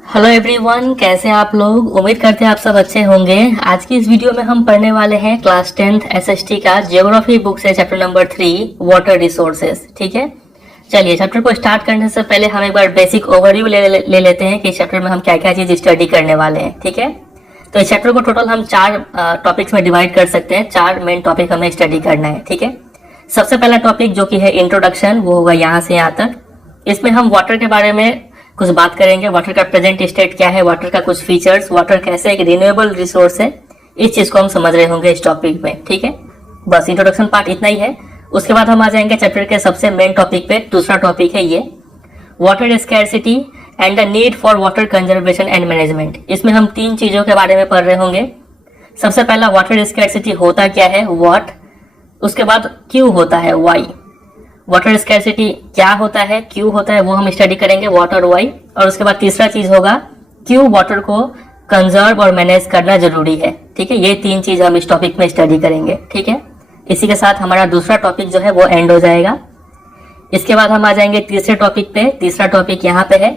Hello everyone, कैसे हैं आप लोग। उम्मीद करते हैं आप सब अच्छे होंगे। आज की इस वीडियो में हम पढ़ने वाले हैं क्लास 10th एसएसटी का ज्योग्राफी बुक से चैप्टर नंबर 3 वाटर रिसोर्सेज। ठीक है, चलिए चैप्टर को स्टार्ट करने से पहले हम एक बार बेसिक ओवरव्यू ले लेते हैं कि इस चैप्टर में हम क्या क्या चीज स्टडी करने वाले हैं। ठीक है, तो इस चैप्टर को टोटल हम 4 टॉपिक्स में डिवाइड कर सकते हैं। 4 मेन टॉपिक हमें स्टडी करना है। ठीक है, सबसे पहला टॉपिक जो कि है इंट्रोडक्शन, वो होगा यहाँ से यहाँ तक। इसमें हम वाटर के बारे में कुछ बात करेंगे। वाटर का प्रेजेंट स्टेट क्या है, वाटर का कुछ फीचर्स, वाटर कैसे एक रिन्यूएबल रिसोर्स है, इस चीज को हम समझ रहे होंगे इस टॉपिक में। ठीक है, बस इंट्रोडक्शन पार्ट इतना ही है। उसके बाद हम आ जाएंगे चैप्टर के सबसे मेन टॉपिक पे। दूसरा टॉपिक है ये water scarcity and the need for water conservation and management. इसमें हम 3 चीजों के बारे में पढ़ रहे होंगे। सबसे पहला वाटर स्कैरसिटी होता क्या है, व्हाट। उसके बाद क्यों होता है, व्हाई। वाटर स्कैरसिटी क्या होता है, क्यों होता है, वो हम स्टडी करेंगे, व्हाट और व्हाई। और उसके बाद तीसरा चीज होगा क्यों वाटर को कंजर्व और मैनेज करना जरूरी है। ठीक है, ये 3 चीज हम इस टॉपिक में स्टडी करेंगे। ठीक है, इसी के साथ हमारा दूसरा टॉपिक जो है वो एंड हो जाएगा। इसके बाद हम आ जाएंगे तीसरे टॉपिक पे। तीसरा टॉपिक यहाँ पे है,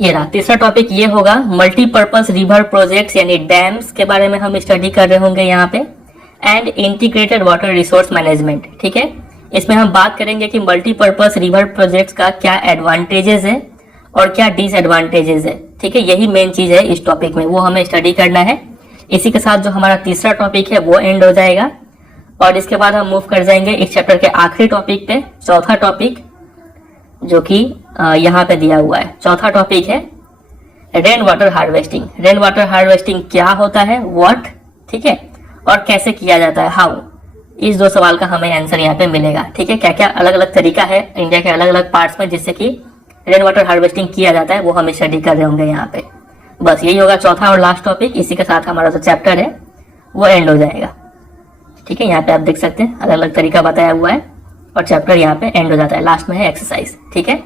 ये रहा तीसरा टॉपिक। ये होगा मल्टीपर्पज रिवर प्रोजेक्ट्स यानी डैम्स के बारे में हम स्टडी कर रहे होंगे यहाँ पे, and integrated water resource management. ठीक है, इसमें हम बात करेंगे कि मल्टीपर्पज रिवर प्रोजेक्ट्स का क्या एडवांटेजेस है और क्या डिसएडवांटेजेस है। ठीक है, यही मेन चीज है इस टॉपिक में, वो हमें स्टडी करना है। इसी के साथ जो हमारा तीसरा टॉपिक है वो एंड हो जाएगा। और इसके बाद हम मूव कर जाएंगे इस चैप्टर के आखिरी टॉपिक पे, चौथा टॉपिक, जो कि यहाँ पे दिया हुआ है। चौथा टॉपिक है rain water harvesting. Rain water harvesting क्या होता है, व्हाट, ठीक है, और कैसे किया जाता है, हाउ। इस 2 सवाल का हमें आंसर यहाँ पे मिलेगा। ठीक है, क्या क्या अलग अलग तरीका है इंडिया के अलग अलग पार्ट्स में जिससे कि रेन वाटर हार्वेस्टिंग किया जाता है, वो हम स्टडी कर रहे होंगे यहाँ पे। बस यही होगा चौथा और लास्ट टॉपिक। इसी के साथ हमारा जो चैप्टर है वो एंड हो जाएगा। ठीक है, यहाँ पे आप देख सकते हैं अलग अलग तरीका बताया हुआ है और चैप्टर यहाँ पे एंड हो जाता है। लास्ट में है एक्सरसाइज। ठीक है,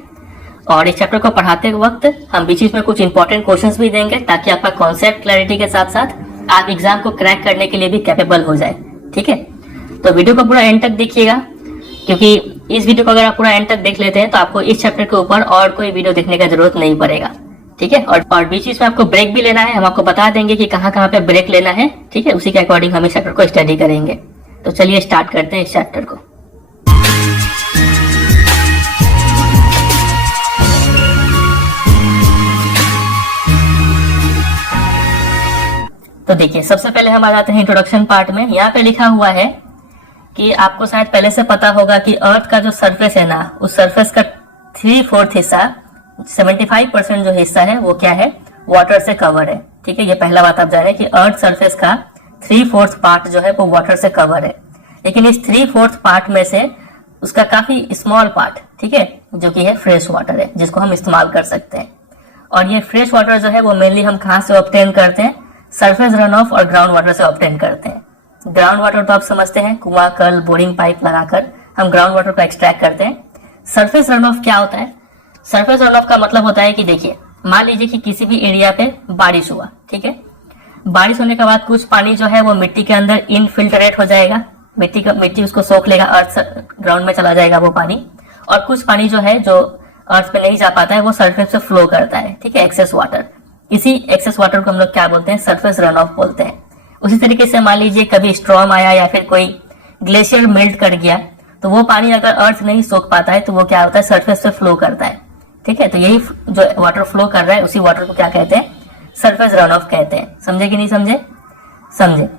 और इस चैप्टर को पढ़ाते वक्त हम बीच बीच में कुछ इंपॉर्टेंट क्वेश्चंस भी देंगे ताकि आपका कॉन्सेप्ट क्लैरिटी के साथ साथ आप एग्जाम को क्रैक करने के लिए भी कैपेबल हो जाए। ठीक है, तो वीडियो को पूरा एंड तक देखिएगा, क्योंकि इस वीडियो को अगर आप पूरा एंड तक देख लेते हैं तो आपको इस चैप्टर के ऊपर और कोई वीडियो देखने का जरूरत नहीं पड़ेगा। ठीक है, और बीच बीच में आपको ब्रेक भी लेना है। हम आपको बता देंगे कि कहाँ कहाँ पे ब्रेक लेना है। ठीक है, उसी के अकॉर्डिंग हम इस चैप्टर को स्टडी करेंगे। तो चलिए स्टार्ट करते हैं इस चैप्टर को। तो देखिए, सबसे पहले हम आ जाते हैं इंट्रोडक्शन पार्ट में। यहाँ पे लिखा हुआ है कि आपको शायद पहले से पता होगा कि अर्थ का जो सरफेस है ना, उस सरफेस का 3/4 हिस्सा, 75% जो हिस्सा है वो क्या है, वाटर से कवर है। ठीक है, ये पहला बात आप जान रहे हैं कि अर्थ सरफेस का 3/4 पार्ट जो है वो वाटर से कवर है। लेकिन इस 3/4 पार्ट में से उसका काफी स्मॉल पार्ट, ठीक है, जो कि है फ्रेश वाटर है, जिसको हम इस्तेमाल कर सकते हैं। और ये फ्रेश वाटर जो है वो मेनली हम कहाँ से ऑब्टेन करते हैं, सरफेस रन ऑफ और ग्राउंड वाटर से ऑब्टेन करते हैं। ग्राउंड वाटर तो आप समझते हैं, कुआं, कल, बोरिंग पाइप लगाकर हम ग्राउंड वाटर को एक्सट्रैक्ट करते हैं। सरफेस रन ऑफ क्या होता है, सरफेस रन ऑफ का मतलब होता है कि देखिए, मान लीजिए कि किसी भी एरिया पे बारिश हुआ। ठीक है, बारिश होने के बाद कुछ पानी जो है वो मिट्टी के अंदर इनफिल्ट्रेट हो जाएगा, मिट्टी उसको सोख लेगा, अर्थ ग्राउंड में चला जाएगा वो पानी। और कुछ पानी जो है जो अर्थ पे नहीं जा पाता है वो सरफेस से फ्लो करता है। ठीक है, एक्सेस वाटर। इसी एक्सेस वाटर को हम लोग क्या बोलते हैं, सरफेस रन ऑफ बोलते हैं। उसी तरीके से मान लीजिए कभी स्ट्रॉम आया या फिर कोई ग्लेशियर मेल्ट कर गया, तो वो पानी अगर अर्थ नहीं सोख पाता है तो वो क्या होता है, सरफेस से फ्लो करता है। ठीक है, तो यही जो वाटर फ्लो कर रहा है उसी वाटर को क्या कहते हैं, सरफेस रन ऑफ कहते हैं। समझे कि नहीं समझे, समझे।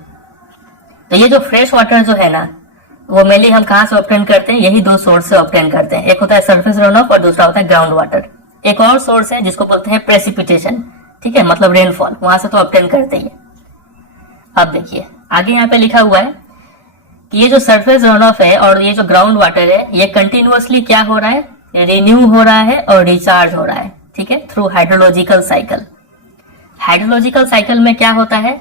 तो ये जो फ्रेश वाटर जो है ना, वो मेनली हम कहाँ से ऑब्टेन करते हैं, यही 2 सोर्स से ऑब्टेन करते हैं। एक होता है सरफेस रन ऑफ और दूसरा होता है ग्राउंड वाटर। एक और सोर्स है जिसको बोलते हैं प्रेसिपिटेशन। ठीक है, मतलब रेनफॉल, वहां से तो ऑब्टेन करते ही। अब देखिए आगे यहाँ पे लिखा हुआ है कि ये जो सरफेस रन ऑफ है और ये जो ग्राउंड वाटर है, ये कंटिन्यूअसली क्या हो रहा है, रिन्यू हो रहा है और रिचार्ज हो रहा है। ठीक है, through hydrological cycle. Hydrological cycle में क्या होता है,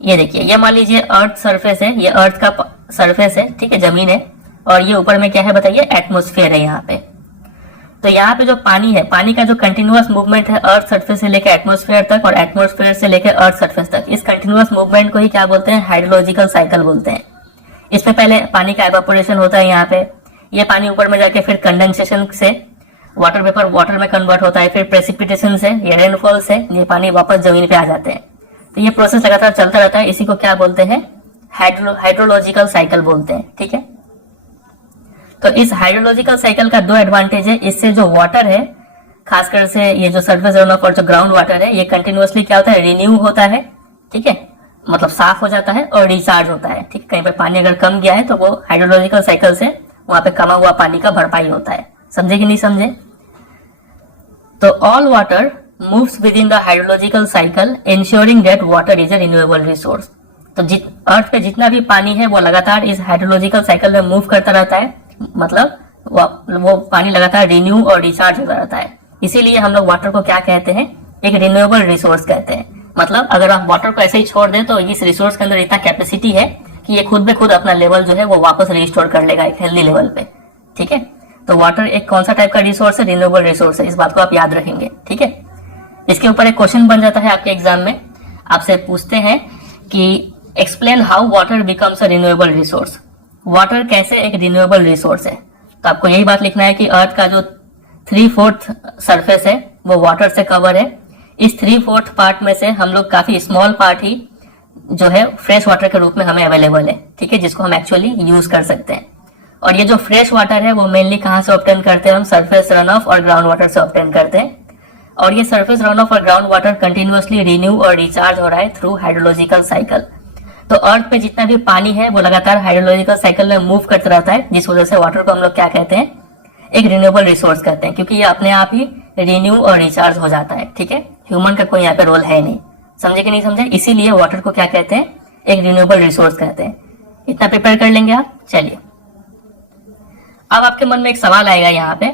ये देखिए, ये मान लीजिए अर्थ सरफेस है, ये अर्थ का सरफेस है, ठीक है, जमीन है, और ये ऊपर में क्या है बताइए, एटमोस्फेयर है यहाँ पे। तो यहाँ पे जो पानी है, पानी का जो कंटिन्यूअस मूवमेंट है अर्थ सरफेस से लेकर एटमॉस्फेयर तक और एटमॉस्फेयर से लेकर अर्थ सरफेस तक, इस कंटिन्यूअस मूवमेंट को ही क्या बोलते हैं, हाइड्रोलॉजिकल साइकिल बोलते हैं। इसमें पहले पानी का एवापोरेशन होता है यहाँ पे, ये पानी ऊपर में जाके फिर कंडेंसेशन से वाटर वेपर वाटर में कन्वर्ट होता है, फिर प्रेसिपिटेशन से या रेनफॉल से ये पानी वापस जमीन पे आ जाते हैं। तो ये प्रोसेस लगातार चलता रहता है। इसी को क्या बोलते हैं? हाइड्रोलॉजिकल साइकिल बोलते हैं। ठीक है, तो इस हाइड्रोलॉजिकल साइकिल का दो एडवांटेज है। इससे जो वाटर है, खासकर से ये जो सरफेस रन ऑफ और जो ग्राउंड वाटर है, ये कंटिन्यूअसली क्या होता है? रिन्यू होता है। ठीक है, मतलब साफ हो जाता है और रिचार्ज होता है। ठीक, कहीं पे पानी अगर कम गया है तो वो हाइड्रोलॉजिकल साइकिल से वहां पे कमा हुआ पानी का भरपाई होता है। समझे कि नहीं समझे? तो all water moves with in the hydrological cycle ensuring that water is a renewable resource. तो अर्थ पे जितना भी पानी है वो लगातार इस हाइड्रोलॉजिकल साइकिल में मूव करता रहता है, मतलब वो पानी लगातार रिन्यू और रिचार्ज होता रहता है। इसीलिए हम लोग वाटर को क्या कहते हैं? एक रिन्यूएबल रिसोर्स कहते हैं। मतलब अगर आप वाटर को ऐसे ही छोड़ दें तो इस रिसोर्स के अंदर इतना कैपेसिटी है कि ये खुद ब खुद अपना लेवल जो है वो वापस रिस्टोर कर लेगा एक हेल्दी लेवल पे। ठीक है, तो वाटर एक कौन सा टाइप का रिसोर्स है? रिन्यूएबल रिसोर्स है। इस बात को आप याद रखेंगे। ठीक है, इसके ऊपर एक क्वेश्चन बन जाता है आपके एग्जाम में। आपसे पूछते हैं कि explain how water becomes a renewable resource. Water कैसे एक रिन्यूएबल रिसोर्स है? तो आपको यही बात लिखना है कि अर्थ का जो 3/4 सरफेस है वो वाटर से कवर है। इस 3/4 पार्ट में से हम लोग काफी स्मॉल पार्ट ही जो है फ्रेश वाटर के रूप में हमें अवेलेबल है। ठीक है, जिसको हम एक्चुअली यूज कर सकते हैं। और ये जो फ्रेश वाटर है वो मेनली कहाँ से ऑब्टेन करते हैं? हम सरफेस रन ऑफ और ग्राउंड वाटर से ऑब्टेन करते हैं। और ये सरफेस रन ऑफ और ग्राउंड वाटर कंटिन्यूअसली रिन्यू और रिचार्ज हो रहा है थ्रू हाइड्रोलॉजिकल साइकिल। तो अर्थ पे जितना भी पानी है वो लगातार हाइड्रोलॉजिकल साइकिल में मूव करता रहता है, जिस वजह से वाटर को हम लोग क्या कहते हैं? एक रिन्यूएबल रिसोर्स कहते हैं, क्योंकि ये अपने आप ही रिन्यू और रिचार्ज हो जाता है। ठीक है, ह्यूमन का कोई यहाँ पे रोल है नहीं। समझे कि नहीं समझे? इसीलिए वाटर को क्या कहते हैं? एक रिन्यूएबल रिसोर्स कहते हैं। इतना प्रिपेयर कर लेंगे आप। चलिए, अब आपके मन में एक सवाल आएगा। यहाँ पे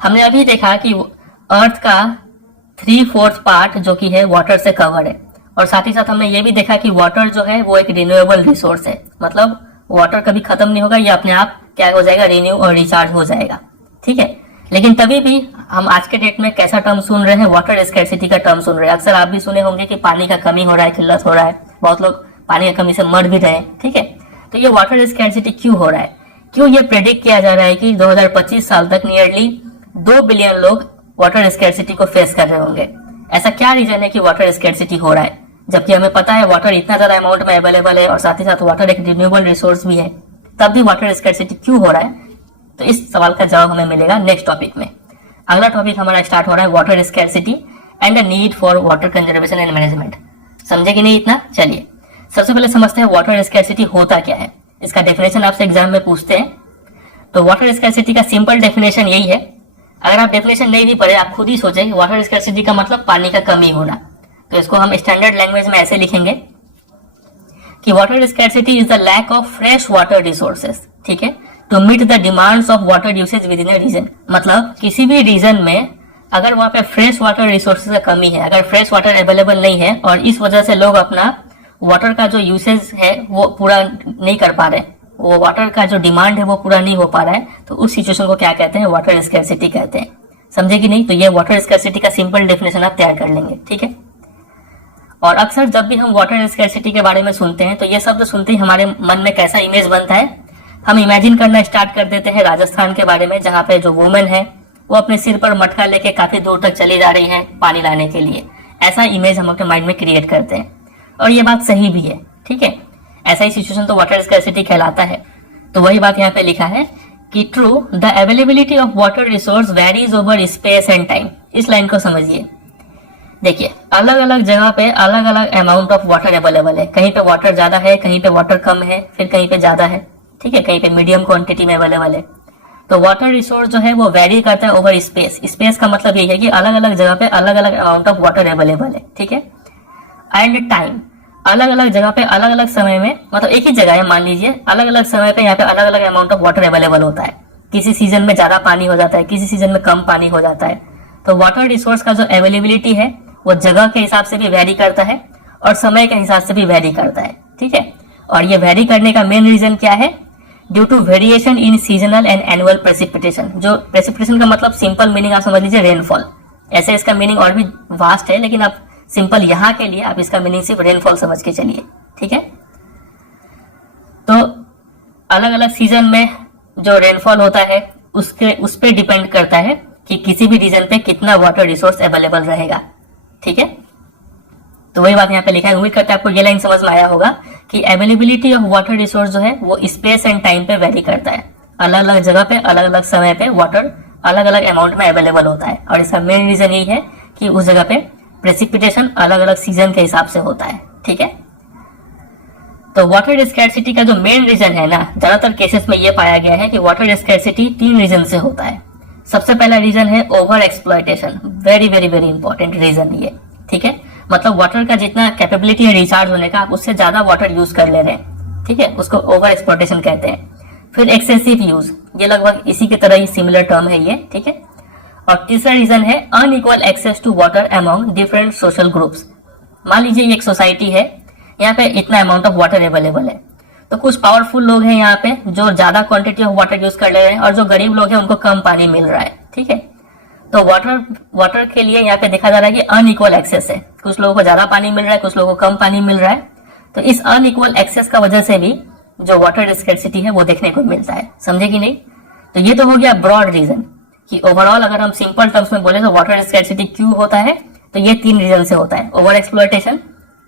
हमने अभी देखा कि अर्थ का 3/4 पार्ट जो कि है वाटर से कवर है, और साथ ही साथ हमने ये भी देखा कि वाटर जो है वो एक रिन्यूएबल रिसोर्स है। मतलब वाटर कभी खत्म नहीं होगा, ये अपने आप क्या हो जाएगा? रिन्यू और रिचार्ज हो जाएगा। ठीक है, लेकिन तभी भी हम आज के डेट में कैसा टर्म सुन रहे हैं? वाटर स्कैर्सिटी का टर्म सुन रहे हैं। अक्सर आप भी सुने होंगे कि पानी का कमी हो रहा है, किल्लत हो रहा है, बहुत लोग पानी की कमी से मर भी रहे हैं। ठीक है, तो ये वाटर स्कैर्सिटी क्यों हो रहा है? क्यों ये प्रेडिक्ट किया जा रहा है कि 2025 साल तक नियरली 2 बिलियन लोग वाटर स्कैर्सिटी को फेस कर रहे होंगे? ऐसा क्या रीजन है कि वाटर स्कैर्सिटी हो रहा है, जबकि हमें पता है वाटर इतना ज्यादा अमाउंट में अवेलेबल है और साथ ही साथ वाटर एक रिन्यूएबल रिसोर्स भी है, तब भी वाटर स्कैर्सिटी क्यों हो रहा है? तो इस सवाल का जवाब हमें मिलेगा नेक्स्ट टॉपिक में। अगला टॉपिक हमारा स्टार्ट हो रहा है water scarcity and the need for water conservation and management. समझे कि नहीं इतना? चलिए, सबसे पहले समझते हैं वाटर स्कैर्सिटी होता क्या है। इसका डेफिनेशन आपसे एग्जाम में पूछते हैं। तो वाटर स्कैर्सिटी का सिंपल डेफिनेशन यही है। अगर आप डेफिनेशन नहीं भी पढ़े, आप खुद ही सोचें वाटर स्कैर्सिटी का मतलब पानी का कमी होना। तो इसको हम स्टैंडर्ड लैंग्वेज में ऐसे लिखेंगे कि water scarcity is the lack of fresh water resources. ठीक है, to meet the demands of water usage within a region. मतलब किसी भी रीजन में अगर वहां पे फ्रेश वाटर रिसोर्सेज का कमी है, अगर फ्रेश वाटर अवेलेबल नहीं है और इस वजह से लोग अपना वाटर का जो यूसेज है वो पूरा नहीं कर पा रहे, वो वाटर का जो डिमांड है वो पूरा नहीं हो पा रहा है, तो उस सिचुएशन को क्या कहते हैं? वाटर स्कैर्सिटी कहते हैं। समझे कि नहीं? तो ये वाटर स्कैर्सिटी का सिंपल डेफिनेशन आप तैयार कर लेंगे। ठीक है, और अक्सर जब भी हम वाटर स्कैर्सिटी के बारे में सुनते हैं तो ये शब्द सुनते ही हमारे मन में कैसा इमेज बनता है? हम इमेजिन करना स्टार्ट कर देते हैं राजस्थान के बारे में, जहाँ पे जो वुमेन है वो अपने सिर पर मटका लेके काफी दूर तक चली जा रही है पानी लाने के लिए। ऐसा इमेज हम अपने माइंड में क्रिएट करते हैं, और ये बात सही भी है। ठीक है, ऐसा ही सिचुएशन तो वाटर स्कैर्सिटी कहलाता है। तो वही बात यहाँ पे लिखा है कि true the availability of water resource varies over space and time. इस लाइन को समझिए। देखिए, अलग अलग जगह पे अलग अलग अमाउंट ऑफ वाटर अवेलेबल है। कहीं पे वाटर ज्यादा है, कहीं पे वाटर कम है, फिर कहीं पे ज्यादा है। ठीक है, कहीं पे मीडियम क्वांटिटी में अवेलेबल है। तो वाटर रिसोर्स जो है वो वेरी करता है ओवर स्पेस। स्पेस का मतलब ये है कि अलग अलग जगह पे अलग अलग अमाउंट ऑफ वाटर अवेलेबल है। ठीक है, एंड टाइम, अलग अलग जगह पे अलग अलग समय में, मतलब एक ही जगह है मान लीजिए, अलग अलग समय पे यहाँ पे अलग अलग अमाउंट ऑफ वाटर अवेलेबल होता है। किसी सीजन में ज्यादा पानी हो जाता है, किसी सीजन में कम पानी हो जाता है। तो वाटर रिसोर्स का जो अवेलेबिलिटी है वो जगह के हिसाब से भी वेरी करता है और समय के हिसाब से भी वेरी करता है। ठीक है, और ये वेरी करने का मेन रीजन क्या है? Due to variation in seasonal and annual precipitation. जो प्रेसिपिटेशन का मतलब सिंपल मीनिंग आप समझ लीजिए रेनफॉल। ऐसे इसका मीनिंग और भी वास्ट है, लेकिन आप सिंपल यहाँ के लिए आप इसका मीनिंग सिर्फ रेनफॉल समझ के चलिए। ठीक है, तो अलग अलग सीजन में जो रेनफॉल होता है उस पे डिपेंड करता है कि किसी भी रीजन पे कितना वाटर रिसोर्स अवेलेबल रहेगा। ठीक है, तो वही बात यहाँ पे लिखा है। उम्मीद करते हैं आपको ये लाइन समझ में आया होगा कि अवेलेबिलिटी ऑफ वाटर रिसोर्स जो है वो स्पेस एंड टाइम पे वेरी करता है। अलग अलग जगह पे अलग अलग समय पे वाटर अलग अलग अमाउंट में अवेलेबल होता है, और इसका मेन रीजन यही है कि उस जगह पे प्रेसिपिटेशन अलग अलग सीजन के हिसाब से होता है। ठीक है, तो वाटर स्कैरसिटी का जो मेन रीजन है ना, ज्यादातर केसेस में ये पाया गया है कि वाटर स्कैरसिटी 3 रीजन से होता है। सबसे पहला रीजन है over exploitation, very very very important reason ये। ठीक है, मतलब वाटर का जितना कैपेबिलिटी है रिचार्ज होने का, आप उससे ज्यादा वाटर यूज कर ले रहे हैं। ठीक है, उसको ओवर एक्सप्लॉयटेशन कहते हैं। फिर एक्सेसिव यूज, ये लगभग इसी की तरह ही सिमिलर टर्म है ये। ठीक है, और तीसरा रीजन है unequal access to water among different social groups. मान लीजिए एक सोसाइटी है, यहाँ पे इतना अमाउंट ऑफ वाटर अवेलेबल है, तो कुछ पावरफुल लोग हैं यहाँ पे जो ज्यादा क्वांटिटी ऑफ वाटर यूज कर ले रहे हैं, और जो गरीब लोग हैं उनको कम पानी मिल रहा है। ठीक है, तो वाटर के लिए यहाँ पे देखा जा रहा है कि अनइक्वल एक्सेस है। कुछ लोगों को ज्यादा पानी मिल रहा है, कुछ लोगों को कम पानी मिल रहा है। तो इस अनइक्वल एक्सेस का वजह से भी जो वाटर स्कैरसिटी है वो देखने को मिलता है। समझे कि नहीं? तो ये तो हो गया ब्रॉड रीजन कि ओवरऑल अगर हम सिंपल टर्म्स में बोले तो वाटर स्कैरसिटी क्यों होता है, तो ये 3 रीजन से होता है: ओवर एक्सप्लॉयटेशन,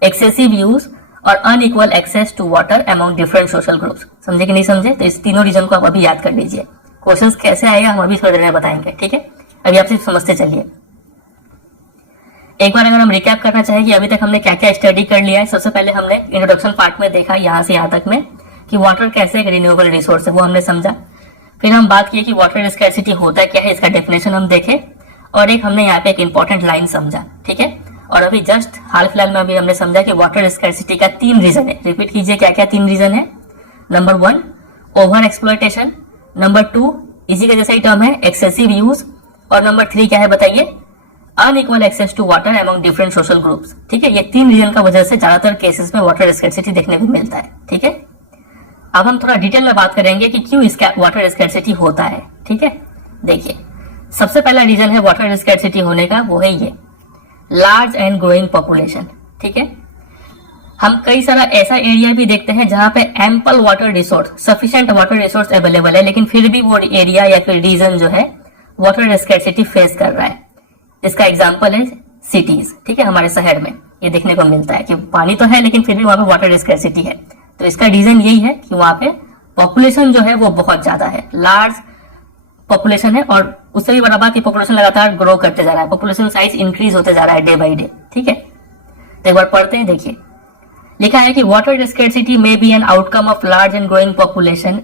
एक्सेसिव यूज और unequal access to water among different social groups. समझे कि नहीं समझे? तो इस तीनों रीजन को आप अभी याद कर लीजिए। क्वेश्चन कैसे आएगा हम अभी थोड़ी देर में बताएंगे। ठीक है, अभी आप सिर्फ समझते चलिए। एक बार अगर हम रिकैप करना चाहें कि अभी तक हमने क्या क्या स्टडी कर लिया है। सबसे पहले हमने इंट्रोडक्शन पार्ट में देखा यहाँ से यहाँ तक में कि वाटर कैसे एक रिन्यूएबल रिसोर्स है, वो हमने समझा। फिर हम बात किए कि वाटर स्कैरसिटी होता क्या है, इसका डेफिनेशन हम देखे, और एक हमने यहाँ पे एक इंपॉर्टेंट लाइन समझा। ठीक है, और अभी जस्ट हाल फिलहाल में अभी हमने समझा कि वाटर स्कैरसिटी का 3 रीजन है। रिपीट कीजिए क्या क्या 3 रीजन है। नंबर 1 ओवर एक्सप्लॉयटेशन, नंबर 2 इसी का जैसा ही टर्म है एक्सेसिव यूज, और नंबर 3 क्या है बताइए? Unequal access to water among different social groups. ठीक है, ये 3 रीजन का वजह से ज्यादातर केसेस में वाटर स्कैरसिटी देखने को मिलता है। ठीक है, अब हम थोड़ा डिटेल में बात करेंगे कि क्यों इसका वाटर स्कैरसिटी होता है। ठीक है, देखिए सबसे पहला रीजन है वाटर स्कैरसिटी होने का, वो है ये लार्ज एंड ग्रोइंग पॉपुलेशन। ठीक है, हम कई सारा ऐसा एरिया भी देखते हैं जहां पे ample water resource, sufficient water resource available है, लेकिन फिर भी वो एरिया या फिर रीजन जो है वाटर स्कैरसिटी फेस कर रहा है। इसका एग्जांपल है सिटीज। ठीक है, हमारे शहर में ये देखने को मिलता है कि पानी तो है लेकिन फिर भी वहां पे वाटर स्कैरसिटी है। तो इसका रीजन यही है कि वहां पे पॉपुलेशन जो है वो बहुत ज्यादा है, लार्ज पॉपुलेशन है, और उससे भी बड़ा बात कि पॉपुलेशन लगातार ग्रो करते जा रहा है, पॉपुलेशन साइज इंक्रीज होते जा रहा है डे बाई डे। ठीक है, तो एक बार पढ़ते हैं। देखिए लिखा है कि water scarcity may be an outcome of large and growing population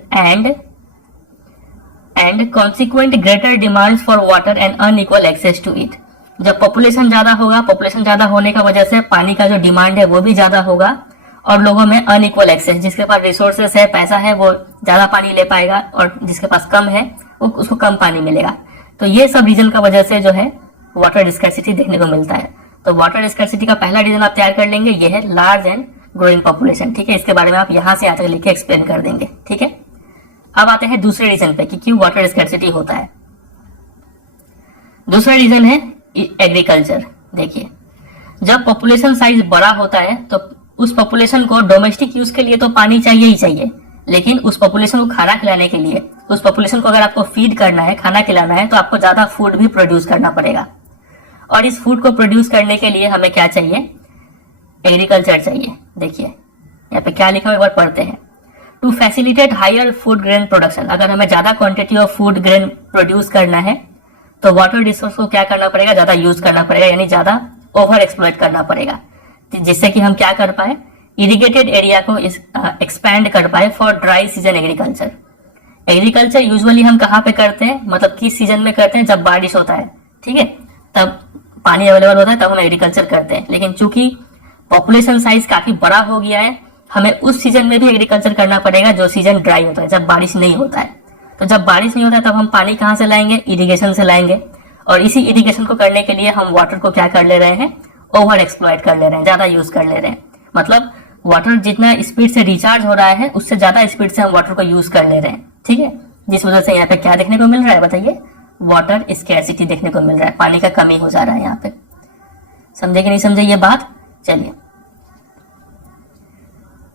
and consequent greater demand for water and unequal access to it. जब पॉपुलेशन ज्यादा होगा, पॉपुलेशन ज्यादा होने का वजह से पानी का जो डिमांड है वो भी ज्यादा होगा, और लोगों में अनइक्वल एक्सेस, जिसके पास रिसोर्सेस है, पैसा है, वो ज्यादा पानी ले पाएगा, और जिसके पास कम है वो उसको कम पानी मिलेगा। तो ये सब रीजन का वजह से जो है वाटर स्कैरसिटी देखने को मिलता है। तो वाटर स्कैरसिटी का पहला रीजन आप तैयार कर लेंगे, ये है लार्ज एंड ग्रोइंग पॉपुलेशन। ठीक है, इसके बारे में आप यहां से यहाँ तक लिख के एक्सप्लेन कर देंगे। ठीक है, अब आते हैं दूसरे रीजन पे कि क्यों वाटर स्कैरसिटी होता है। दूसरा रीजन है एग्रीकल्चर। देखिए जब पॉपुलेशन साइज बड़ा होता है तो उस पॉपुलेशन को डोमेस्टिक यूज के लिए तो पानी चाहिए ही चाहिए, लेकिन उस पॉपुलेशन को खाना खिलाने के लिए, उस पॉपुलेशन को अगर आपको फीड करना है, खाना खिलाना है, तो आपको ज्यादा फूड भी प्रोड्यूस करना पड़ेगा। और इस फूड को प्रोड्यूस करने के लिए हमें क्या चाहिए? एग्रीकल्चर चाहिए। देखिए यहाँ पे क्या लिखा है, एक बार पढ़ते हैं। To facilitate higher food grain production, अगर हमें ज्यादा quantity of food grain produce करना है तो वाटर रिसोर्स को क्या करना पड़ेगा? ज्यादा यूज करना पड़ेगा, यानी ज्यादा ओवर एक्सप्लॉइट करना पड़ेगा, जिससे कि हम क्या कर पाए? इरिगेटेड एरिया को एक्सपैंड कर पाए for dry season agriculture. Agriculture usually हम कहाँ पे करते हैं, मतलब किस सीजन में करते हैं? जब बारिश होता है। ठीक है, तब पानी अवेलेबल होता है, तब हम एग्रीकल्चर करते हैं। लेकिन चूंकि पॉपुलेशन साइज काफी बड़ा हो गया है, हमें उस सीजन में भी एग्रीकल्चर करना पड़ेगा जो सीजन ड्राई होता है, जब बारिश नहीं होता है। तो जब बारिश नहीं होता है तब हम पानी कहाँ से लाएंगे? इरिगेशन से लाएंगे, और इसी इरिगेशन को करने के लिए हम वाटर को क्या कर ले रहे हैं? ओवर एक्सप्लॉइट कर ले रहे हैं, ज्यादा यूज कर ले रहे हैं। मतलब वाटर जितना स्पीड से रिचार्ज हो रहा है उससे ज्यादा स्पीड से हम वाटर को यूज कर ले रहे हैं। ठीक है, जिस वजह से यहाँ पे क्या देखने को मिल रहा है बताइए? वाटर स्कैरसिटी देखने को मिल रहा है, पानी का कमी हो जा रहा है यहाँ पे। समझे कि नहीं समझे ये बात? चलिए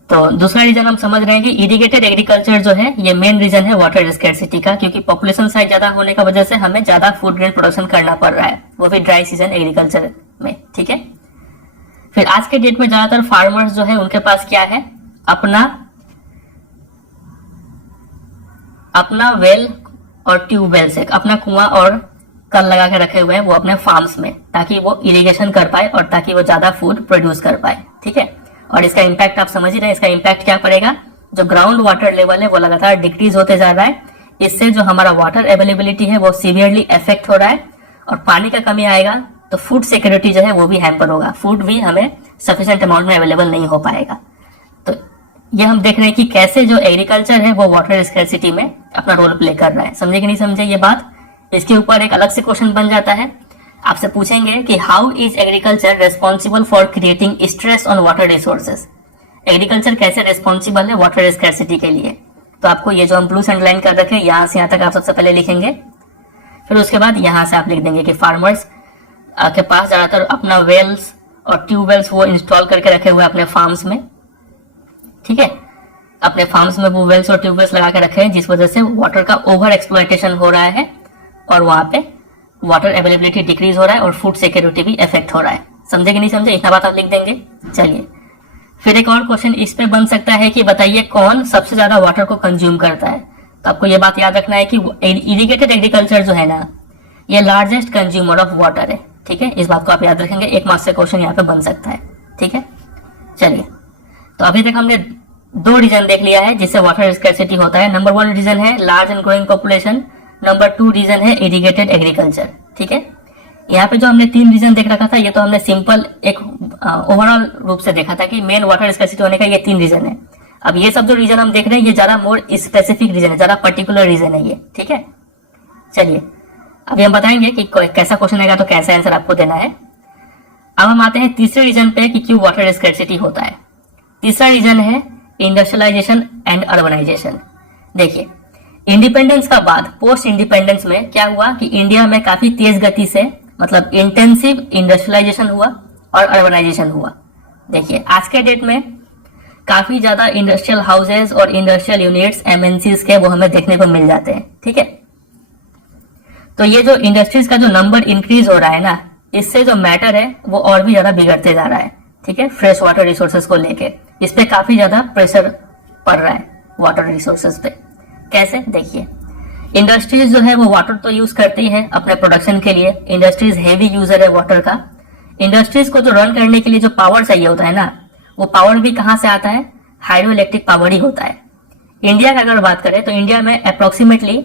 तो दूसरा रीजन हम समझ रहे हैं कि इरिगेटेड एग्रीकल्चर जो है ये मेन रीजन है वाटर स्कैर्सिटी का, क्योंकि पॉपुलेशन साइज ज्यादा होने का वजह से हमें ज्यादा फूड ग्रेन प्रोडक्शन करना पड़ रहा है, वो भी ड्राई सीजन एग्रीकल्चर में। ठीक है, फिर आज के डेट में ज्यादातर फार्मर्स जो है उनके पास क्या है, अपना वेल और ट्यूबवेल से, अपना कुआं और कल लगा के रखे हुए हैं वो अपने फार्म्स में, ताकि वो इरिगेशन कर पाए और ताकि वो ज्यादा फूड प्रोड्यूस कर पाए। ठीक है, और इसका इम्पैक्ट आप समझ ही रहे हैं, इसका इम्पैक्ट क्या पड़ेगा, जो ग्राउंड वाटर लेवल है वो लगातार डिक्रीज होते जा रहा है, इससे जो हमारा वाटर अवेलेबिलिटी है वो सीवियरली इफेक्ट हो रहा है, और पानी का कमी आएगा तो फूड सिक्योरिटी जो है वो भी हैम्पर होगा, फूड भी हमें सफिशिएंट अमाउंट में अवेलेबल नहीं हो पाएगा। तो ये हम देख रहे हैं कि कैसे जो एग्रीकल्चर है वो वाटर स्कैर्सिटी में अपना रोल प्ले कर रहा है। समझे कि नहीं समझे ये बात? इसके ऊपर एक अलग से क्वेश्चन बन जाता है, आपसे पूछेंगे कि how is agriculture responsible for creating stress on water resources. Agriculture कैसे रेस्पॉन्सिबल है वाटर स्कैर्सिटी के लिए? तो आपको ये जो हम ब्लू अंडरलाइन कर रखे हैं यहां से यहां तक आप सबसे पहले लिखेंगे, फिर उसके बाद यहां से आप लिख देंगे कि फार्मर्स के पास ज्यादातर अपना वेल्स और ट्यूबवेल्स वो इंस्टॉल करके रखे हुए अपने फार्म्स में। ठीक है, अपने फार्म्स में वो वेल्स और ट्यूबवेल्स लगा के रखे हैं, जिस वजह से वाटर का ओवर एक्सप्लॉयटेशन हो रहा है और वहां पे वाटर अवेलेबिलिटी डिक्रीज हो रहा है और फूड सिक्योरिटी भी इफेक्ट हो रहा है। समझे कि नहीं समझे? इतना बात आप लिख देंगे। चलिए, फिर एक और क्वेश्चन इस पे बन सकता है कि बताइए कौन सबसे ज्यादा वाटर को कंज्यूम करता है। तो आपको ये बात याद रखना है कि इरिगेटेड एग्रीकल्चर जो है ना, ये लार्जेस्ट कंज्यूमर ऑफ वाटर है। ठीक है, इस बात को आप याद रखेंगे, एक मार्क्स का क्वेश्चन यहाँ पे बन सकता है। ठीक है, चलिए, तो अभी तक हमने दो रीजन देख लिया है जिससे वाटर स्कैर्सिटी होता है। नंबर 1 रीजन है large and growing population, number 2 reason है इरिगेटेड एग्रीकल्चर। ठीक है, यहाँ पे जो हमने 3 रीजन देख रखा था ये तो हमने सिंपल एक ओवरऑल रूप से देखा था कि मेन वाटर स्कैर्सिटी होने का ये 3 रीजन है। अब ये सब जो रीजन हम देख रहे हैं ये ज्यादा मोर स्पेसिफिक रीजन है, ज्यादा पर्टिकुलर रीजन है ये। ठीक है, चलिए अभी हम बताएंगे कि कैसा क्वेश्चन आएगा तो कैसा आंसर आपको देना है। अब हम आते हैं तीसरे रीजन पे कि क्यों वाटर स्कैर्सिटी होता है। तीसरा रीजन है इंडस्ट्रियलाइजेशन एंड अर्बनाइजेशन। देखिए, इंडिपेंडेंस का बाद पोस्ट इंडिपेंडेंस में क्या हुआ कि इंडिया में काफी तेज गति से मतलब इंटेंसिव इंडस्ट्रियलाइजेशन हुआ और अर्बनाइजेशन हुआ। देखिए, आज के डेट में काफी ज्यादा इंडस्ट्रियल हाउसेज और इंडस्ट्रियल यूनिट्स एमएनसीज के वो हमें देखने को मिल जाते हैं। ठीक है, तो ये जो इंडस्ट्रीज का जो नंबर इंक्रीज हो रहा है ना, इससे जो मैटर है वो और भी ज्यादा बिगड़ते जा रहा है। ठीक है, फ्रेश वाटर रिसोर्सेज को लेके इस पे काफी ज्यादा प्रेशर पड़ रहा है वाटर रिसोर्सेज पे। कैसे? देखिए, इंडस्ट्रीज जो है वो वाटर तो यूज करती है अपने प्रोडक्शन के लिए, इंडस्ट्रीज हेवी यूजर है वाटर का। इंडस्ट्रीज को जो रन करने के लिए जो पावर चाहिए होता है ना, वो पावर भी कहां से आता है? हाइड्रो इलेक्ट्रिक पावर ही होता है। इंडिया का अगर बात करें तो इंडिया में approximately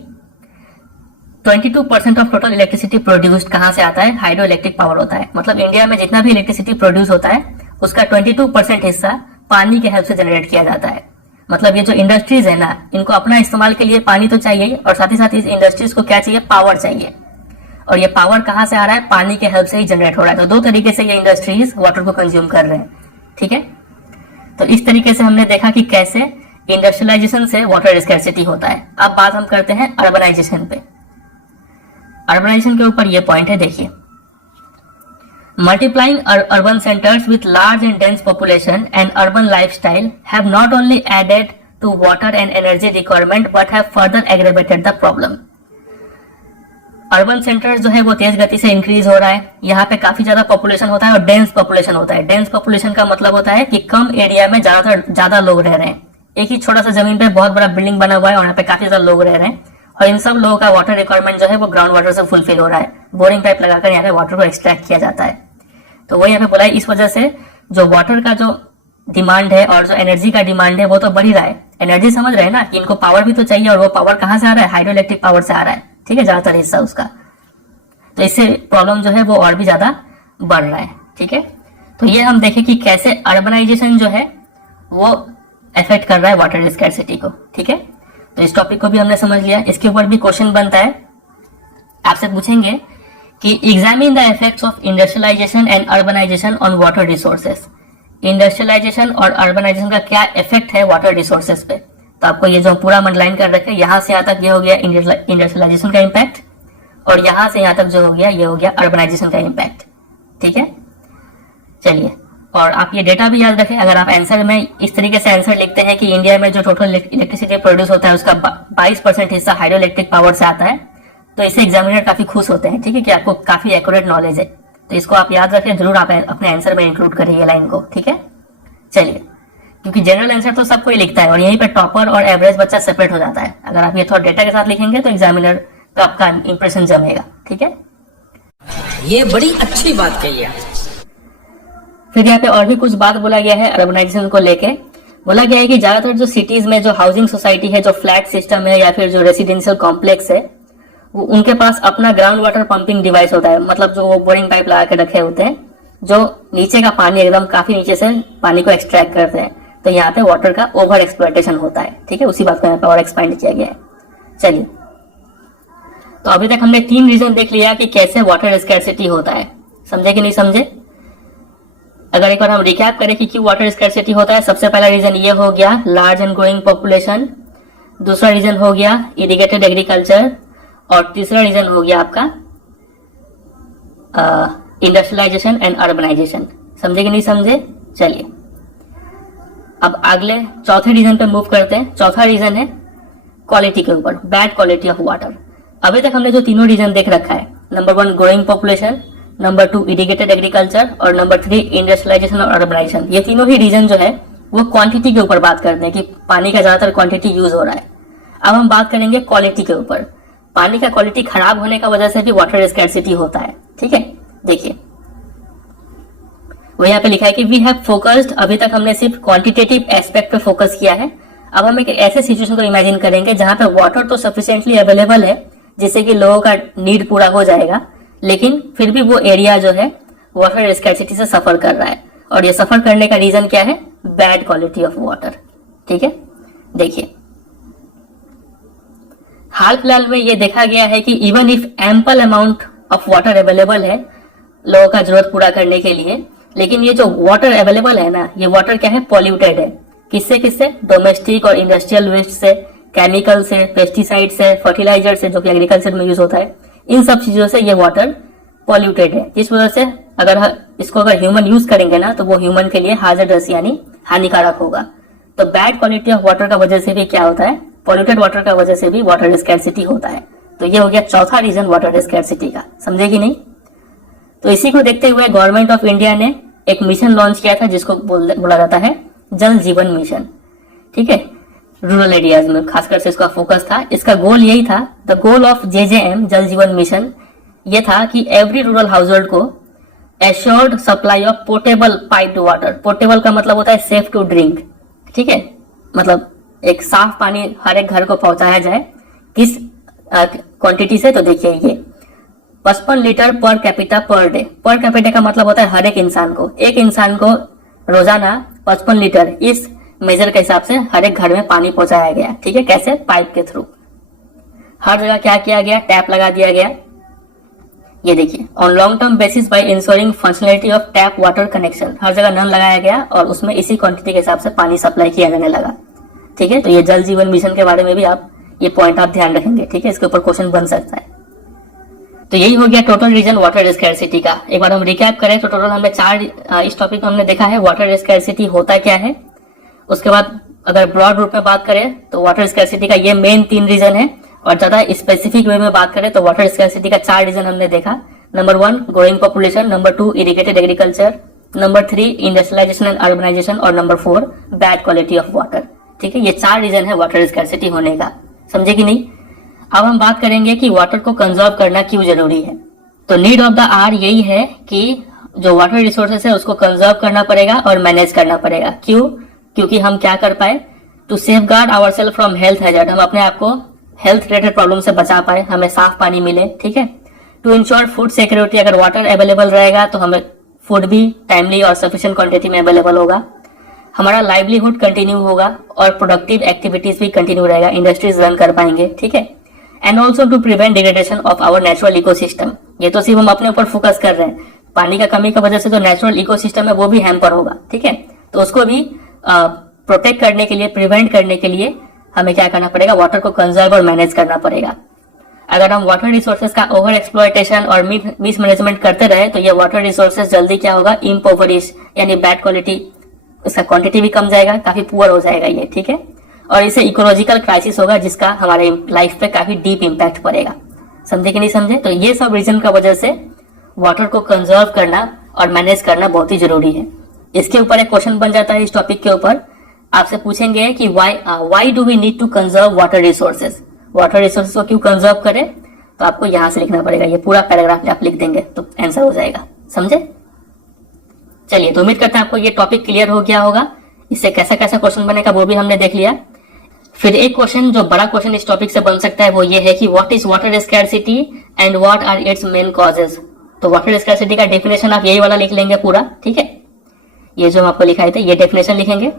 22% of total electricity produced कहां से आता है? हाइड्रो इलेक्ट्रिक पावर होता है। मतलब इंडिया में जितना भी इलेक्ट्रिसिटी प्रोड्यूस होता है उसका 22% हिस्सा पानी के हेल्प से जनरेट किया जाता है। मतलब ये जो इंडस्ट्रीज है ना, इनको अपना इस्तेमाल के लिए पानी तो चाहिए और साथ ही साथ इस इंडस्ट्रीज को क्या चाहिए? पावर चाहिए। और ये पावर कहां से आ रहा है? पानी के हेल्प से ही जनरेट हो रहा है। तो दो तरीके से ये इंडस्ट्रीज वाटर को कंज्यूम कर रहे हैं। ठीक है, तो इस तरीके से हमने देखा कि कैसे इंडस्ट्रियलाइजेशन से वाटर स्कैर्सिटी होता है। अब बात हम करते हैं अर्बनाइजेशन पे। अर्बनाइजेशन के ऊपर ये पॉइंट है, देखिए, multiplying urban centers with large and dense population and urban lifestyle have not only added to water and energy requirement but have further aggravated the problem. Urban centres जो है वो तेज गति से इंक्रीज हो रहा है, यहाँ पे काफी ज्यादा पॉपुलेशन होता है और डेंस पॉपुलेशन होता है। डेंस पॉपुलेशन का मतलब होता है कि कम एरिया में ज्यादा लोग रह रहे हैं। एक ही छोटा सा जमीन पे बहुत बड़ा बिल्डिंग बना हुआ है और यहाँ पे काफी ज्यादा लोग रह रहे हैं और इन सब लोगों का वाटर रिक्वायरमेंट जो है वो ग्राउंड वाटर से फुलफिल हो रहा है। बोरिंग पाइप लगाकर यहाँ पे वाटर को एक्सट्रैक्ट किया जाता है। तो वो यहाँ पे बोला है, इस वजह से जो वाटर का जो डिमांड है और जो एनर्जी का डिमांड है वो तो बढ़ ही रहा है। एनर्जी समझ रहे हैं ना कि इनको पावर भी तो चाहिए और वो पावर कहाँ से आ रहा है? हाइड्रो इलेक्ट्रिक पावर से आ रहा है। ठीक है, ज्यादातर हिस्सा उसका। तो इससे प्रॉब्लम जो है वो और भी ज्यादा बढ़ रहा है। ठीक है, तो ये हम देखें कि कैसे अर्बनाइजेशन जो है वो इफेक्ट कर रहा है वाटर स्कैर्सिटी को। ठीक है, तो इस टॉपिक को भी हमने समझ लिया। इसके ऊपर भी क्वेश्चन बनता है, आपसे पूछेंगे कि examine the effects of industrialisation and urbanisation on water resources. Industrialisation और अर्बनाइजेशन का क्या इफेक्ट है वाटर रिसोर्सेज पे? तो आपको ये जो पूरा अंडरलाइन कर रखे यहां से यहां तक ये हो गया इंडस्ट्रियलाइजेशन का इम्पैक्ट और यहां से यहां तक जो हो गया ये हो गया अर्बनाइजेशन का इम्पैक्ट। ठीक है, चलिए और आप ये डेटा भी याद रखें, अगर आप आंसर में इस तरीके से आंसर लिखते हैं कि इंडिया में जो टोटल इलेक्ट्रिसिटी प्रोड्यूस होता है उसका 22% हिस्सा हाइड्रो इलेक्ट्रिक पावर से आता है, तो इससे एग्जामिनर काफी खुश होते हैं, ठीक है, कि आपको काफी एक्यूरेट नॉलेज है। तो इसको आप याद रखें, जरूर आप अपने आंसर में इंक्लूड करें ये लाइन को, ठीक है। चलिए, क्योंकि जनरल आंसर तो सब कोई लिखता है और यहीं पे टॉपर और एवरेज बच्चा सेपरेट हो जाता है। अगर आप ये थोड़ा डेटा के साथ लिखेंगे तो एग्जामिनर का आपका इंप्रेशन जमेगा, ठीक है। ये बड़ी अच्छी बात कही है। फिर यहाँ पे और भी कुछ बात बोला गया है अर्बनाइजेशन को लेके। बोला गया है कि ज्यादातर जो सिटीज में जो हाउसिंग सोसाइटी है, जो फ्लैट सिस्टम है या फिर जो रेसिडेंशियल कॉम्प्लेक्स है, वो उनके पास अपना ग्राउंड वाटर पंपिंग डिवाइस होता है, मतलब जो वो बोरिंग पाइप लगा के रखे होते हैं, जो नीचे का पानी एकदम काफी नीचे से पानी को एक्सट्रैक्ट करते हैं। तो यहाँ पे वाटर का ओवर एक्सप्लॉयटेशन होता है, ठीक है। उसी बात को यहाँ पे और एक्सपेंड किया गया है। चलिए, तो अभी तक हमने 3 रीजन देख लिया कि कैसे वाटर स्कैर्सिटी होता है, समझे कि नहीं समझे। अगर एक बार हम रिकैप करें कि क्यों वाटर स्कैर्सिटी होता है, सबसे पहला रीजन ये हो गया लार्ज एंड ग्रोइंग पॉपुलेशन, दूसरा रीजन हो गया इरिगेटेड एग्रीकल्चर, और तीसरा रीजन हो गया आपका इंडस्ट्रियलाइजेशन एंड अर्बनाइजेशन। समझे कि नहीं समझे। चलिए, अब अगले चौथे रीजन पे मूव करते हैं। चौथा रीजन है क्वालिटी के ऊपर, बैड क्वालिटी ऑफ वाटर। अभी तक हमने जो तीनों रीजन देख रखा है, number 1 growing population, number 2 irrigated agriculture और नंबर 3 इंडस्ट्रियलाइजेशन और अर्बनाइजेशन, ये तीनों ही रीजन जो है वो क्वांटिटी के ऊपर बात करते हैं कि पानी का ज्यादातर क्वांटिटी यूज हो रहा है। अब हम बात करेंगे क्वालिटी के ऊपर। पानी का क्वालिटी खराब होने का वजह से भी वाटर स्कैर्सिटी होता है, ठीक है। देखिए, वो यहाँ पे लिखा है कि वी हैव फोकस्ड, अभी तक हमने सिर्फ क्वांटिटेटिव एस्पेक्ट पे फोकस किया है। अब हम एक ऐसे सिचुएशन को इमेजिन करेंगे जहां पे वाटर तो सफिशिएंटली अवेलेबल है जिससे कि लोगों का नीड पूरा हो जाएगा, लेकिन फिर भी वो एरिया जो है वाटर स्कैर्सिटी से सफर कर रहा है। और ये सफर करने का रीजन क्या है, बैड क्वालिटी ऑफ वाटर, ठीक है। देखिए, हाल फिलहाल में ये देखा गया है कि even if ample amount of water available है लोगों का जरूरत पूरा करने के लिए, लेकिन ये जो वाटर अवेलेबल है ना, ये वाटर क्या है, पॉल्यूटेड है। किससे किससे, डोमेस्टिक और इंडस्ट्रियल वेस्ट से, केमिकल से, पेस्टिसाइड से, फर्टिलाइजर से जो कि एग्रीकल्चर में यूज होता है, इन सब चीजों से ये वाटर पॉल्यूटेड है। जिस वजह से इसको अगर ह्यूमन यूज करेंगे ना तो वो ह्यूमन के लिए हाजरडस यानी हानिकारक होगा। तो बैड क्वालिटी ऑफ वाटर का वजह से भी क्या होता है, पॉल्यूटेड वाटर का वजह से भी वाटर स्कैर्सिटी होता है। तो ये हो गया चौथा रीजन वाटर स्कैर्सिटी का, समझे कि नहीं। तो इसी को देखते हुए गवर्नमेंट ऑफ इंडिया ने एक मिशन लॉन्च किया था जिसको बोला जाता है जल जीवन मिशन, ठीक है। रूरल एरियाज में खासकर से इसका फोकस था। इसका गोल यही था, द गोल ऑफ JJM जल जीवन मिशन ये था कि एवरी रूरल हाउस होल्ड को assured supply of portable piped water, portable का मतलब होता है सेफ टू ड्रिंक, ठीक है, मतलब एक साफ पानी हर एक घर को पहुंचाया जाए। किस क्वांटिटी से, तो देखिए ये 55 litre per capita per day. Per capita का मतलब होता है हर एक इंसान को, एक इंसान को रोजाना 55 लीटर, इस मेजर के हिसाब से हर एक घर में पानी पहुंचाया गया, ठीक है। कैसे, पाइप के थ्रू। हर जगह क्या किया गया, टैप लगा दिया गया। ये देखिए, on long term basis by insuring functionality of tap water connection, हर जगह नल लगाया गया और उसमें इसी क्वांटिटी के हिसाब से पानी सप्लाई किया जाने लगा, ठीक है। तो ये जल जीवन मिशन के बारे में भी आप ये पॉइंट आप ध्यान रखेंगे, ठीक है, इसके ऊपर क्वेश्चन बन सकता है। तो यही हो गया टोटल रीजन वाटर स्कैर्सिटी का। एक बार हम रिकैप करें तो टोटल हमें 4 इस टॉपिक में हमने देखा है वाटर स्कैर्सिटी होता क्या है। उसके बाद अगर ब्रॉड रूप में बात करें तो वाटर स्कैर्सिटी का ये मेन 3 रीजन है, और ज्यादा स्पेसिफिक वे में बात करें तो वाटर स्कैर्सिटी का 4 रीजन हमने देखा। Number 1 growing population, number 2 irrigated agriculture, number 3 industrialisation and urbanisation और number 4 bad quality of water, ठीक है। ये 4 रीजन है वाटर स्कैर्सिटी होने का, समझे कि नहीं। अब हम बात करेंगे कि वाटर को कंजर्व करना क्यों जरूरी है। तो नीड ऑफ द आवर यही है कि जो वाटर रिसोर्सेस है उसको कंजर्व करना पड़ेगा और मैनेज करना पड़ेगा। क्यों, क्योंकि हम क्या कर पाए, to safeguard our self from health hazard, हम अपने आप को हेल्थ रिलेटेड प्रॉब्लम से बचा पाए, हमें साफ पानी मिले, ठीक है। टू इंश्योर फूड सिक्योरिटी, अगर वाटर अवेलेबल रहेगा तो हमें फूड भी टाइमली और सफिशिएंट क्वांटिटी में अवेलेबल होगा, हमारा लाइवलीहुड कंटिन्यू होगा और प्रोडक्टिव एक्टिविटीज भी कंटिन्यू रहेगा, इंडस्ट्रीज रन कर पाएंगे, ठीक है। And also to prevent degradation of our natural ecosystem, ये तो सिर्फ हम अपने ऊपर फोकस कर रहे हैं, पानी का कमी की वजह से जो नेचुरल इकोसिस्टम है वो भी हैम्पर होगा, ठीक है। तो उसको भी प्रोटेक्ट करने के लिए, प्रिवेंट करने के लिए हमें क्या करना पड़ेगा, वाटर को कंजर्व और मैनेज करना पड़ेगा। अगर हम वाटर रिसोर्सेज का ओवर एक्सप्लॉयटेशन और मिस मैनेजमेंट करते रहे तो ये वाटर रिसोर्सेज जल्दी क्या होगा, इम्पोवरिश यानी बैड क्वालिटी, उसका क्वांटिटी भी कम जाएगा, काफी पुअर हो जाएगा ये, ठीक है। और इससे इकोलॉजिकल क्राइसिस होगा जिसका हमारे लाइफ पे काफी डीप इम्पैक्ट पड़ेगा। समझे कि नहीं समझे? तो ये सब रीजन का वजह से वाटर को कंजर्व करना और मैनेज करना बहुत ही जरूरी है। इसके ऊपर एक क्वेश्चन बन जाता है इस टॉपिक के ऊपर, आपसे पूछेंगे कि why do we need to conserve water resources, water resources को क्यों कंजर्व करें, तो आपको यहां से लिखना पड़ेगा, ये पूरा पैराग्राफ आप लिख देंगे तो आंसर हो जाएगा। समझे? चलिए, तो उम्मीद करते हैं आपको ये टॉपिक क्लियर हो गया होगा। इससे कैसा कैसा क्वेश्चन बनेगा वो भी हमने देख लिया। फिर एक क्वेश्चन जो बड़ा क्वेश्चन इस टॉपिक से बन सकता है वो ये है कि what is water scarcity and what are its main causes. तो वाटर स्कैरसिटी का डेफिनेशन आप यही वाला लिख लेंगे पूरा, ठीक है। ये जो हम आपको लिखाए थे ये डेफिनेशन लिखेंगे।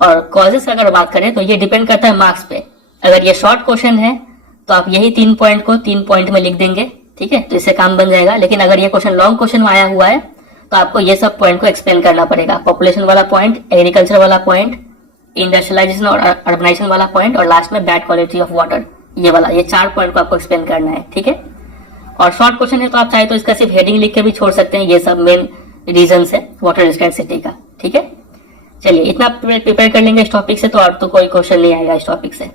और कॉजेज का अगर बात करें तो ये डिपेंड करता है मार्क्स पे। अगर ये शॉर्ट क्वेश्चन है तो आप यही 3 पॉइंट को 3 पॉइंट में लिख देंगे, ठीक है, तो इससे काम बन जाएगा। लेकिन अगर ये क्वेश्चन लॉन्ग क्वेश्चन में आया हुआ है तो आपको ये सब पॉइंट को एक्सप्लेन करना पड़ेगा। पॉपुलेशन वाला पॉइंट, एग्रीकल्चर वाला पॉइंट, इंडस्ट्रियलाइजेशन और अर्बनाइजेशन वाला पॉइंट, और लास्ट में बैड क्वालिटी ऑफ वाटर, ये वाला, ये 4 पॉइंट को आपको एक्सप्लेन करना है, ठीक है। और शॉर्ट क्वेश्चन है तो आप चाहे तो इसका सिर्फ हेडिंग लिख के भी छोड़ सकते हैं, ये सब मेन रीजन है वाटर स्कैरसिटी का, ठीक है। चलिए, इतना प्रिपेयर कर लेंगे इस टॉपिक से तो और तो कोई क्वेश्चन नहीं आएगा इस टॉपिक से।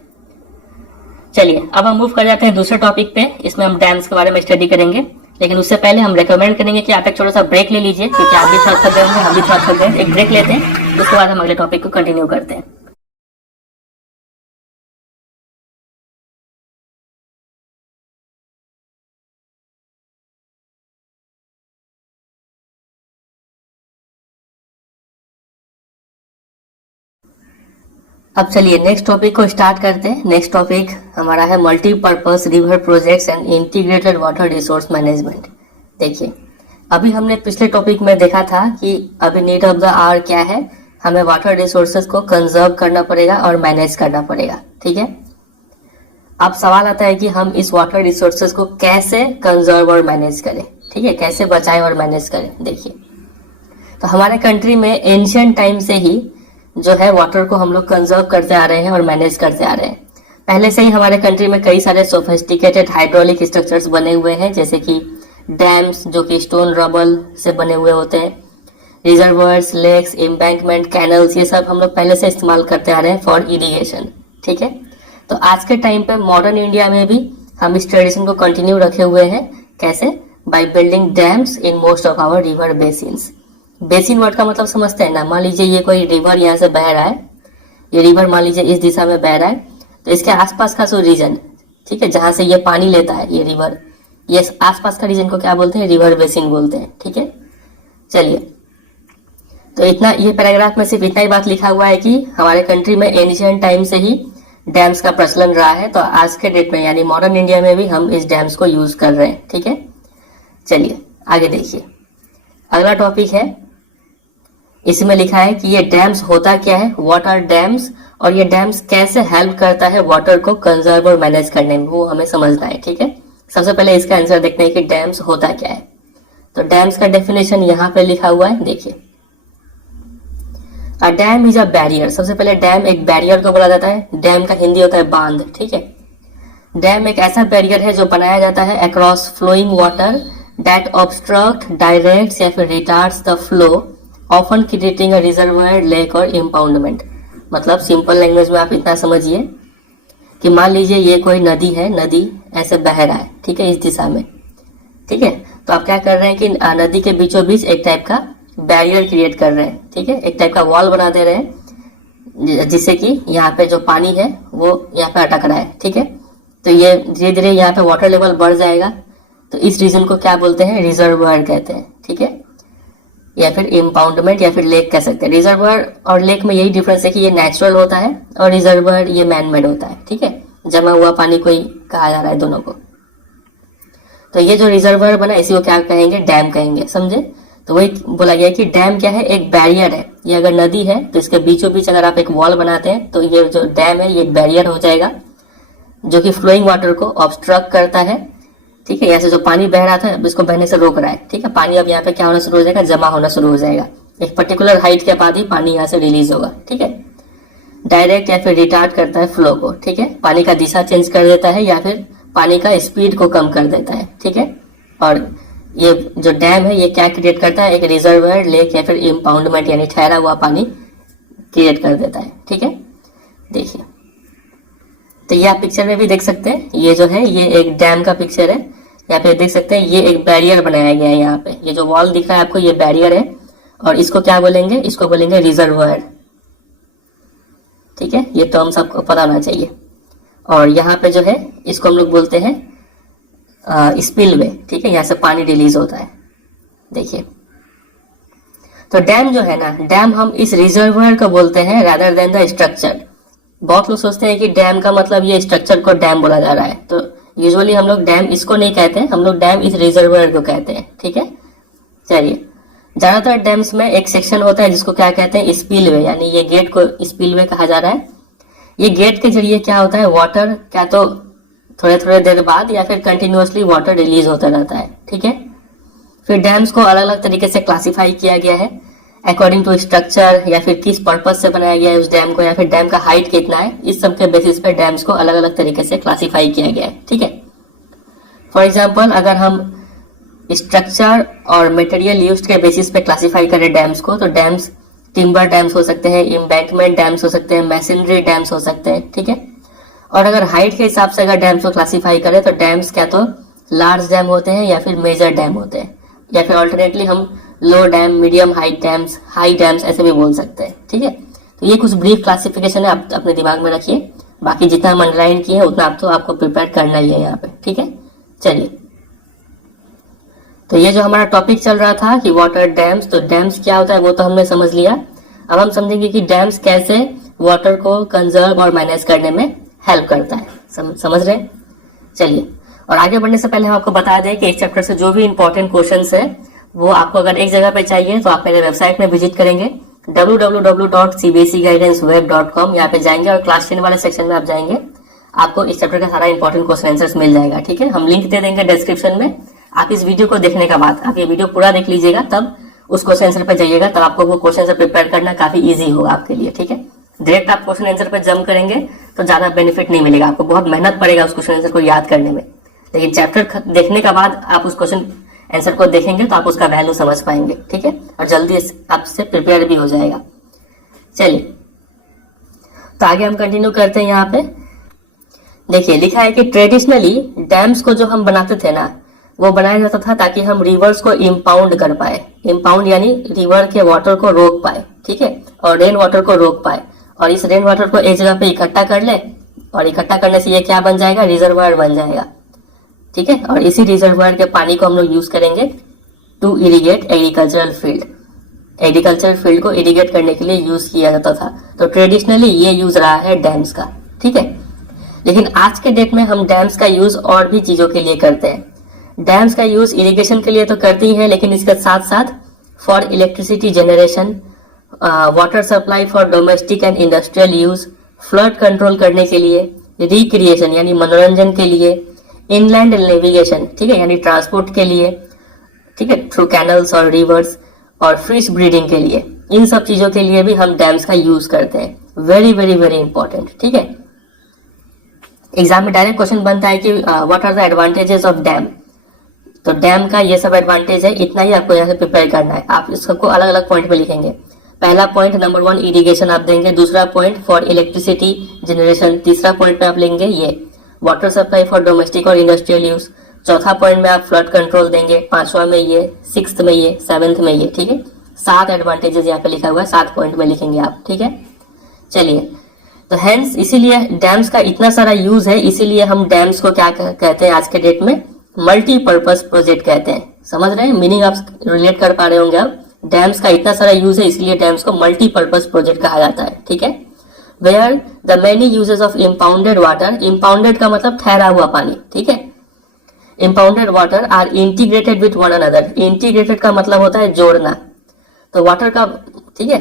चलिए, अब हम मूव कर जाते हैं दूसरे टॉपिक पे। इसमें हम डैम्स के बारे में स्टडी करेंगे, लेकिन उससे पहले हम रेकमेंड करेंगे कि आप एक छोटा सा ब्रेक ले लीजिए, क्योंकि आप भी थोड़ा थक गए होंगे, हम भी थोड़ा थक गए। एक ब्रेक लेते हैं, उसके बाद हम अगले टॉपिक को कंटिन्यू करते हैं। अब चलिए नेक्स्ट टॉपिक को स्टार्ट करते हैं। नेक्स्ट टॉपिक हमारा है multipurpose river projects and integrated water resource management. देखिए, अभी हमने पिछले टॉपिक में देखा था कि अभी नीड ऑफ द आवर क्या है, हमें वाटर रिसोर्सेज को कंजर्व करना पड़ेगा और मैनेज करना पड़ेगा, ठीक है। अब सवाल आता है कि हम इस वाटर रिसोर्सेज को कैसे कंजर्व और मैनेज करें, ठीक है, कैसे बचाएं और मैनेज करें। देखिए, तो हमारे कंट्री में एंशियंट टाइम से ही जो है वाटर को हम लोग कंजर्व करते आ रहे हैं और मैनेज करते आ रहे हैं। पहले से ही हमारे कंट्री में कई सारे सोफिस्टिकेटेड हाइड्रोलिक स्ट्रक्चर्स बने हुए हैं, जैसे कि डैम्स जो कि स्टोन रबल से बने हुए होते हैं, रिजर्वर्स, लेक्स, एम्बैंकमेंट, कैनल्स, ये सब हम लोग पहले से इस्तेमाल करते आ रहे हैं फॉर इरिगेशन, ठीक है। तो आज के टाइम पे मॉडर्न इंडिया में भी हम इस ट्रेडिशन को कंटिन्यू रखे हुए हैं। कैसे? By building dams in most of our river basins. Basin word का मतलब समझते हैं ना। मान लीजिए ये कोई रिवर यहाँ से बह रहा है, ये रिवर मान लीजिए इस दिशा में बह रहा है, तो इसके आसपास का जो रीजन, ठीक है, जहां से ये पानी लेता है ये रिवर, ये आसपास का रीजन को क्या बोलते हैं? रिवर बेसिन बोलते हैं, ठीक है। चलिए, तो इतना, ये पैराग्राफ में सिर्फ इतना ही बात लिखा हुआ है कि हमारे कंट्री में एंशिएंट टाइम से ही डैम्स का प्रचलन रहा है, तो आज के डेट में यानी मॉडर्न इंडिया में भी हम इस डैम्स को यूज कर रहे हैं, ठीक है। चलिए आगे देखिए, अगला टॉपिक है, इसमें लिखा है कि ये डैम्स होता क्या है, व्हाट आर डैम्स, और ये डैम्स कैसे हेल्प करता है वाटर को कंजर्व और मैनेज करने में, वो हमें समझना है, ठीक है। सबसे पहले इसका आंसर देखते हैं कि डैम्स होता क्या है। तो डैम्स का डेफिनेशन यहाँ पे लिखा हुआ है, देखिए, अ डैम इज अ बैरियर। सबसे पहले डैम एक बैरियर को बोला जाता है। डैम का हिंदी होता है बांध, ठीक है। डैम एक ऐसा बैरियर है जो बनाया जाता है across flowing water that obstruct, directs या फिर retards the flow, often creating a reservoir, lake और इम्पाउंडमेंट। मतलब सिंपल लैंग्वेज में आप इतना समझिए कि मान लीजिए ये कोई नदी है, नदी ऐसे बह रहा है, ठीक है, इस दिशा में, ठीक है। तो आप क्या कर रहे हैं कि नदी के बीचों बीच एक टाइप का बैरियर क्रिएट कर रहे हैं, ठीक है, एक टाइप का वॉल बना दे रहे हैं, जिससे कि यहाँ पे जो पानी है वो यहाँ पे अटक रहा है, ठीक है। तो ये धीरे धीरे यहाँ पे वाटर लेवल बढ़ जाएगा, तो इस रीजन को क्या बोलते हैं? रिजर्वायर कहते हैं, ठीक है, या फिर इम्पाउंडमेंट या फिर लेक कह सकते हैं। रिजर्वायर और लेक में यही डिफरेंस है कि ये नेचुरल होता है और रिजर्वायर ये मैन मेड होता है, ठीक है, जमा हुआ पानी को ही कहा जा रहा है दोनों को। तो ये जो रिजर्वायर बना इसी को क्या कहेंगे? डैम कहेंगे, समझे। तो वही बोला गया कि डैम क्या है? एक बैरियर है। ये अगर नदी है तो इसके बीचों बीच अगर आप एक वॉल बनाते हैं तो ये जो डैम है ये एक बैरियर हो जाएगा जो कि फ्लोइंग वाटर को ऑब्स्ट्रक्ट करता है, ठीक है। यहाँ से जो पानी बह रहा था अब इसको बहने से रोक रहा है, ठीक है। पानी अब यहाँ पे क्या होना शुरू हो जाएगा? जमा होना शुरू हो जाएगा। एक पर्टिकुलर हाइट के बाद ही पानी यहाँ से रिलीज होगा, ठीक है। डायरेक्ट या फिर रिटार्ड करता है फ्लो को, ठीक है, पानी का दिशा चेंज कर देता है या फिर पानी का स्पीड को कम कर देता है, ठीक है। और ये जो डैम है ये क्या क्रिएट करता है, एक रिजर्वायर, लेक या फिर इम्पाउंडमेंट यानी ठहरा हुआ पानी क्रिएट कर देता है, ठीक है। देखिए, तो ये आप पिक्चर में भी देख सकते हैं, ये जो है ये एक डैम का पिक्चर है। यहाँ पे देख सकते हैं ये एक बैरियर बनाया गया है। यहाँ पे ये जो वॉल दिख रहा है आपको, ये बैरियर है और इसको क्या बोलेंगे, इसको बोलेंगे रिजर्वायर, ठीक है। ये टर्म सबको पता होना चाहिए। और यहाँ पे जो है इसको हम लोग बोलते हैं स्पिलवे, ठीक है। यहाँ से पानी रिलीज होता है। देखिए, तो डैम जो है ना, डैम हम इस रिजर्वायर को बोलते हैं रादर देन द स्ट्रक्चर। बहुत लोग सोचते हैं कि डैम का मतलब ये स्ट्रक्चर को डैम बोला जा रहा है, तो यूजुअली हम लोग डैम इसको नहीं कहते हैं, हम लोग डैम इस रिजर्वायर को कहते हैं, ठीक है। चलिए, ज्यादातर डैम्स में एक सेक्शन होता है जिसको क्या कहते हैं, स्पिलवे, यानी ये गेट को स्पिलवे कहा जा रहा है। ये गेट के जरिए क्या होता है, वाटर क्या तो थोड़े थोड़े देर बाद या फिर कंटिन्यूअसली वाटर रिलीज होता रहता है, ठीक है। फिर डैम्स को अलग अलग तरीके से क्लासिफाई किया गया है अकॉर्डिंग टू स्ट्रक्चर, या फिर किस पर्पज से बनाया गया है उस डैम को, या फिर डैम का हाइट कितना है, इस सब के बेसिस पे डैम्स को अलग अलग तरीके से क्लासिफाई किया गया है, ठीक है। फॉर एग्जाम्पल, अगर हम स्ट्रक्चर और मटेरियल यूज्ड के बेसिस पे क्लासिफाई करें डैम्स को, तो डैम्स टिम्बर डैम्स हो सकते हैं, एम्बैंकमेंट डैम्स हो सकते हैं, मैसनरी डैम्स हो सकते हैं, ठीक है। और अगर हाइट के हिसाब से अगर डैम्स को क्लासिफाई करें तो डैम्स क्या तो लार्ज डैम होते हैं या फिर मेजर डैम होते हैं, या फिर ऑल्टरनेटली हम low dam, medium height dams, high dams ऐसे भी बोल सकते हैं, ठीक है। तो ये कुछ ब्रीफ क्लासिफिकेशन है, आप अपने दिमाग में रखिए। बाकी जितना हम अंडरलाइन किए हैं उतना आपको प्रिपेयर करना ही है यहाँ पे, ठीक है। चलिए, तो ये जो हमारा टॉपिक चल रहा था कि वाटर डैम्स, तो डैम्स क्या होता है वो तो हमने समझ लिया। अब हम समझेंगे कि डैम्स कैसे वाटर को कंजर्व और मैनेज करने में हेल्प करता है। समझ रहे हैं? चलिए, और आगे बढ़ने से पहले हम आपको बता दें कि इस चैप्टर से जो भी इंपॉर्टेंट क्वेश्चंस है वो आपको अगर एक जगह पे चाहिए तो आप मेरे वेबसाइट में विजिट करेंगे www.cbseguidanceweb.com। यहाँ पे जाएंगे और क्लास 10 वाले सेक्शन में आप जाएंगे, आपको इस चैप्टर का सारा इंपॉर्टेंट क्वेश्चन आंसर्स मिल जाएगा, ठीक है। हम लिंक दे देंगे डिस्क्रिप्शन में। आप इस वीडियो को देखने के बाद आप ये वीडियो पूरा देख लीजिएगा, तब उस क्वेश्चन आंसर पे जाइएगा, तब आपको वो क्वेश्चन आंसर प्रिपेयर करना काफी इजी होगा आपके लिए, ठीक है। डायरेक्ट आप क्वेश्चन आंसर पे जंप करेंगे तो ज्यादा बेनिफिट नहीं मिलेगा, आपको बहुत मेहनत पड़ेगा उस क्वेश्चन आंसर को याद करने में। लेकिन चैप्टर देखने के बाद आप उस क्वेश्चन आंसर को देखेंगे तो आप उसका वैल्यू समझ पाएंगे, ठीक है, और जल्दी आपसे प्रिपेयर भी हो जाएगा। चलिए, तो आगे हम कंटिन्यू करते हैं। यहाँ पे देखिए लिखा है कि ट्रेडिशनली डैम्स को जो हम बनाते थे ना, वो बनाया जाता था ताकि हम रिवर्स को इम्पाउंड कर पाए। इम्पाउंड यानी रिवर के वाटर को रोक पाए, ठीक है, और रेन वाटर को रोक पाए, और इस रेन वाटर को एक जगह पे इकट्ठा कर ले, और इकट्ठा करने से ये क्या बन जाएगा, रिजर्वायर बन जाएगा, ठीक है। और इसी रिजर्वायर के पानी को हम लोग यूज करेंगे to irrigate agricultural field. Agricultural field को इरिगेट करने के लिए यूज किया जाता था। तो ट्रेडिशनली ये यूज रहा है डैम्स का, ठीक है। लेकिन आज के डेट में हम डैम्स का यूज और भी चीजों के लिए करते हैं। डैम्स का यूज इरिगेशन के लिए तो करते ही है, लेकिन इसके साथ साथ for electricity generation, water supply for domestic and industrial use, flood control करने के लिए, रिक्रिएशन यानी मनोरंजन के लिए, इनलैंड नेविगेशन, ठीक है, यानी ट्रांसपोर्ट के लिए, ठीक है, थ्रू कैनल्स और रिवर्स, और फिश ब्रीडिंग के लिए, इन सब चीजों के लिए भी हम डैम्स का यूज करते हैं। वेरी वेरी वेरी इंपॉर्टेंट, ठीक है। एग्जाम में डायरेक्ट क्वेश्चन बनता है कि what are the advantages of dam. तो डैम का ये सब एडवांटेज है, इतना ही आपको यहाँ से प्रिपेयर करना है। आप इसको अलग अलग पॉइंट में लिखेंगे। पहला पॉइंट नंबर 1 इरिगेशन आप देंगे, दूसरा पॉइंट फॉर इलेक्ट्रिसिटी जनरेशन, तीसरा पॉइंट पे आप लेंगे ये वाटर सप्लाई फॉर डोमेस्टिक और इंडस्ट्रियल यूज, चौथा पॉइंट में आप फ्लड कंट्रोल देंगे, पांचवा में ये, सिक्स्थ में ये, सेवेंथ में ये, ठीक है। 7 एडवांटेजेस यहाँ पे लिखा हुआ है, 7 पॉइंट में लिखेंगे आप, ठीक है। चलिए, तो हेंस इसीलिए डैम्स का इतना सारा यूज है, इसीलिए हम डैम्स को क्या कहते हैं आज के डेट में, मल्टीपर्पज प्रोजेक्ट कहते हैं। समझ रहे हैं मीनिंग, आप रिलेट कर पा रहे होंगे आप। डैम्स का इतना सारा यूज है, इसलिए डैम्स को मल्टीपर्पज प्रोजेक्ट कहा जाता है, ठीक है। Where the many uses of impounded water, impounded का मतलब ठहरा हुआ पानी, ठीक है, impounded water are integrated with one another. Integrated का मतलब होता है जोड़ना। तो वाटर का, ठीक है,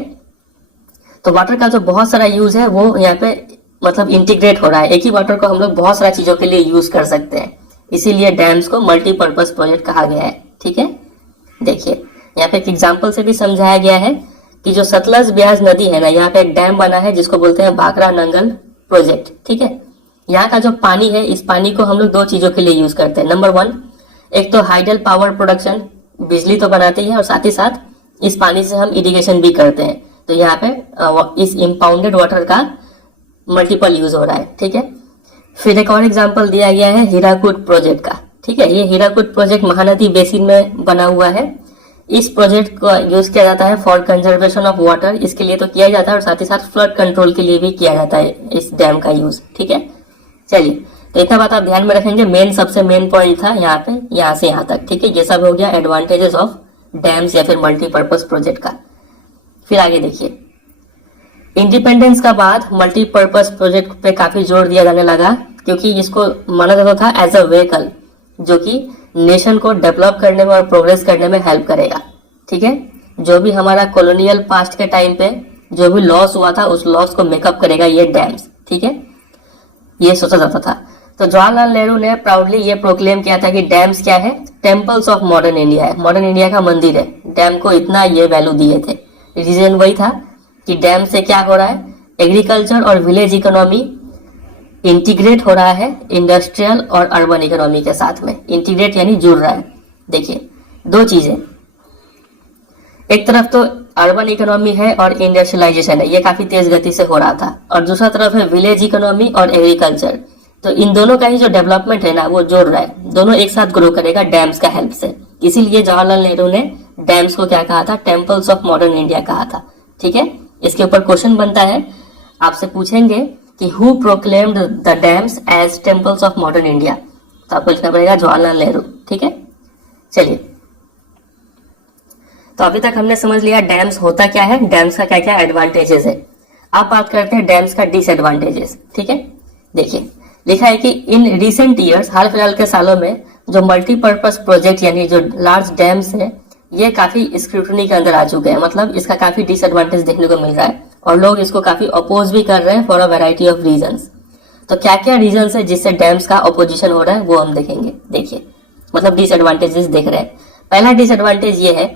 तो वाटर का जो बहुत सारा यूज है वो यहाँ पे मतलब इंटीग्रेट हो रहा है। एक ही वाटर को हम लोग बहुत सारा चीजों के लिए यूज कर सकते हैं, इसीलिए डैम्स को मल्टीपर्पज प्रोजेक्ट कहा गया है, ठीक है। देखिए यहाँ पे एक एग्जाम्पल से भी समझाया गया है कि जो सतलज ब्यास नदी है ना, यहाँ पे एक डैम बना है जिसको बोलते हैं भाखरा नंगल प्रोजेक्ट, ठीक है। यहाँ का जो पानी है, इस पानी को हम लोग दो चीजों के लिए यूज करते हैं। नंबर 1, एक तो हाइडल पावर प्रोडक्शन, बिजली तो बनाते ही है, और साथ ही साथ इस पानी से हम इरिगेशन भी करते हैं। तो यहाँ पे इस इम्पाउंडेड वाटर का मल्टीपल यूज हो रहा है, ठीक है। फिर एक और एग्जांपल दिया गया है हीराकुड प्रोजेक्ट का, ठीक है। ये हीराकुड प्रोजेक्ट महानदी बेसिन में बना हुआ है। इस प्रोजेक्ट को यूज किया जाता है फॉर कंजर्वेशन ऑफ वाटर, इसके लिए तो किया जाता है, और साथ ही साथ फ्लड कंट्रोल के लिए भी किया जाता है इस डैम का यूज, ठीक है। चलिए, तो इतना बात आप ध्यान में रखेंगे। सबसे मेन पॉइंट था यहाँ पे, यहाँ से यहाँ तक, ठीक है। ये सब हो गया एडवांटेजेस ऑफ डैम्स या फिर मल्टीपर्पज प्रोजेक्ट का। फिर आगे देखिए, इंडिपेंडेंस का बाद मल्टीपर्पज प्रोजेक्ट पे काफी जोर दिया जाने लगा, क्योंकि इसको माना जाता था एज अ व्हीकल जो कि नेशन को डेवलप करने में और प्रोग्रेस करने में हेल्प करेगा, ठीक है। जो भी हमारा कॉलोनियल पास्ट के टाइम पे जो भी लॉस हुआ था, उस लॉस को मेकअप करेगा ये डैम्स, ठीक है। ये सोचा जाता था। तो जवाहरलाल नेहरू ने प्राउडली ये प्रोक्लेम किया था कि डैम्स क्या है, टेम्पल्स ऑफ मॉडर्न इंडिया है, मॉडर्न इंडिया का मंदिर है। डैम को इतना ये वैल्यू दिए थे। रीजन वही था कि डैम से क्या हो रहा है, एग्रीकल्चर और विलेज इकोनॉमी इंटीग्रेट हो रहा है इंडस्ट्रियल और अर्बन इकोनॉमी के साथ में। इंटीग्रेट यानी जुड़ रहा है। देखिए, दो चीजें, एक तरफ तो अर्बन इकोनॉमी है और इंडस्ट्रियलाइजेशन है, ये काफी तेज गति से हो रहा था, और दूसरा तरफ है विलेज इकोनॉमी और एग्रीकल्चर। तो इन दोनों का ही जो डेवलपमेंट है ना, वो जोड़ रहा है, दोनों एक साथ ग्रो करेगा डैम्स का हेल्प से। इसीलिए जवाहरलाल नेहरू ने डैम्स को क्या कहा था, टेम्पल्स ऑफ मॉडर्न इंडिया कहा था, ठीक है। इसके ऊपर क्वेश्चन बनता है, आपसे पूछेंगे कि who proclaimed the dams as temples of modern India, तो आपको लिखना पड़ेगा जवाहरलाल नेहरू, ठीक है। चलिए, तो अभी तक हमने समझ लिया डैम्स होता क्या है, डैम्स का क्या क्या एडवांटेजेस है। अब बात करते हैं डैम्स का डिसएडवांटेजेस, ठीक है। देखिए, लिखा है कि इन रिसेंट ईयर्स, हाल फिलहाल के सालों में जो मल्टीपर्पज प्रोजेक्ट यानी जो लार्ज डैम्स है, ये काफी स्क्रूटनी के अंदर आ चुके हैं। मतलब इसका काफी डिसएडवांटेज देखने को मिल रहा है, और लोग इसको काफी अपोज भी कर रहे हैं for a variety of reasons. तो क्या क्या रीजंस है जिससे डैम्स का अपोजिशन हो रहा है, वो हम देखेंगे। देखिए, मतलब डिसएडवांटेजेस देख रहे हैं। पहला डिसएडवांटेज ये है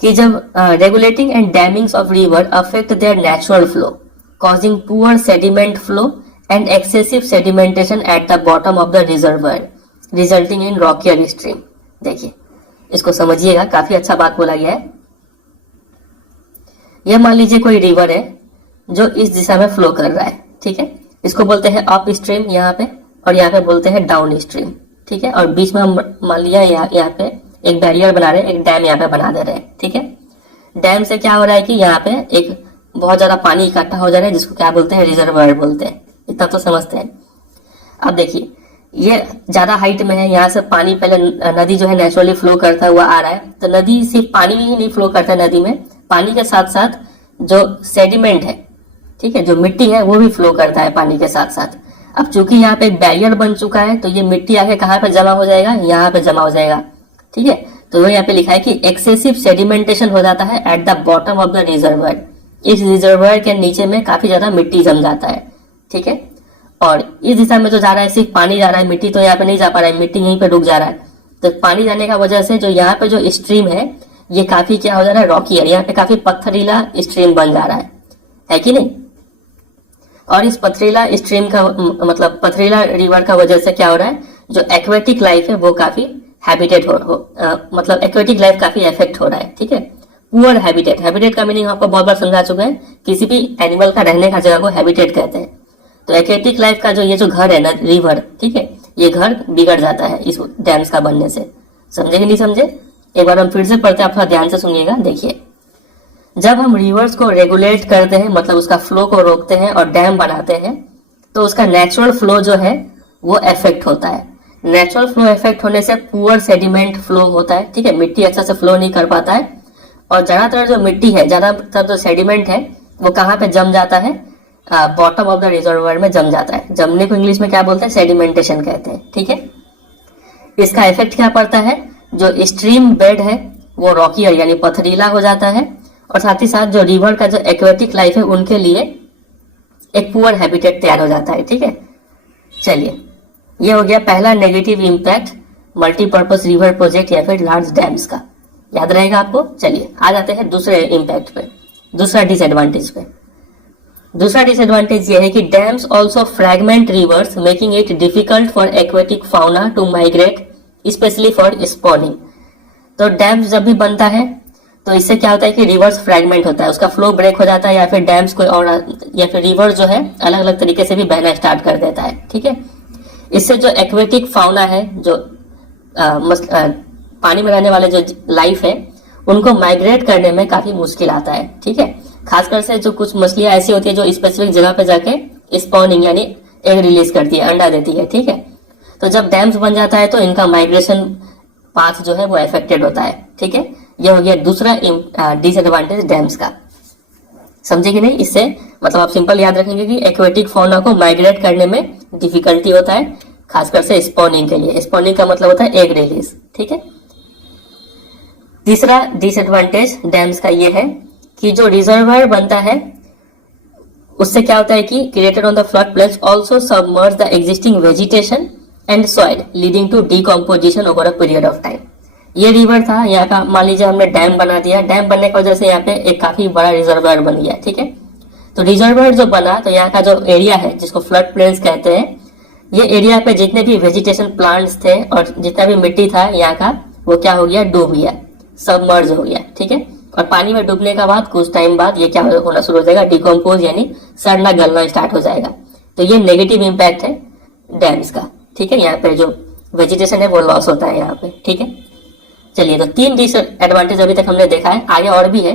कि जब regulating and dammings of river affect their natural flow, causing poor sediment flow and excessive sedimentation at the bottom of the reservoir, resulting in rockier stream. देखिए, इसको समझिएगा, काफी अच्छा बात बोला गया है। यह मान लीजिए कोई रिवर है जो इस दिशा में फ्लो कर रहा है, ठीक है। इसको बोलते हैं अप स्ट्रीम यहाँ पे, और यहाँ पे बोलते हैं डाउन स्ट्रीम, ठीक है। और बीच में हम मान लिया यहाँ पे एक बैरियर बना रहे हैं, एक डैम यहाँ पे बना दे रहे हैं, ठीक है। डैम से क्या हो रहा है कि यहाँ पे एक बहुत ज्यादा पानी इकट्ठा हो जा रहा है, जिसको क्या बोलते हैं, रिजर्वायर बोलते हैं। इतना तो समझते हैं। अब देखिए, ये ज्यादा हाइट में है, यहाँ से पानी पहले नदी जो है नेचुरली फ्लो करता हुआ आ रहा है। तो नदी सिर्फ पानी ही नहीं फ्लो करता है, नदी में पानी के साथ साथ जो सेडिमेंट है, ठीक है, जो मिट्टी है, वो भी फ्लो करता है पानी के साथ साथ। अब चूंकि यहाँ पे एक बैरियर बन चुका है, तो ये मिट्टी आके कहाँ पे जमा हो जाएगा, यहाँ पे जमा हो जाएगा, ठीक है। तो वो यहाँ पे लिखा है कि एक्सेसिव सेडिमेंटेशन हो जाता है eight the bottom of the reservoir. इस रिजर्वायर के नीचे में काफी ज्यादा मिट्टी जम जाता है, ठीक है। और इस दिशा में जो जा रहा है, सिर्फ पानी जा रहा है, मिट्टी तो यहाँ पे नहीं जा पा रहा है, मिट्टी यहीं पे रुक जा रहा है। तो पानी जाने का वजह से जो यहाँ पे जो स्ट्रीम है, ये काफी क्या हो जा रहा है, रॉकी है। यहाँ पे काफी पत्थरीला स्ट्रीम बन जा रहा है कि नहीं। और इस पथरीला स्ट्रीम का मतलब पथरीला रिवर का वजह से क्या हो रहा है, जो एक्वेटिक लाइफ है वो काफी हैबिटेट मतलब एक्वेटिक लाइफ काफी इफेक्ट हो रहा है, ठीक है। पुअर हैबिटेट, हैबिटेट का मीनिंग आपको बहुत बार समझा चुके हैं, किसी भी एनिमल का रहने का जगह को हैबिटेट कहते हैं। तो एक्वेटिक लाइफ का ये जो घर है ना, रिवर, ठीक है, ये घर बिगड़ जाता है इस डैम्स का बनने से। समझे कि नहीं समझे? एक बार हम फिर से पढ़ते हैं, आप थोड़ा ध्यान से सुनिएगा। देखिए, जब हम रिवर्स को रेगुलेट करते हैं, मतलब उसका फ्लो को रोकते हैं और डैम बनाते हैं, तो उसका नेचुरल फ्लो जो है वो इफेक्ट होता है। नेचुरल फ्लो इफेक्ट होने से पुअर सेडिमेंट फ्लो होता है, ठीक है, मिट्टी अच्छा से फ्लो नहीं कर पाता है। और ज्यादातर जो मिट्टी है, ज्यादातर जो सेडिमेंट है, वो कहाँ पे जम जाता है, बॉटम ऑफ द रिजर्वायर में जम जाता है। जमने को इंग्लिश में क्या बोलते हैं, सेडिमेंटेशन कहते हैं, ठीक है। इसका इफेक्ट क्या पड़ता है, जो स्ट्रीम बेड है वो रॉकियर यानी पथरीला हो जाता है, और साथ ही साथ जो रिवर का जो एक्वेटिक लाइफ है उनके लिए एक पुअर हैबिटेट तैयार हो जाता है, ठीक है। चलिए, ये हो गया पहला negative impact multipurpose river project या फिर लार्ज डैम्स का, याद रहेगा आपको। चलिए, आ जाते हैं दूसरे इंपैक्ट पे, दूसरा डिसएडवांटेज पे। दूसरा डिसएडवांटेज ये है कि dams also fragment rivers making it difficult for aquatic fauna to migrate especially for spawning. तो डैम्स जब भी बनता है तो इससे क्या होता है कि रिवर्स फ्रैगमेंट होता है, उसका फ्लो ब्रेक हो जाता है, या फिर डैम्स कोई और या फिर रिवर जो है अलग अलग तरीके से भी बहना स्टार्ट कर देता है। ठीक है, इससे जो एक्वेटिक फाउना है, जो पानी में रहने वाले जो लाइफ है, उनको माइग्रेट करने में काफी मुश्किल आता है। ठीक है, खासकर से जो कुछ मछलियां ऐसी होती है जो स्पेसिफिक जगह पे जाके स्पॉनिंग यानी एग रिलीज करती है, अंडा देती है। ठीक है, तो जब डैम्स बन जाता है तो इनका माइग्रेशन पाथ जो है वो अफेक्टेड होता है। ठीक है, यह हो गया दूसरा डिसएडवांटेज डैम्स का। समझे कि नहीं? इससे मतलब आप सिंपल याद रखेंगे कि एक्वेटिक फाउना को माइग्रेट करने में डिफिकल्टी होता है, खासकर से स्पॉनिंग के लिए। स्पॉनिंग का मतलब होता है एग रिलीज। ठीक है, तीसरा डिसएडवांटेज डैम्स का ये है कि जो रिजर्वायर बनता है उससे क्या होता है कि created on the flood plains also submerge the existing vegetation and soil leading to decomposition over a period of time. ये रिवर था यहाँ का, मान लीजिए हमने डैम बना दिया, डैम बनने की वजह से यहाँ पे एक काफी बड़ा रिजर्वायर बन गया। ठीक है, तो रिजर्वायर जो बना तो यहाँ का जो एरिया है जिसको फ्लड प्लेन्स कहते हैं, ये एरिया पे जितने भी वेजिटेशन प्लांट्स थे और जितना भी मिट्टी था यहाँ का, वो क्या हो गया? डूब गया, सबमर्ज हो गया। ठीक है, और पानी में डूबने के बाद कुछ टाइम बाद ये क्या होना शुरू हो जाएगा? डिकम्पोज यानी सड़ना गलना स्टार्ट हो जाएगा। तो ये नेगेटिव इंपैक्ट है डैम्स का। ठीक है, यहाँ पे जो वेजिटेशन है वो लॉस होता है यहाँ पे। ठीक है, चलिए, तो 3 डिसएडवांटेज अभी तक हमने देखा है, आगे और भी है।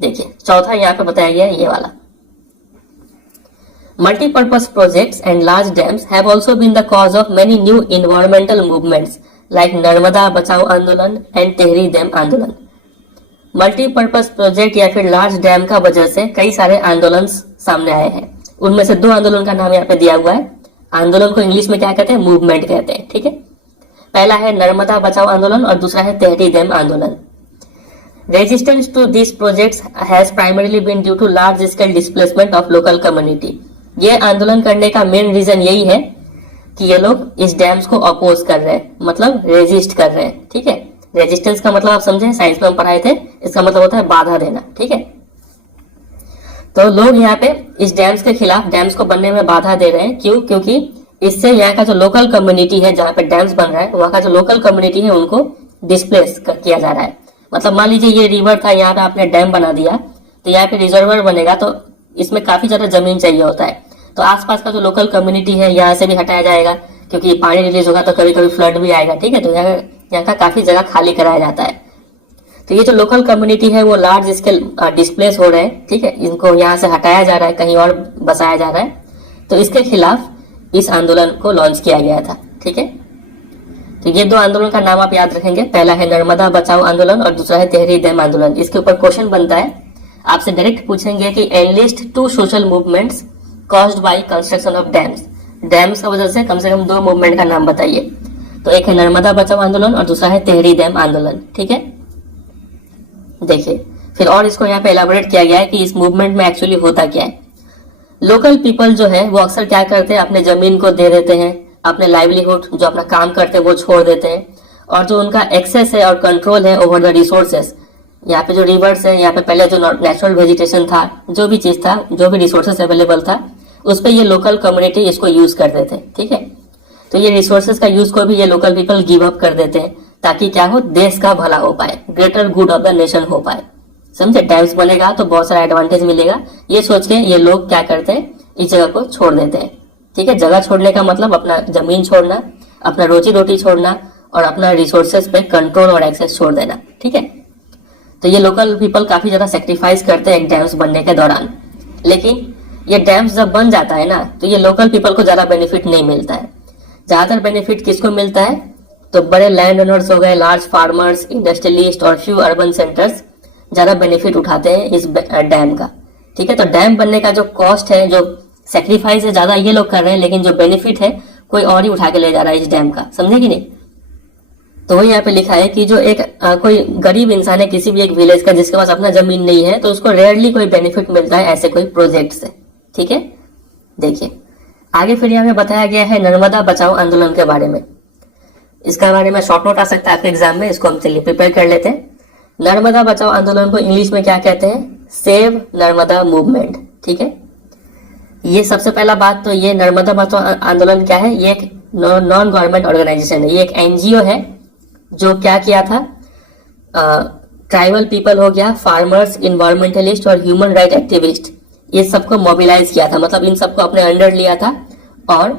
देखिए, चौथा यहाँ पे बताया गया है ये वाला। Multipurpose projects and large dams have also been the cause of many new environmental movements like Narmada Bachao Andolan and Tehri dam आंदोलन। मल्टीपर्पज प्रोजेक्ट या फिर लार्ज डैम का वजह से कई सारे आंदोलन सामने आए हैं। उनमें से 2 आंदोलन का नाम यहाँ पे दिया हुआ है। आंदोलन को इंग्लिश में क्या कहते हैं? मूवमेंट कहते हैं। ठीक है, पहला है नर्मदा बचाओ आंदोलन और दूसरा है तेहरी डैम आंदोलन। Resistance to this projects has primarily been due to large scale displacement of local community. ये आंदोलन करने का मेन रीजन यही है कि ये लोग इस डैम्स को अपोज कर रहे हैं, मतलब रेजिस्ट कर रहे हैं। ठीक है, रेजिस्टेंस का मतलब आप समझे, साइंस में हम पढ़ाए थे, इसका मतलब होता है बाधा देना। ठीक है, तो लोग यहाँ पे इस डैम्स के खिलाफ, डैम्स को बनने में बाधा दे रहे हैं। क्यों? क्योंकि इससे यहाँ का जो लोकल कम्युनिटी है जहाँ पे डैम्स बन रहा है, वहाँ का जो लोकल कम्युनिटी है उनको डिस्प्लेस किया जा रहा है। मतलब मान लीजिए ये रिवर था, यहाँ पे आपने डैम बना दिया, तो यहाँ पे रिजर्वर बनेगा, तो इसमें काफी ज्यादा जमीन चाहिए होता है। तो आसपास का जो लोकल कम्युनिटी है यहाँ से भी हटाया जाएगा, क्योंकि पानी रिलीज होगा तो कभी कभी फ्लड भी आएगा। ठीक है, तो यहाँ का काफी जगह खाली कराया जाता है। तो ये जो लोकल कम्युनिटी है वो लार्ज स्केल डिस्प्लेस हो रहे हैं। ठीक है, इनको यहाँ से हटाया जा रहा है, कहीं और बसाया जा रहा है। तो इसके खिलाफ इस आंदोलन को लॉन्च किया गया था। ठीक है, तो ये 2 आंदोलन का नाम आप याद रखेंगे। पहला है नर्मदा बचाओ आंदोलन और दूसरा है तेहरी डैम आंदोलन। इसके ऊपर क्वेश्चन बनता है, आपसे डायरेक्ट पूछेंगे कि enlist 2 social movements caused by construction of dams. Dams की वजह से कम 2 मूवमेंट का नाम बताइए। तो एक है नर्मदा बचाओ आंदोलन और दूसरा है तेहरी डैम आंदोलन। ठीक है, देखिए फिर और इसको यहाँ पे एलाबोरेट किया गया है कि इस मूवमेंट में एक्चुअली होता क्या है। लोकल पीपल जो है वो अक्सर क्या करते हैं, अपने जमीन को दे देते हैं, अपने लाइवलीहुड जो अपना काम करते हैं वो छोड़ देते हैं, और जो उनका एक्सेस है और कंट्रोल है ओवर द रिसोर्सेस, यहाँ पे जो रिवर्स है, यहाँ पे पहले जो नेचुरल वेजिटेशन था, जो भी चीज था, जो भी रिसोर्सेस अवेलेबल था, उस पर ये लोकल कम्युनिटी इसको यूज कर देते हैं। ठीक है, तो ये रिसोर्सेज का यूज को भी ये लोकल पीपल गिव अप कर देते हैं, ताकि क्या हो, देश का भला हो पाए, greater good of the nation हो पाए। समझे, डैम्स बनेगा तो बहुत सारा एडवांटेज मिलेगा, ये सोच के ये लोग क्या करते हैं, इस जगह को छोड़ देते हैं। ठीक है, जगह छोड़ने का मतलब अपना जमीन छोड़ना, अपना रोजी रोटी छोड़ना और अपना रिसोर्सेज पे कंट्रोल और एक्सेस छोड़ देना। ठीक है, तो ये लोकल पीपल काफी ज्यादा सेक्रीफाइस करते हैं डैम्स बनने के दौरान। लेकिन ये डैम्स जब बन जाता है ना, तो ये लोकल पीपल को ज्यादा बेनिफिट नहीं मिलता है। ज्यादातर बेनिफिट किसको मिलता है, तो बड़े लैंड ओनर्स हो गए, लार्ज फार्मर्स, इंडस्ट्रियलिस्ट और फ्यू अर्बन सेंटर्स ज्यादा बेनिफिट उठाते हैं इस डैम का। ठीक है, तो डैम बनने का जो कॉस्ट है, जो सेक्रीफाइस है, ज्यादा ये लोग कर रहे हैं, लेकिन जो बेनिफिट है कोई और ही उठा के ले जा रहा है इस डैम का। समझे कि नहीं? तो वही यहाँ पे लिखा है कि जो एक कोई गरीब इंसान है किसी भी एक विलेज का जिसके पास अपना जमीन नहीं है, तो उसको रेयरली कोई बेनिफिट मिलता है ऐसे कोई प्रोजेक्ट से। ठीक है, देखिए आगे फिर यहाँ पे बताया गया है नर्मदा बचाओ आंदोलन के बारे में। इसका बारे में शॉर्ट नोट आ सकता है आपके एग्जाम में, इसको हम चलिए प्रिपेयर कर लेते हैं। नर्मदा बचाओ आंदोलन को इंग्लिश में क्या कहते हैं, सेव नर्मदा मूवमेंट। ठीक है, ये सबसे पहला बात तो ये नर्मदा बचाओ आंदोलन क्या है, ये एक नॉन गवर्नमेंट ऑर्गेनाइजेशन है, ये एक एनजीओ है जो क्या किया था, ट्राइबल पीपल हो गया, फार्मर्स, इन्वायरमेंटलिस्ट और ह्यूमन राइट एक्टिविस्ट, ये सबको मोबिलाइज किया था, मतलब इन सबको अपने अंडर लिया था और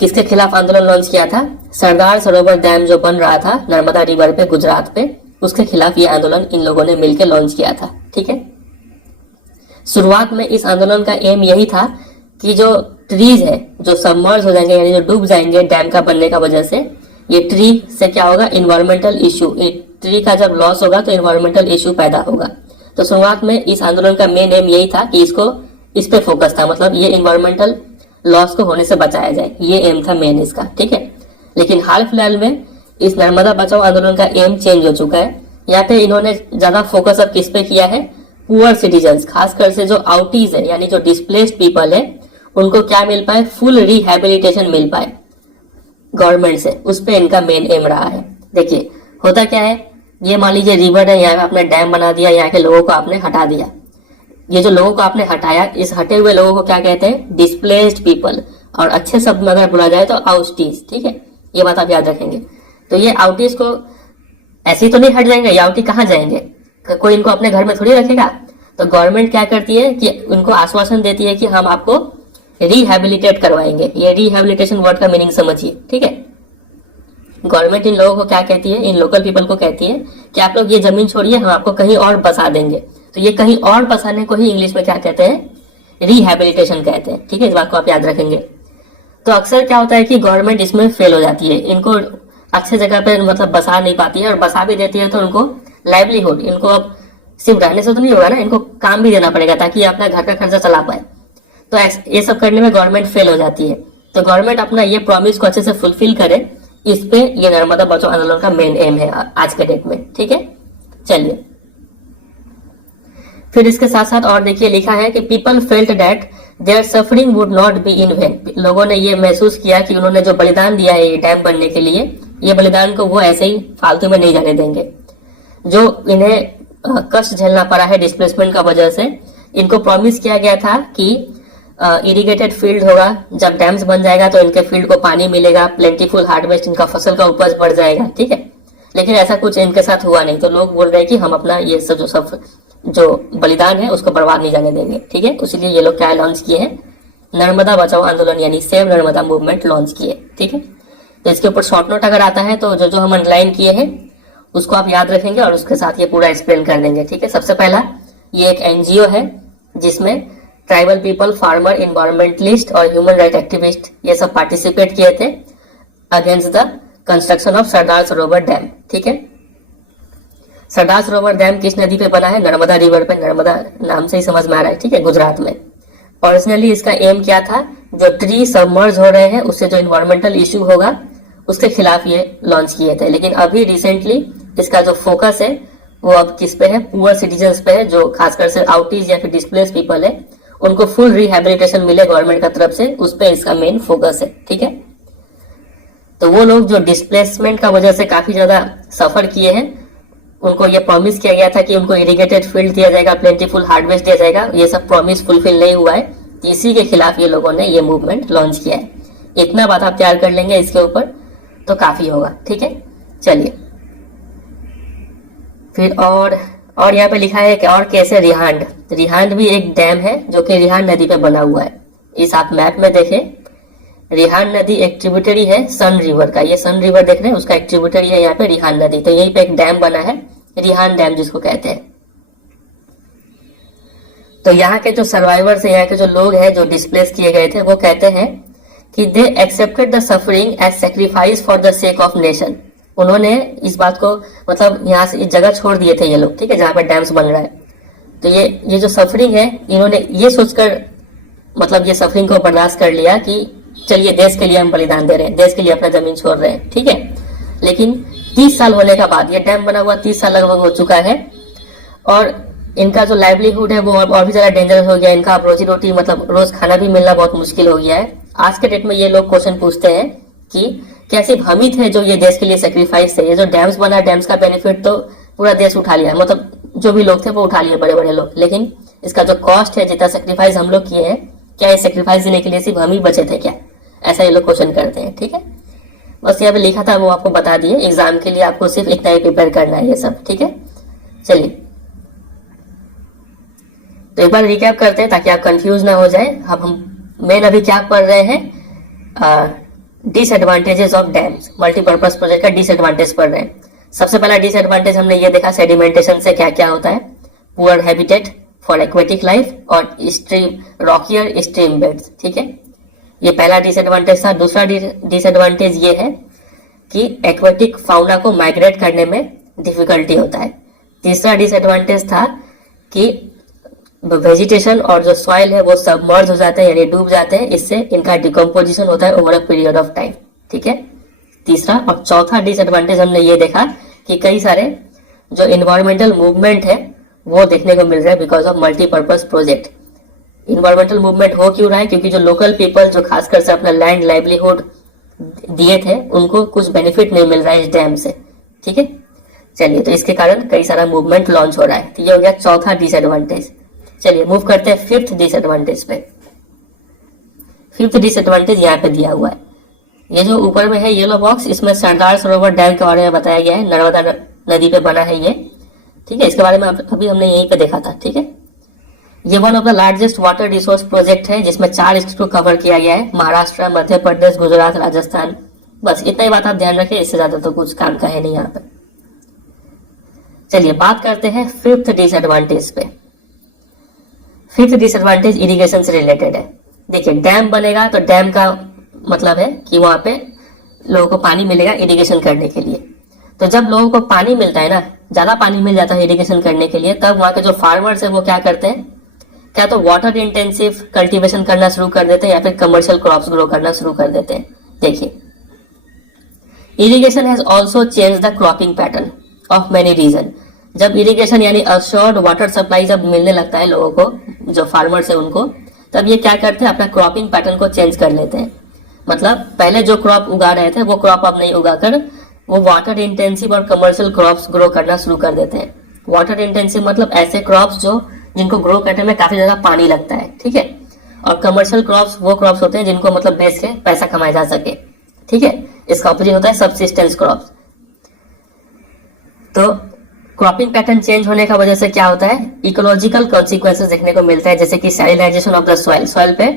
किसके खिलाफ आंदोलन लॉन्च किया था, सरदार सरोवर डैम जो बन रहा था नर्मदा रिवर पे गुजरात पे, उसके खिलाफ ये आंदोलन इन लोगों ने मिलकर लॉन्च किया था। ठीक है, शुरुआत में इस आंदोलन का एम यही था कि जो ट्रीज है जो सबमर्ज हो जाएंगे यानी जो डूब जाएंगे डैम का बनने का वजह से, ये ट्री से क्या होगा, इन्वायरमेंटल इश्यू, ट्री का जब लॉस होगा तो इन्वायरमेंटल इश्यू पैदा होगा। तो शुरुआत में इस आंदोलन का मेन एम यही था कि इस पे फोकस था, मतलब ये इन्वायरमेंटल लॉस को होने से बचाया जाए, ये एम था मेन इसका। ठीक है, लेकिन हाल फिलहाल में इस नर्मदा बचाओ आंदोलन का एम चेंज हो चुका है। यहाँ पे इन्होंने ज्यादा फोकस अब किस पे किया है, पुअर सिटीजन्स, खासकर से जो आउटीज है यानी जो डिस्प्लेस्ड पीपल है, उनको क्या मिल पाए, फुल रिहेबिलिटेशन मिल पाए गवर्नमेंट से, उस पे इनका मेन एम रहा है। देखिए होता क्या है, ये मान लीजिए रिवर है, यहाँ पे आपने डैम बना दिया, यहाँ के लोगों को आपने हटा दिया, ये जो लोगों को आपने हटाया, इस हटे हुए लोगों को क्या कहते हैं, डिस्प्लेस्ड पीपल, और अच्छे शब्द में अगर बोला जाए तो आउटीज। ठीक है, ये बात आप याद रखेंगे। तो ये आउटीज को ऐसे ही तो नहीं हट जाएंगे, ये आउटी कहाँ जाएंगे, कोई इनको अपने घर में थोड़ी रखेगा। तो गवर्नमेंट क्या करती है कि उनको आश्वासन देती है कि हम आपको रिहेबिलिटेट करवाएंगे। ये रिहेबिलिटेशन वर्ड का मीनिंग समझिए। ठीक है, गवर्नमेंट इन लोगों को क्या कहती है, इन लोकल पीपल को कहती है कि आप लोग ये जमीन छोड़िए, हम आपको कहीं और बसा देंगे। तो ये कहीं और बसाने को ही इंग्लिश में क्या कहते हैं, रिहेबिलिटेशन कहते हैं। ठीक है, इस बात को आप याद रखेंगे। तो अक्सर क्या होता है कि गवर्नमेंट इसमें फेल हो जाती है, इनको अच्छे जगह पे मतलब बसा नहीं पाती है, और बसा भी देती है तो उनको लाइवलीहुड, इनको अब सिर्फ रहने से तो नहीं होगा ना, इनको काम भी देना पड़ेगा ताकि ये अपना घर का खर्चा चला पाए। तो ये सब करने में गवर्नमेंट फेल हो जाती है। तो गवर्नमेंट अपना ये प्रॉमिस को अच्छे से फुलफिल करे, इस पे ये नर्मदा बचाओ आंदोलन का मेन एम है आज के डेट में। ठीक है, चलिए फिर इसके साथ साथ और देखिए लिखा है कि people felt that their suffering would not be in vain. लोगों ने ये महसूस किया कि उन्होंने जो बलिदान दिया है ये डैम बनने के लिए, ये बलिदान को वो ऐसे ही फालतू में नहीं जाने देंगे। जो इन्हें कष्ट झेलना पड़ा है डिस्प्लेसमेंट का वजह से, इनको प्रॉमिस किया गया था कि इरिगेटेड फील्ड होगा, जब डैम्स बन जाएगा तो इनके फील्ड को पानी मिलेगा, प्लेंटीफुल हार्वेस्ट, इनका फसल का उपज बढ़ जाएगा। ठीक है, लेकिन ऐसा कुछ इनके साथ हुआ नहीं। तो लोग बोल रहे हैं कि हम अपना ये सब जो बलिदान है उसको बर्बाद नहीं जाने देंगे। ठीक है, इसलिए ये लोग क्या लॉन्च किए हैं, नर्मदा बचाओ आंदोलन यानी सेव नर्मदा मूवमेंट लॉन्च किए। ठीक है, तो इसके ऊपर शॉर्ट नोट अगर आता है तो जो हम अंडरलाइन किए हैं उसको आप याद रखेंगे और उसके साथ ये पूरा एक्सप्लेन कर देंगे। ठीक है, सबसे पहला ये एक एनजीओ है जिसमें ट्राइबल पीपल, फार्मर, इन्वायरमेंटलिस्ट और ह्यूमन राइट एक्टिविस्ट ये सब पार्टिसिपेट किए थे against the construction of Sardar Sarovar dam. ठीक है, सरदार सरोवर डैम किस नदी पे बना है, नर्मदा रिवर पे, नर्मदा नाम से ही समझ में आ रहा है। ठीक है, गुजरात में। ओरिजिनली इसका एम क्या था, जो ट्री सबमर्ज हो रहे हैं उससे जो इन्वायरमेंटल इश्यू होगा उसके खिलाफ ये लॉन्च किए थे। लेकिन अभी रिसेंटली इसका जो फोकस है वो अब किस पे है, पुअर सिटीजन्स पे है, जो खासकर से आउटीज या फिर डिस्प्लेस पीपल है, उनको फुल रिहेबिलिटेशन मिले गवर्नमेंट का तरफ से, उस पे इसका मेन फोकस है। ठीक है, तो वो लोग जो डिस्प्लेसमेंट का वजह से काफी ज्यादा सफर किए हैं, उनको ये प्रॉमिस किया गया था कि उनको इरिगेटेड फील्ड दिया जाएगा, प्लेंटीफुल हार्वेस्ट दिया जाएगा, ये सब प्रॉमिस फुलफिल नहीं हुआ है। इसी के खिलाफ ये लोगों ने ये मूवमेंट लॉन्च किया है। इतना बात आप तैयार कर लेंगे इसके ऊपर तो काफी होगा। ठीक है, चलिए फिर और यहाँ पे लिखा है कि और कैसे रिहांड भी एक डैम है जो कि रिहांड नदी पे बना हुआ है। इस आप मैप में देखें, रिहांड नदी एक ट्रिब्यूटरी है सन रिवर का, ये सन रिवर देख रहे हैं उसका एक ट्रिब्यूटरी है यहाँ पे रिहांड नदी। तो यहीं पे एक डैम बना है रिहांड डैम जिसको कहते हैं। तो यहाँ के जो सर्वाइवर्स है, यहाँ के जो लोग हैं जो डिस्प्लेस किए गए थे, वो कहते हैं कि they accepted the suffering as sacrifice for the sake of nation. उन्होंने इस बात को मतलब यहाँ से इस जगह छोड़ दिए थे ये लोग। ठीक है, जहाँ पे डैम्स बन रहा है। तो ये जो सफरिंग है, इन्होंने ये सोचकर मतलब ये सफरिंग को बर्दाश्त कर लिया कि चलिए देश के लिए हम बलिदान दे रहे हैं, देश के लिए अपना जमीन छोड़ रहे हैं। ठीक है, लेकिन 30 साल होने का बाद, ये डैम बना हुआ 30 साल लगभग हो चुका है और इनका जो लाइवलीहुड है वो और भी ज्यादा डेंजरस हो गया। इनका अब रोजी रोटी मतलब रोज खाना भी मिलना बहुत मुश्किल हो गया है। आज के डेट में ये लोग क्वेश्चन पूछते हैं कि क्या सिर्फ हम ही थे जो ये देश के लिए सेक्रीफाइस थे, ये जो डैम्स बना, डैम्स का बेनिफिट तो पूरा देश उठा लिया, मतलब जो भी लोग थे वो उठा लिए, बड़े बड़े लोग, लेकिन इसका जो कॉस्ट है, जितना सेक्रीफाइस हम लोग किए हैं, क्या ये सेक्रीफाइस देने के लिए सिर्फ हम ही बचे थे क्या? ऐसा ये लोग क्वेश्चन करते हैं, ठीक है। बस यहाँ पे लिखा था वो आपको बता दिए, एग्जाम के लिए आपको सिर्फ इतना ही प्रिपेयर करना है ये सब, ठीक है। चलिए तो एक बार रिकैप करते हैं ताकि आप कंफ्यूज ना हो जाए। अब हम मेन अभी क्या पढ़ रहे हैं, disadvantages of dams, multipurpose project का डिसएडवांटेज पढ़ रहे हैं। सबसे पहला डिसएडवांटेज हमने ये देखा सेडिमेंटेशन से क्या क्या होता है, poor habitat for aquatic life और स्ट्रीम रॉकियर स्ट्रीम बेड्स, ठीक है। ये पहला डिसएडवांटेज था। दूसरा डिसएडवांटेज ये है कि एक्वेटिक फाउना को माइग्रेट करने में डिफिकल्टी होता है। तीसरा डिसएडवांटेज था कि वेजिटेशन और जो सॉइल है वो सबमर्ज हो जाते हैं यानी डूब जाते हैं, इससे इनका डिकम्पोजिशन होता है over a period of time, ठीक है। तीसरा और चौथा डिसएडवांटेज हमने ये देखा कि कई सारे जो इन्वायरमेंटल मूवमेंट है वो देखने को मिल रहा है because of multipurpose project. Environmental movement हो क्यों रहा है? क्योंकि जो लोकल पीपल जो खासकर से अपना लैंड लाइवलीहुड दिए थे उनको कुछ बेनिफिट नहीं मिल रहा है इस डैम से, ठीक है। चलिए तो इसके कारण कई सारा मूवमेंट लॉन्च हो रहा है, तो ये हो गया चौथा डिसएडवांटेज। चलिए मूव करते हैं फिफ्थ डिसएडवांटेज पे। फिफ्थ डिसएडवांटेज यहाँ पे दिया हुआ है, ये जो ऊपर में है येलो बॉक्स, इसमें सरदार सरोवर डैम के बारे में बताया गया है। नर्मदा नदी पे बना है ये, ठीक है। इसके बारे में अभी हमने यहीं पे देखा था, ठीक है। ये one of the largest water resource project है जिसमें 4 स्टेट को कवर किया गया है, महाराष्ट्र, मध्य प्रदेश, गुजरात, राजस्थान। बस इतना ही बात आप ध्यान रखें, इससे ज्यादा तो कुछ काम का है नहीं यहाँ पे। चलिए बात करते हैं फिफ्थ डिसएडवांटेज पे। फिफ्थ डिसएडवांटेज इरिगेशन से रिलेटेड है। देखिए डैम बनेगा तो डैम का मतलब है कि वहां पे लोगों को पानी मिलेगा इरिगेशन करने के लिए। तो जब लोगों को पानी मिलता है ना, ज्यादा पानी मिल जाता है इरिगेशन करने के लिए, तब वहां के जो फार्मर्स है वो क्या करते हैं, क्या तो वाटर इंटेंसिव कल्टीवेशन करना शुरू कर देते हैं या फिर कमर्शियल क्रॉप्स ग्रो करना शुरू कर देते हैं। देखिए irrigation has also change the cropping pattern of many region. जब इरिगेशन यानी अश्योर्ड वाटर सप्लाई जब मिलने लगता है लोगों को, जो फार्मर्स है उनको, तब ये क्या करते हैं, अपना क्रॉपिंग पैटर्न को चेंज कर लेते हैं। मतलब पहले जो क्रॉप उगा रहे थे वो क्रॉप अब नहीं उगाकर वो वाटर इंटेंसिव और कमर्शियल क्रॉप्स ग्रो करना शुरू कर देते हैं। वाटर इंटेंसिव मतलब ऐसे क्रॉप्स जो जिनको ग्रो करने में काफी ज्यादा पानी लगता है, ठीक है। और कमर्शियल क्रॉप्स वो क्रॉप्स होते हैं जिनको मतलब बेच के पैसा कमाया जा सके, ठीक है। इसका ऑपोजिट होता है सबसिस्टेंस क्रॉप्स। तो क्रॉपिंग पैटर्न चेंज होने का वजह से क्या होता है, इकोलॉजिकल कॉन्सिक्वेंसेस देखने को मिलता है, जैसे कि सैलिनाइजेशन ऑफ द सॉइल। सॉइल पे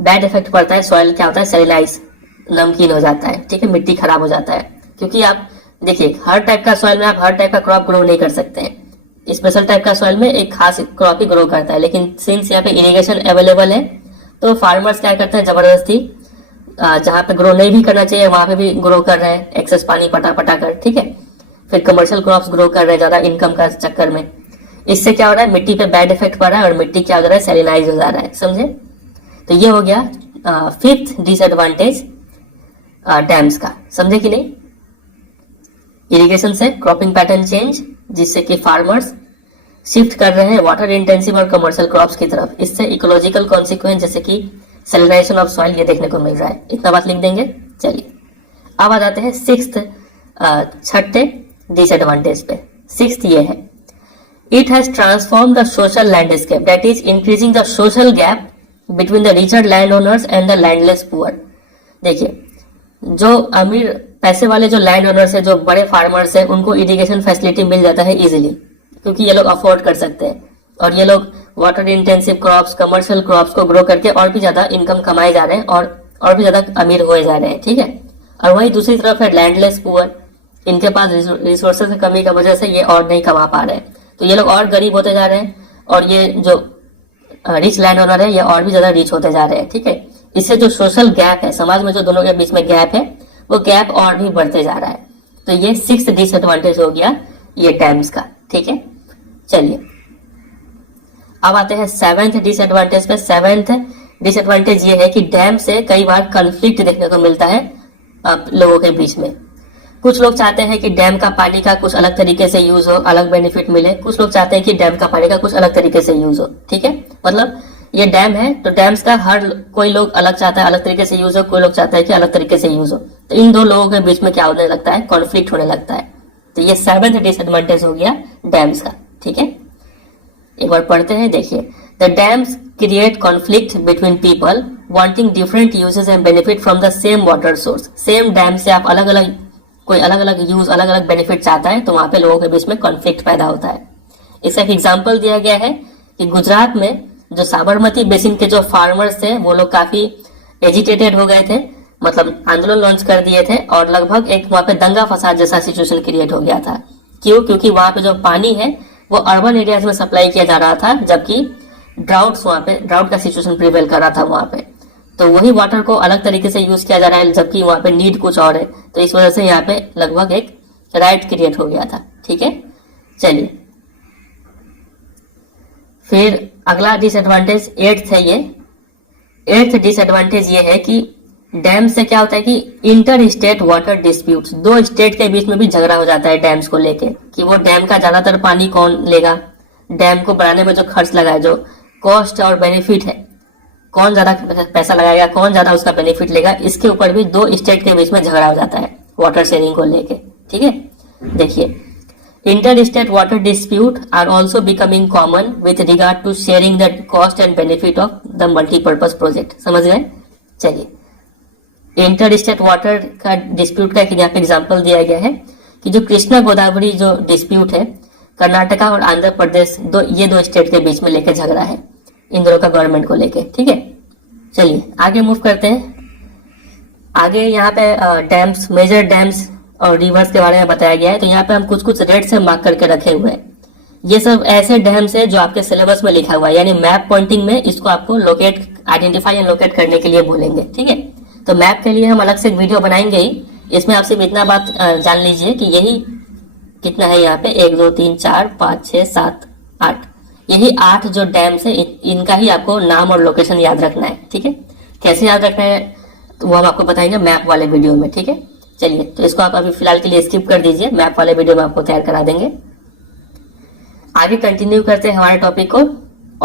बैड इफेक्ट पड़ता है। सॉइल क्या होता है, सैलिनाइज, नमकीन हो जाता है, ठीक है, मिट्टी खराब हो जाता है। क्योंकि आप देखिए हर टाइप का सॉइल में आप हर टाइप का क्रॉप ग्रो नहीं कर सकते हैं। स्पेशल टाइप का सॉइल में एक खास क्रॉप ही ग्रो करता है, लेकिन सिंस यहाँ पे इरिगेशन अवेलेबल है तो फार्मर्स क्या करते हैं, जबरदस्ती जहाँ पे ग्रो नहीं भी करना चाहिए वहां पे भी ग्रो कर रहे हैं, एक्सेस पानी पटा पटा कर, ठीक है। फिर कमर्शियल क्रॉप्स ग्रो कर रहे हैं ज्यादा इनकम का चक्कर में। इससे क्या हो रहा है, मिट्टी पे बैड इफेक्ट पड़ रहा है और मिट्टी क्या हो रहा है, सैलिनाइज हो जा रहा है, समझे। तो ये हो गया फिफ्थ डिसएडवांटेज डैम्स का, समझे कि नहीं। इरिगेशन से क्रॉपिंग पैटर्न चेंज, जिससे कि फार्मर्स शिफ्ट कर रहे हैं वाटर इंटेंसिव और कमर्शियल क्रॉप्स की तरफ। इससे इकोलॉजिकल कॉन्सिक्वेंस जैसे कि सैलिनाइजेशन ऑफ सॉइल ये देखने को मिल रहा है। इतना बात लिख देंगे। चलिए अब आ जाते हैं सिक्स्थ, छठे डिसएडवांटेज पे। सिक्स्थ ये है, it has transform the social landscape, that is increasing the social gap between the richer land owners and the landless poor. देखिए जो अमीर पैसे वाले जो लैंड ओनर्स है, जो बड़े फार्मर्स है, उनको इरिगेशन फैसिलिटी मिल जाता है इजीली, क्योंकि ये लोग अफोर्ड कर सकते हैं और ये लोग water intensive crops, commercial crops को ग्रो करके और भी ज्यादा इनकम कमाए जा रहे हैं और भी ज्यादा अमीर हुए जा रहे हैं, ठीक है। और वहीं दूसरी तरफ है लैंडलेस पुअर, इनके पास रिसोर्सेज की कमी की वजह से ये और नहीं कमा पा रहे हैं, तो ये लोग और गरीब होते जा रहे हैं और ये जो रिच लैंड ओनर है ये और भी ज्यादा रिच होते जा रहे हैं, ठीक है। इससे जो सोशल गैप है, समाज में जो दोनों के बीच में गैप है, वो गैप और भी बढ़ते जा रहा है। तो ये सिक्स्थ डिसएडवांटेज हो गया ये डैम्स का, ठीक है। चलिए अब आते हैं सेवेंथ डिसएडवांटेज पे। सेवेंथ डिसएडवांटेज ये है कि डैम से कई बार कॉन्फ्लिक्ट देखने को मिलता है लोगों के बीच में। कुछ लोग चाहते हैं कि डैम का पानी का कुछ अलग तरीके से यूज हो, अलग बेनिफिट मिले। कुछ लोग चाहते हैं कि डैम का पानी का कुछ अलग तरीके से यूज हो, ठीक है। मतलब ये डैम है तो डैम्स का हर कोई लोग अलग चाहता है अलग तरीके से यूज हो, कोई लोग चाहता है कि अलग तरीके से यूज हो। तो इन दो लोगों के बीच में क्या होने लगता है, कॉन्फ्लिक्ट होने लगता है। तो ये सेवेंथ डिसएडवांटेज हो गया डैम्स का, ठीक है। एक बार पढ़ते हैं, देखिए। The dams create conflict between people wanting different uses and benefit from the same water source. Same dam से आप अलग अलग, कोई अलग अलग यूज, अलग अलग बेनिफिट चाहता है, तो वहां पे लोगों के बीच में कॉन्फ्लिक्ट पैदा होता है। इसका एक एग्जाम्पल दिया गया है कि गुजरात में जो साबरमती बेसिन के जो फार्मर्स थे वो लोग काफी एजिटेटेड हो गए थे, मतलब आंदोलन लॉन्च कर दिए थे, और लगभग एक वहां पे दंगा फसाद जैसा सिचुएशन क्रिएट हो गया था। क्यों? क्योंकि वहां पे जो पानी है वो अर्बन एरियाज में सप्लाई किया जा रहा था, जबकि ड्राउट का सिचुएशन प्रिवेल कर रहा था वहां पे। तो वही वाटर को अलग तरीके से यूज किया जा रहा है, जबकि वहां पे नीड कुछ और है। तो इस वजह से यहाँ पे लगभग एक राइट क्रिएट हो गया था। ठीक है, चलिए फिर अगला डिसएडवांटेज, एट्थ है ये। एट्थ डिसएडवांटेज ये है कि डैम से क्या होता है कि इंटर स्टेट वाटर डिस्प्यूट्स, दो स्टेट के बीच में भी झगड़ा हो जाता है डैम्स को लेके, कि वो डैम का ज्यादातर पानी कौन लेगा, डैम को बनाने में जो खर्च लगा है, जो कॉस्ट और बेनिफिट है, कौन ज्यादा पैसा लगाएगा, कौन ज्यादा उसका बेनिफिट लेगा, इसके ऊपर भी दो स्टेट के बीच में झगड़ा हो जाता है वाटर शेयरिंग को लेके। ठीक है, देखिए, inter state water dispute are also becoming common with regard to sharing the cost and benefit of the multipurpose project. समझ गए? चलिए, इंटर स्टेट वाटर का डिस्प्यूट का यहाँ पे एग्जाम्पल दिया गया है कि जो कृष्णा गोदावरी जो डिस्प्यूट है, कर्नाटका और आंध्र प्रदेश ये दो स्टेट के बीच में लेके झगड़ा है, इन दोनों का गवर्नमेंट को लेके। ठीक है, चलिए आगे मूव करते हैं। आगे यहाँ पे डैम्स, मेजर डैम्स और रिवर्स के बारे में बताया गया है। तो यहाँ पे हम कुछ कुछ रेड से मार्क करके रखे हुए हैं। ये सब ऐसे डैम्स है जो आपके सिलेबस में लिखा हुआ है, यानी मैप पॉइंटिंग में इसको आपको लोकेट, आइडेंटिफाई एंड लोकेट करने के लिए बोलेंगे। ठीक है, तो मैप के लिए हम अलग से एक वीडियो बनाएंगे ही। इसमें आप सिर्फ इतना बात जान लीजिए कि यही कितना है यहाँ पे, 1 2 3 4 5 6 7 8, यही 8 जो डैम्स है, इनका ही आपको नाम और लोकेशन याद रखना है। ठीक है, कैसे याद रखना है तो वो हम आपको बताएंगे मैप वाले वीडियो में। ठीक है, चलिए, तो इसको आप अभी फिलहाल के लिए स्किप कर दीजिए, मैप वाले वीडियो में आपको तैयार करा देंगे। आगे कंटिन्यू करते हैं हमारे टॉपिक को,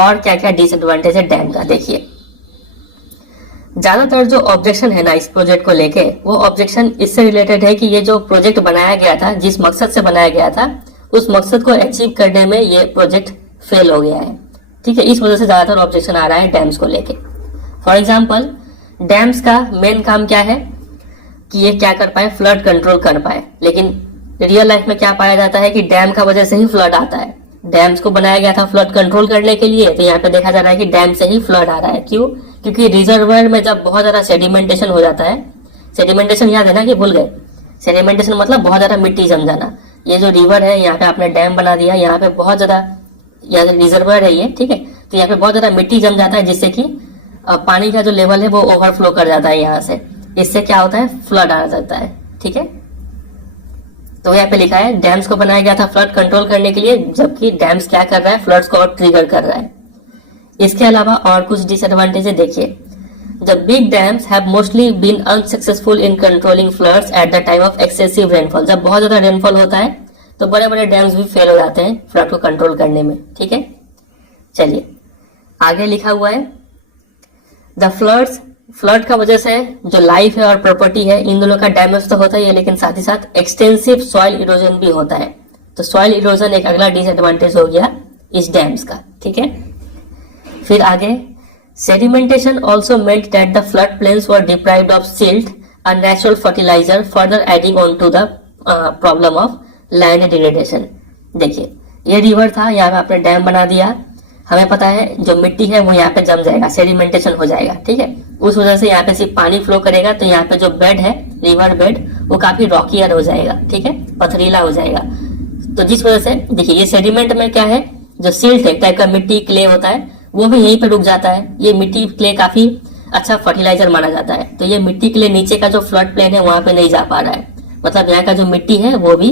और क्या क्या डिसएडवांटेज है डैम का। देखिए, ज्यादातर जो ऑब्जेक्शन है ना इस प्रोजेक्ट को लेके, वो ऑब्जेक्शन इससे रिलेटेड है कि ये जो प्रोजेक्ट बनाया गया था, जिस मकसद से बनाया गया था, उस मकसद को अचीव करने में ये प्रोजेक्ट फेल हो गया है। ठीक है, इस वजह से ज्यादातर ऑब्जेक्शन आ रहा है डैम्स को लेके। फॉर एग्जाम्पल, डैम्स का मेन काम क्या है कि ये क्या कर पाए, फ्लड कंट्रोल कर पाए। लेकिन रियल लाइफ में क्या पाया जाता है कि डैम का वजह से ही फ्लड आता है। डैम्स को बनाया गया था फ्लड कंट्रोल करने के लिए, तो यहाँ पे देखा जा रहा है कि डैम से ही फ्लड आ रहा है। क्यों? क्योंकि रिजर्वायर में जब बहुत ज्यादा सेडिमेंटेशन हो जाता है, सेडिमेंटेशन याद है ना कि भूल गए? सेडिमेंटेशन मतलब बहुत ज्यादा मिट्टी जम जाना। ये जो रिवर है, यहाँ पे आपने डैम बना दिया, यहाँ पे बहुत ज्यादा, यहाँ रिजर्वायर है ये, ठीक है, तो यहाँ पे बहुत ज्यादा मिट्टी जम जाता है, जिससे कि पानी का जो लेवल है वो ओवरफ्लो कर जाता है यहाँ से। इससे क्या होता है, फ्लड आ जाता है। ठीक है, तो यहाँ पे लिखा है डैम्स को बनाया गया था फ्लड कंट्रोल करने के लिए, जबकि डैम्स क्या कर रहा है, फ्लड्स को और ट्रिगर कर रहा है। इसके अलावा और कुछ डिसएडवांटेज है। देखिए, the big dams have mostly been unsuccessful in controlling floods at the time of excessive rainfall. जब बहुत ज्यादा रेनफॉल होता है तो बड़े बड़े डैम्स भी फेल हो जाते हैं फ्लड को कंट्रोल करने में। ठीक है, चलिए आगे लिखा हुआ है, द फ्लड का वजह से जो लाइफ है और प्रॉपर्टी है, इन दोनों का डैमेज तो होता ही है, लेकिन साथ ही साथ एक्सटेंसिव सॉइल इरोजन भी होता है। तो सॉइल इरोजन एक अगला डिसएडवांटेज हो गया इस डैम्स का। ठीक है, फिर आगे, sedimentation also meant that the flood plains were deprived of silt, a natural fertiliser, further adding on to the problem of land degradation. देखिए, ये रिवर था, यहाँ पे आपने डैम बना दिया, हमें पता है जो मिट्टी है वो यहाँ पे जम जाएगा, सेडिमेंटेशन हो जाएगा। ठीक है, उस वजह से यहाँ पे सिर्फ पानी फ्लो करेगा, तो यहाँ पे जो बेड है, रिवर बेड, वो काफी रॉकियर हो जाएगा। ठीक है, पथरीला हो जाएगा। तो जिस वजह से देखिए, ये सेडिमेंट में क्या है, जो सिल्ट है, टाइप का मिट्टी क्ले होता है, वो भी यहीं पे रुक जाता है। ये मिट्टी क्ले काफी अच्छा फर्टिलाइजर माना जाता है। तो ये मिट्टी क्ले नीचे का जो फ्लड प्लेन है वहां पे नहीं जा पा रहा है, मतलब यहाँ का जो मिट्टी है वो भी,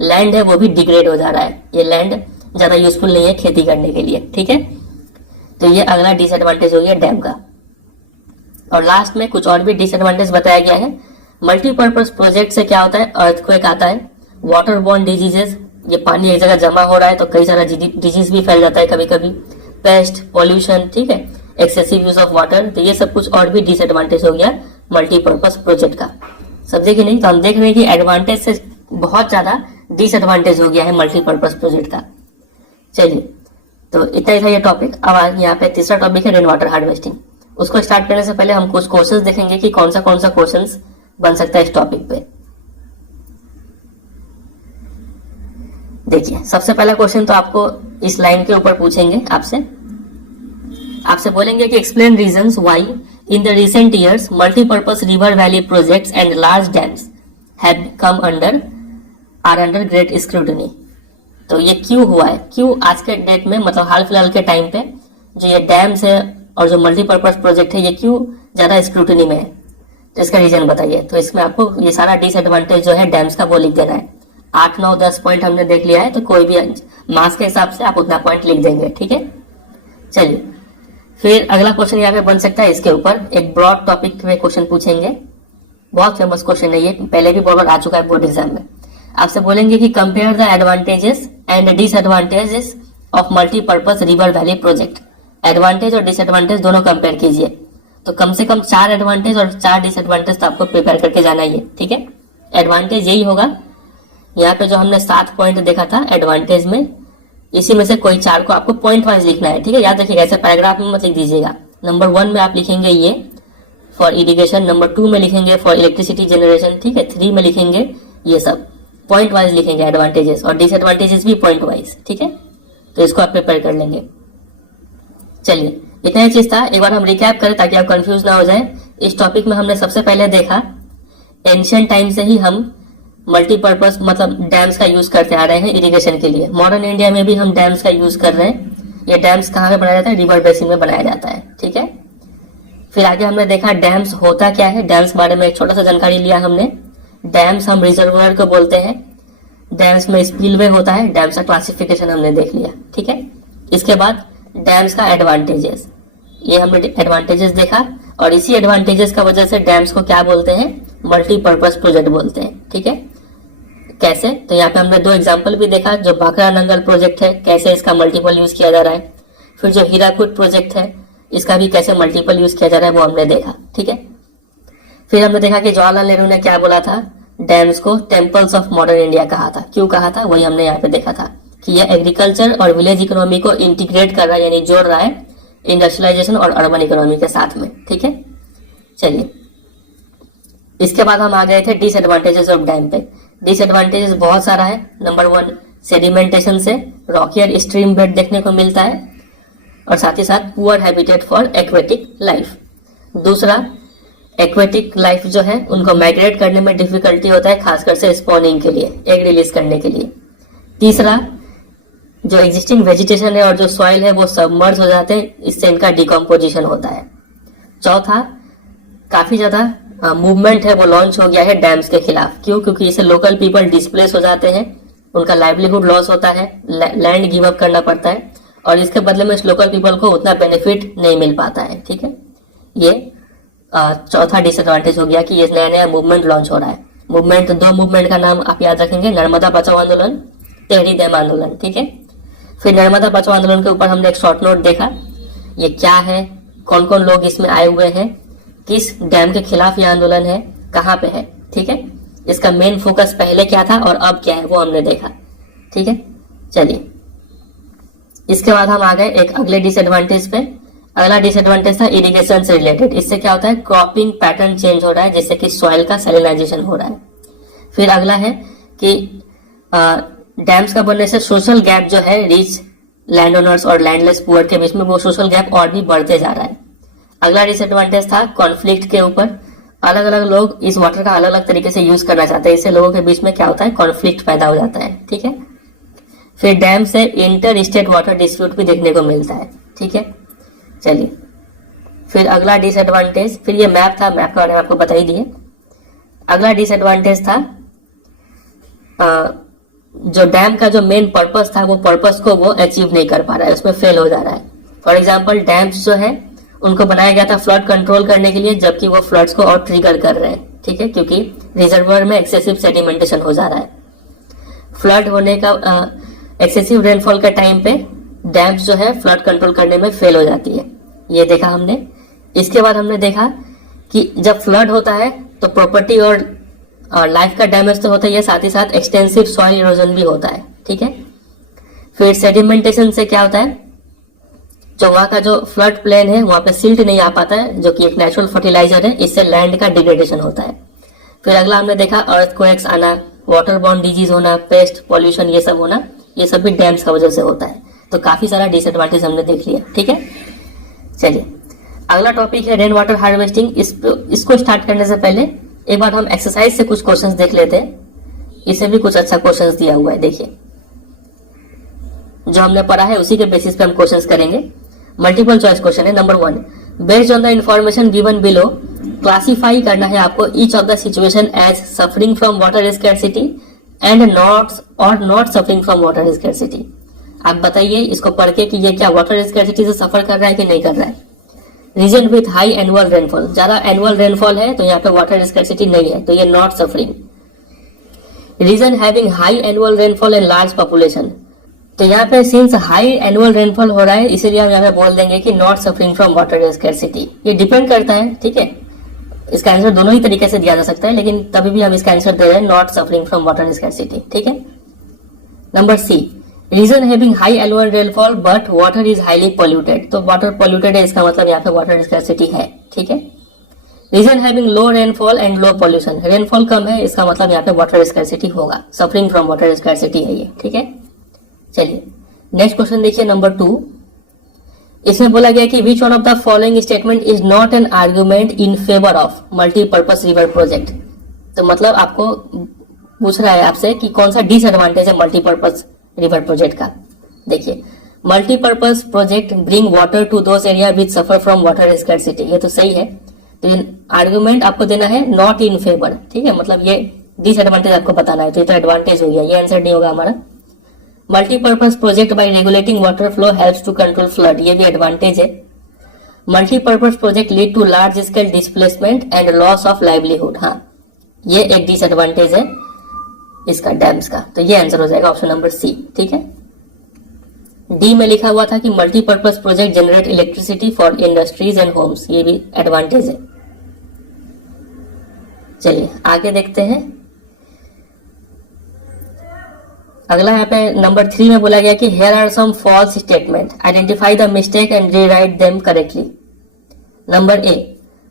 लैंड है वो भी डिग्रेड हो जा रहा है। ये लैंड ज्यादा यूजफुल नहीं है खेती करने के लिए। ठीक है, तो ये अगला डिसएडवांटेज हो गया डैम का। और लास्ट में कुछ और भी डिसएडवांटेज बताया गया है। मल्टीपर्पज प्रोजेक्ट से क्या होता है, अर्थक्वेक आता है, वाटर बॉर्न डिजीजेस, ये पानी एक जगह जमा हो रहा है तो कई सारा डिजीज भी फैल जाता है कभी कभी, पेस्ट, पॉल्यूशन, ठीक है, एक्सेसिव यूज ऑफ वाटर, तो ये सब कुछ और भी डिसएडवांटेज हो गया मल्टीपर्पज प्रोजेक्ट का। समझे कि नहीं? तो हम देख रहे हैं कि एडवांटेज से बहुत ज्यादा डिसएडवांटेज हो गया है मल्टीपर्पज प्रोजेक्ट का। चलिए तो इतना ही था ये टॉपिक। अब आज यहाँ पे तीसरा टॉपिक है रेन वाटर हार्वेस्टिंग। उसको स्टार्ट करने से पहले हम कुछ क्वेश्चंस देखेंगे कि कौन सा क्वेश्चंस बन सकता है इस टॉपिक पे। देखिए, सबसे पहला क्वेश्चन तो आपको इस लाइन के ऊपर पूछेंगे, आपसे बोलेंगे कि explain reasons why in the recent years multipurpose river valley projects and large dams have come under great scrutiny. तो ये क्यों हुआ है, क्यों आज के डेट में, मतलब हाल फिलहाल के टाइम पे जो ये डैम्स है और जो मल्टीपर्पज प्रोजेक्ट है ये क्यों ज्यादा स्क्रूटनी में है, तो इसका रीजन बताइए। तो इसमें आपको ये सारा डिसएडवांटेज जो है डैम्स का वो लिख देना है। 8, 9, 10 पॉइंट हमने देख लिया है, तो कोई भी मार्क्स के हिसाब से आप उतना पॉइंट लिख देंगे, ठीक है। चलिए, फिर अगला क्वेश्चन यहाँ पे बन सकता है, इसके ऊपर एक ब्रॉड टॉपिक में क्वेश्चन पूछेंगे। बहुत फेमस क्वेश्चन है ये, पहले भी बहुत बार आ चुका है बोर्ड एग्जाम में। आपसे बोलेंगे कि compare the advantages and disadvantages of multipurpose river valley project. Advantage और डिसएडवांटेज दोनों कंपेयर कीजिए। तो कम से कम 4 एडवांटेज और 4 डिसएडवांटेज तो आपको प्रिपेयर करके जाना ही है, ठीक है। एडवांटेज यही होगा, यहाँ पे जो हमने 7 पॉइंट देखा था एडवांटेज में, इसी में से कोई 4 को आपको पॉइंट वाइज लिखना है, ठीक है। याद रखिएगा, ऐसे पैराग्राफ में मत लिख दीजिएगा। नंबर 1 में आप लिखेंगे ये फॉर इरिगेशन, नंबर 2 में लिखेंगे फॉर इलेक्ट्रिसिटी जनरेशन, ठीक है। 3 में लिखेंगे ये सब पॉइंट वाइज लिखेंगे एडवांटेजेस, और डिसएडवांटेजेस भी पॉइंट वाइज, ठीक है। तो इसको आप प्रिपेयर कर लेंगे। चलिए, इतना ही चीज था। एक बार हम रिकैप करें ताकि आप कंफ्यूज ना हो जाए। इस टॉपिक में हमने सबसे पहले देखा एंशिएंट टाइम से ही हम मल्टीपर्पज मतलब डैम्स का यूज करते आ रहे हैं इरिगेशन के लिए। मॉडर्न इंडिया में भी हम डैम्स का यूज कर रहे हैं। ये डैम्स कहाँ पे बनाया जाता है, रिवर बेसिन में बनाया जाता है, ठीक है। फिर आगे हमने देखा डैम्स होता क्या है, डैम्स बारे में एक छोटा सा जानकारी लिया हमने। डैम्स हम रिजर्वोयर को बोलते हैं, डैम्स में स्पिलवे होता है, डैम्स का क्लासिफिकेशन हमने देख लिया, ठीक है। इसके बाद डैम्स का एडवांटेजेस, ये हमने एडवांटेजेस देखा, और इसी एडवांटेजेस का वजह से डैम्स को क्या बोलते हैं, मल्टीपर्पज प्रोजेक्ट बोलते हैं, ठीक है। कैसे, तो यहाँ पे हमने 2 एग्जाम्पल भी देखा। जो भाखड़ा नंगल प्रोजेक्ट है, कैसे इसका मल्टीपल यूज किया जा रहा है। फिर जो हीराकुद प्रोजेक्ट है, इसका भी कैसे मल्टीपल यूज किया जा रहा है, वो हमने देखा, ठीक है। फिर हमने देखा कि जवाहरलाल नेहरू ने क्या बोला था, डैम्स को टेम्पल्स ऑफ मॉडर्न इंडिया कहा था। क्यों कहा था, वही हमने यहाँ पे देखा था कि यह एग्रीकल्चर और विलेज इकोनॉमी को इंटीग्रेट कर रहा है, यानी जोड़ रहा है इंडस्ट्रियलाइजेशन और अर्बन इकोनॉमी के साथ में, ठीक है। चलिए, इसके बाद हम आ गए थे डिसएडवांटेजेस ऑफ डैम पे। डिसएडवांटेजेस बहुत सारा है। नंबर 1, सेडिमेंटेशन से रॉकियर स्ट्रीम बेड देखने को मिलता है, और साथ ही साथ poor habitat for aquatic life. दूसरा, एक्वेटिक लाइफ जो है उनको माइग्रेट करने में डिफिकल्टी होता है, खासकर से स्पॉनिंग के लिए, एग रिलीज करने के लिए। तीसरा, जो एग्जिस्टिंग वेजिटेशन है और जो सॉइल है वो सबमर्ज हो जाते हैं, इससे इनका डिकम्पोजिशन होता है। चौथा, काफी ज्यादा मूवमेंट है वो लॉन्च हो गया है डैम्स के खिलाफ। क्यों, क्योंकि इससे लोकल पीपल डिस्प्लेस हो जाते हैं, उनका लाइवलीहुड लॉस होता है, लैंड गिव अप करना पड़ता है, और इसके बदले में इस लोकल पीपल को उतना बेनिफिट नहीं मिल पाता है, ठीक है। ये चौथा डिसएडवांटेज हो गया कि ये नया नया मूवमेंट लॉन्च हो रहा है। मूवमेंट, 2 मूवमेंट का नाम आप याद रखेंगे, नर्मदा बचाओ आंदोलन, तेहरी डैम आंदोलन, ठीक है। फिर नर्मदा बचाओ आंदोलन के ऊपर हमने एक शॉर्ट नोट देखा, ये क्या है, कौन कौन लोग इसमें आए हुए हैं, किस डैम के खिलाफ ये आंदोलन है, कहाँ पे है, ठीक है। इसका मेन फोकस पहले क्या था और अब क्या है वो हमने देखा, ठीक है। चलिए, इसके बाद हम आ गए एक अगले डिसएडवांटेज पे। अगला डिसएडवांटेज था इरिगेशन से रिलेटेड। इससे क्या होता है, क्रॉपिंग पैटर्न चेंज हो रहा है, जिससे कि सॉइल का सैलिनाइजेशन हो रहा है। फिर अगला है कि डैम्स का बनने से सोशल गैप जो है रिच लैंड ओनर्स और लैंडलेस पुअर के बीच में, वो सोशल गैप और भी बढ़ते जा रहा है। अगला डिसएडवांटेज था कॉन्फ्लिक्ट के ऊपर। अलग अलग लोग इस वाटर का अलग अलग तरीके से यूज करना चाहते हैं, इससे लोगों के बीच में क्या होता है, कॉन्फ्लिक्ट पैदा हो जाता है, ठीक है। फिर डैम से इंटर स्टेट वाटर डिस्प्यूट भी देखने को मिलता है, ठीक है। चलिए, फिर अगला डिसएडवांटेज, फिर ये मैप था, मैप के बारे में आपको बता ही दिए। अगला डिसएडवांटेज था जो डैम का जो मेन पर्पस था, वो पर्पस को वो अचीव नहीं कर पा रहा है, उसमें फेल हो जा रहा है। फॉर एग्जाम्पल, डैम्स जो है उनको बनाया गया था फ्लड कंट्रोल करने के लिए, जबकि वो फ्लड्स को और ट्रिगर कर रहे हैं, ठीक है, क्योंकि रिजर्वर में एक्सेसिव सेडिमेंटेशन हो जा रहा है। फ्लड होने का एक्सेसिव रेनफॉल के टाइम पे डैम्स जो है फ्लड कंट्रोल करने में फेल हो जाती है, ये देखा हमने। इसके बाद हमने देखा कि जब फ्लड होता है तो प्रॉपर्टी और लाइफ का डैमेज तो होता ही है, साथ ही साथ एक्सटेंसिव सॉइल इरोजन भी होता है, ठीक है। फिर सेडिमेंटेशन से क्या होता है, जो वहाँ का जो फ्लड प्लेन है वहाँ पे सिल्ट नहीं आ पाता है, जो कि एक नेचुरल फर्टिलाइजर है, इससे लैंड का डिग्रेडेशन होता है। फिर अगला हमने देखा अर्थक्वेक्स आना, वाटर बॉर्न डिजीज होना, पेस्ट पॉल्यूशन ये सब होना, ये सब भी डैम्स का वजह से होता है। तो काफी सारा डिसएडवांटेज हमने देख लिया। ठीक है, चलिए अगला टॉपिक है रेन वाटर हार्वेस्टिंग। इसको स्टार्ट करने से पहले एक बार हम एक्सरसाइज से कुछ क्वेश्चंस देख लेते हैं। इसे भी कुछ अच्छा क्वेश्चंस दिया हुआ है, देखिए जो हमने पढ़ा है उसी के बेसिस पे हम क्वेश्चंस करेंगे। मल्टीपल चॉइस क्वेश्चन है। Number 1, based on the information given below classify करना है आपको each of the situation as suffering from water scarcity and not suffering from water scarcity. आप बताइए इसको पढ़ के कि ये क्या वाटर स्कैरसिटी से सफर कर रहा है कि नहीं कर रहा है। Region with high annual rainfall, ज्यादा एनुअल रेनफॉल है तो यहाँ पे वाटर स्कैरसिटी नहीं है, तो ये not suffering. Region having high annual rainfall and large population, तो यहाँ पे सिंस हाई एनुअल रेनफॉल हो रहा है इसीलिए हम यहाँ पे बोल देंगे कि not suffering from water scarcity. ये डिपेंड करता है, ठीक है, इसका आंसर दोनों ही तरीके से दिया जा सकता है, लेकिन तभी भी हम इसका आंसर दे रहे हैं not suffering from water scarcity. ठीक है। Number C, region having high annual rainfall but water is highly polluted, तो वाटर पॉल्यूटेड है इसका मतलब यहाँ पे वाटर स्कैरसिटी है। ठीक है। Region having low rainfall and low pollution, rainfall कम है इसका मतलब यहाँ पे वाटर स्कैरसिटी होगा, सफरिंग फ्रॉम वाटर स्कैरसिटी है ये। ठीक है। चलिए नेक्स्ट क्वेश्चन देखिए नंबर 2। इसमें बोला गया कि which one of the following statement is not an argument in favour of multipurpose river project. तो मतलब आपको पूछ रहा है आपसे कि कौन सा डिसएडवांटेज है मल्टीपर्पज रिवर प्रोजेक्ट का। देखिए multipurpose project bring water to those area which suffer from water scarcity, ये तो सही है। तो आर्ग्यूमेंट आपको देना है नॉट इन फेवर। ठीक है, मतलब ये डिसएडवांटेज आपको बताना है, तो ये तो एडवांटेज हो गया, ये आंसर नहीं होगा हमारा। Multipurpose project by regulating water flow helps to control flood, ये भी एडवांटेज है। Multipurpose project lead to large scale displacement and loss of livelihood, हाँ ये एक डिसएडवांटेज है इसका डैम्स का, तो ये आंसर हो जाएगा ऑप्शन नंबर सी। ठीक है। डी में लिखा हुआ था कि multipurpose project generate electricity for industries and homes, ये भी एडवांटेज है। चलिए आगे देखते हैं। अगला यहाँ पे नंबर 3 में बोला गया कि here are some false statement, identify the mistake and rewrite them correctly. Number A,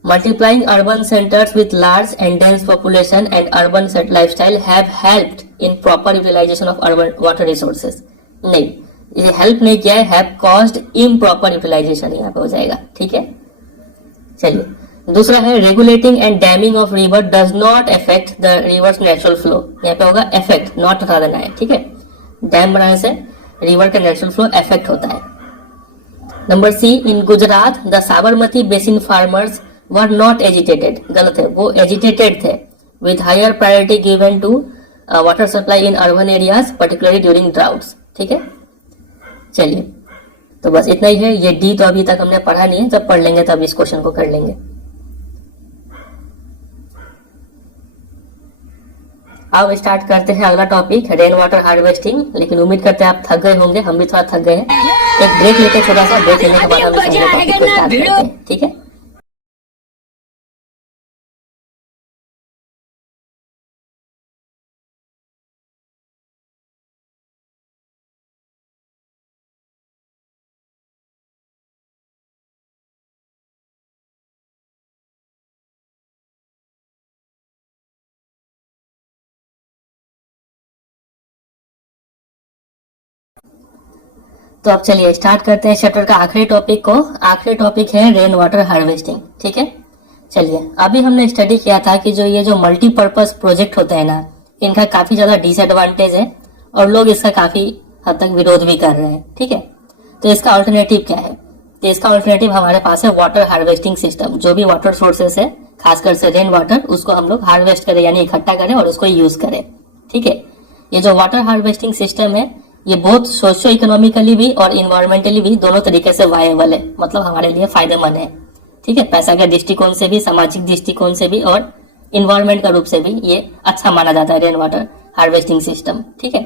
multiplying urban centres with large and dense population and urban lifestyle have helped in proper utilisation of urban water resources. नहीं, ये help नहीं किया है, have caused improper utilisation यहाँ पे हो जाएगा। ठीक है। चलिए दूसरा है regulating and damming of river does not affect the reverse natural flow, यहाँ पे होगा अफेक्ट, नॉट हटा देना है। ठीक है, डैम बनाने से रिवर का नेचुरल फ्लो अफेक्ट होता है। Number C, in Gujarat the Sabarmati basin farmers were not agitated, गलत है, वो एजिटेटेड थे with higher priority given to water supply in urban areas particularly during droughts. ठीक है। चलिए तो बस इतना ही है, ये डी तो अभी तक हमने पढ़ा नहीं है, जब पढ़ लेंगे तब इस क्वेश्चन को कर लेंगे। अब स्टार्ट करते हैं अगला टॉपिक रेन वाटर हार्वेस्टिंग। लेकिन उम्मीद करते हैं आप थक गए होंगे, हम भी थोड़ा थक गए हैं। एक ब्रेक लेते हैं, छोटा सा ब्रेक लेने के बाद हम इस अगले टॉपिक को स्टार्ट करते हैं। ठीक है। तो अब चलिए स्टार्ट करते हैं चैप्टर का आखिरी टॉपिक को। आखिरी टॉपिक है रेन वाटर हार्वेस्टिंग। ठीक है। चलिए अभी हमने स्टडी किया था कि जो ये जो मल्टीपर्पज प्रोजेक्ट होते हैं ना, इनका काफी ज्यादा डिसएडवांटेज है और लोग इसका काफी हद तक विरोध भी कर रहे हैं। ठीक है। तो इसका अल्टरनेटिव क्या है? तो इसका अल्टरनेटिव हमारे पास है वाटर हार्वेस्टिंग सिस्टम। जो भी वाटर सोर्सेस है, खासकर से रेन वाटर, उसको हम लोग हार्वेस्ट करें यानी इकट्ठा करें और उसको यूज करें। ठीक है। ये जो वाटर हार्वेस्टिंग सिस्टम है ये बहुत सोशो इकोनॉमिकली भी और इन्वायरमेंटली भी दोनों तरीके से वायबल है, मतलब हमारे लिए फायदेमंद है। ठीक है, पैसा के दृष्टिकोण से भी, सामाजिक दृष्टिकोण से भी और इन्वायरमेंट का रूप से भी ये अच्छा माना जाता है रेन वाटर हार्वेस्टिंग सिस्टम। ठीक है।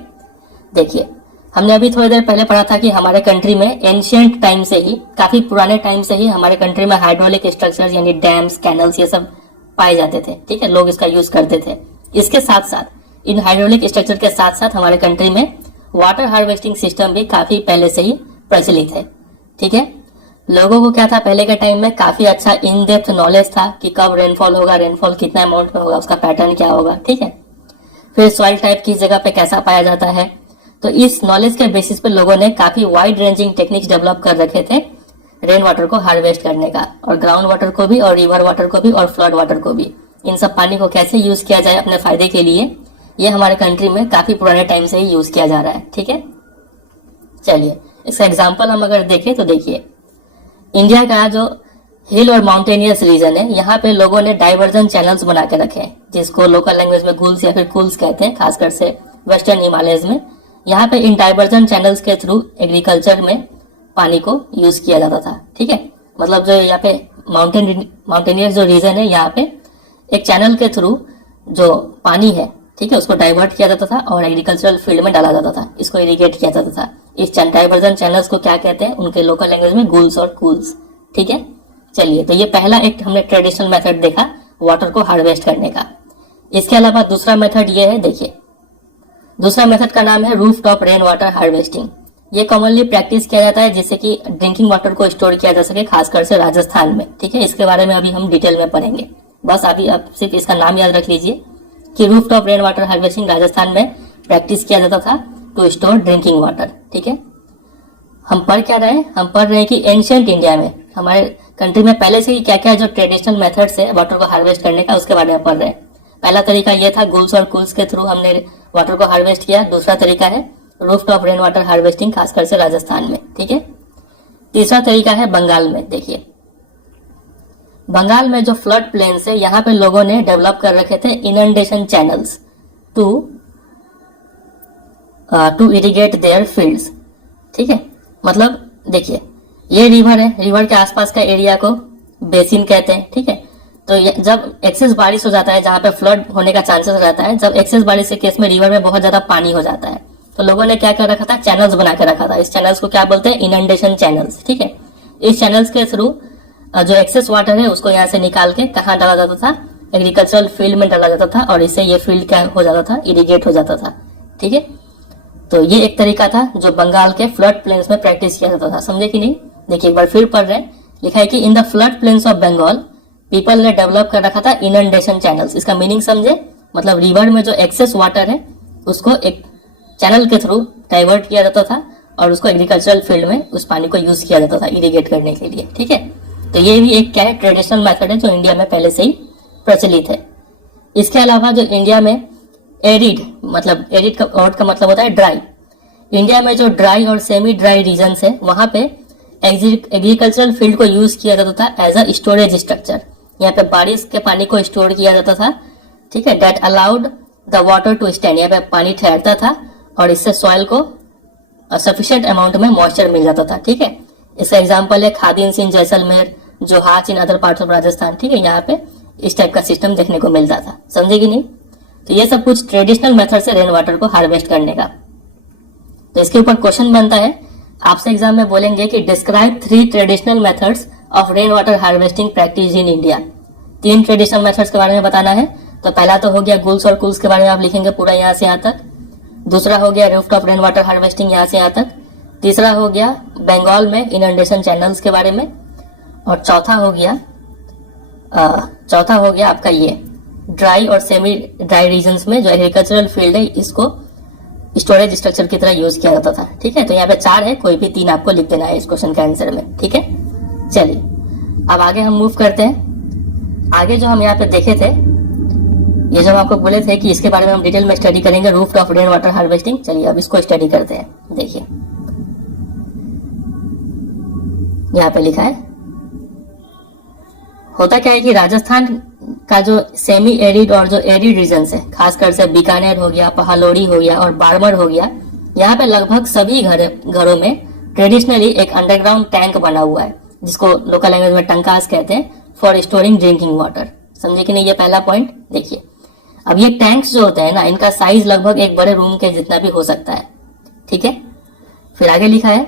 देखिए हमने अभी थोड़ी देर पहले पढ़ा था कि हमारे कंट्री में एंशियंट टाइम से ही, काफी पुराने टाइम से ही हमारे कंट्री में हाइड्रोलिक स्ट्रक्चर यानी डैम्स, कैनल्स ये सब पाए जाते थे। ठीक है, लोग इसका यूज करते थे। इसके साथ साथ इन हाइड्रोलिक स्ट्रक्चर के साथ साथ हमारे कंट्री में वाटर हार्वेस्टिंग सिस्टम भी काफी पहले से ही प्रचलित है। ठीक है। लोगों को क्या था पहले के टाइम में, काफी अच्छा इन डेप्थ नॉलेज था कि कब रेनफॉल होगा, रेनफॉल कितना अमाउंट में होगा, उसका पैटर्न क्या होगा, ठीक है। फिर सॉइल टाइप किस जगह पे कैसा पाया जाता है। तो इस नॉलेज के बेसिस पे लोगों ने काफी वाइड रेंजिंग टेक्निक्स डेवलप कर रखे थे रेन वाटर को हार्वेस्ट करने का, और ग्राउंड वाटर को भी, और रिवर वाटर को भी, और फ्लड वाटर को भी। इन सब पानी को कैसे यूज किया जाए अपने फायदे के लिए, ये हमारे कंट्री में काफी पुराने टाइम से ही यूज किया जा रहा है, ठीक है। चलिए इसका एग्जाम्पल हम अगर देखें तो देखिए, इंडिया का जो हिल और माउंटेनियस रीजन है, यहाँ पे लोगों ने डाइवर्जन चैनल्स बना के रखे हैं, जिसको लोकल लैंग्वेज में गुल्स या फिर कुल्स कहते हैं, खासकर से वेस्टर्न हिमालयज में। यहाँ पे इन डाइवर्जन चैनल्स के थ्रू एग्रीकल्चर में पानी को यूज किया जाता था, ठीक है। मतलब जो यहाँ पे माउंटेनियस जो रीजन है, यहाँ पे एक चैनल के थ्रू जो पानी है, ठीक है, उसको डाइवर्ट किया जाता था और एग्रीकल्चरल फील्ड में डाला जाता था, इसको इरिगेट किया जाता था। इस डाइवर्जन चैनल्स को क्या कहते हैं उनके लोकल लैंग्वेज में, गुल्स और कूल्स, ठीक है। चलिए, तो ये पहला एक हमने ट्रेडिशनल मेथड देखा वाटर को हार्वेस्ट करने का। इसके अलावा दूसरा मेथड ये है, देखिए दूसरा मेथड का नाम है roof top rain water harvesting. ये कॉमनली प्रैक्टिस किया जाता है जिससे कि ड्रिंकिंग वाटर को स्टोर किया जा सके, खासकर से राजस्थान में, ठीक है। इसके बारे में अभी हम डिटेल में पढ़ेंगे, बस अभी आप सिर्फ इसका नाम याद रख लीजिए कि roof top rain water harvesting Rajasthan में प्रैक्टिस किया जाता था टू स्टोर ड्रिंकिंग वाटर, ठीक है। हम पढ़ क्या रहे हैं, हम पढ़ रहे हैं कि एंशिएंट इंडिया में, हमारे कंट्री में पहले से ही क्या क्या जो ट्रेडिशनल मेथड्स है वाटर को हार्वेस्ट करने का, उसके बारे में पढ़ रहे हैं। पहला तरीका ये था, गुल्स और कुल्स के थ्रू हमने वाटर को हार्वेस्ट किया। दूसरा तरीका है roof top rain water harvesting, खासकर से राजस्थान में, ठीक है। तीसरा तरीका है बंगाल में। देखिए बंगाल में जो फ्लड प्लेन्स है, यहाँ पे लोगों ने डेवलप कर रखे थे inundation channels to irrigate their fields, ठीक है। मतलब देखिए ये रिवर है, रिवर के आसपास का एरिया को बेसिन कहते हैं, ठीक है। तो जब एक्सेस बारिश हो जाता है, जहां पे फ्लड होने का चांसेस रहता है, जब एक्सेस बारिश के केस में रिवर में बहुत ज्यादा पानी हो जाता है, तो लोगों ने क्या कर रखा था, चैनल्स बना के रखा था। इस चैनल्स को क्या बोलते हैं, इनंडेशन चैनल्स, ठीक है। इस चैनल्स के थ्रू जो एक्सेस वाटर है उसको यहाँ से निकाल के कहाँ डाला जाता था, एग्रीकल्चरल फील्ड में डाला जाता था, और इससे ये फील्ड क्या हो जाता था, इरिगेट हो जाता था, ठीक है। तो ये एक तरीका था जो बंगाल के फ्लड प्लेन्स में प्रैक्टिस किया जाता था, समझे कि नहीं। देखिए एक बार फिर पढ़ रहे हैं, लिखा है कि in the flood plains of Bengal people ने डेवलप कर रखा था इनंडेशन चैनल्स। इसका मीनिंग समझे, मतलब रिवर में जो एक्सेस वाटर है उसको एक चैनल के थ्रू डाइवर्ट किया जाता था और उसको एग्रीकल्चरल फील्ड में उस पानी को यूज किया जाता था इरिगेट करने के लिए, ठीक है। तो ये भी एक क्या है, ट्रेडिशनल मेथड है जो इंडिया में पहले से ही प्रचलित है। इसके अलावा जो इंडिया में एरिड, मतलब एरिड का वर्ड का मतलब होता है ड्राई। इंडिया में जो ड्राई और सेमी ड्राई रीजन्स है, वहां पे एग्रीकल्चरल फील्ड को यूज किया जाता था एज अ स्टोरेज स्ट्रक्चर। यहाँ पे बारिश के पानी को स्टोर किया जाता था, ठीक है। That allowed the water to stand, यहाँ पे पानी ठहरता था और इससे सॉइल को सफिशिएंट अमाउंट में मॉइस्चर मिल जाता था, ठीक है। इसका एग्जाम्पल है खादिन्स इन जैसलमेर, जोहाच in other parts of Rajasthan, ठीक है। यहाँ पे इस टाइप का सिस्टम देखने को मिलता था, समझे कि नहीं। तो ये सब कुछ ट्रेडिशनल मेथड से रेन वाटर को हार्वेस्ट करने का। तो इसके ऊपर क्वेश्चन बनता है, आपसे एग्जाम में बोलेंगे कि describe 3 traditional methods of rain water harvesting practice in India. 3 traditional methods के बारे में बताना है। तो पहला तो हो गया गुल्स और कुल्स के बारे में आप लिखेंगे पूरा यहाँ से यहाँ तक। दूसरा हो गया roof top rain water harvesting यहाँ से यहाँ तक। तीसरा हो गया बंगाल में इनंडेशन चैनल्स के बारे में। और चौथा हो गया आपका ये ड्राई और सेमी ड्राई रीजन्स में जो एग्रीकल्चरल फील्ड है इसको स्टोरेज स्ट्रक्चर की तरह यूज किया जाता था, ठीक है। तो यहाँ पे 4 है, कोई भी 3 आपको लिख देना है इस क्वेश्चन के आंसर में, ठीक है। चलिए अब आगे हम मूव करते हैं। आगे जो हम यहाँ पे देखे थे, ये जो हम आपको बोले थे कि इसके बारे में हम डिटेल में स्टडी करेंगे, roof top rain water harvesting. चलिए अब इसको स्टडी करते हैं। देखिए यहाँ पे लिखा है, होता क्या है कि राजस्थान का जो सेमी एरिड और जो एरिड रीजन्स है, खासकर से बीकानेर हो गया, पहालोड़ी हो गया और बाड़मेर हो गया, यहाँ पे लगभग सभी घरों में ट्रेडिशनली एक अंडरग्राउंड टैंक बना हुआ है, जिसको लोकल लैंग्वेज में टंकास कहते हैं, फॉर स्टोरिंग ड्रिंकिंग वाटर। समझे कि नहीं, ये पहला पॉइंट। देखिए अब ये टैंक्स जो होते हैं ना, इनका साइज लगभग एक बड़े रूम के जितना भी हो सकता है, ठीक है। फिर आगे लिखा है,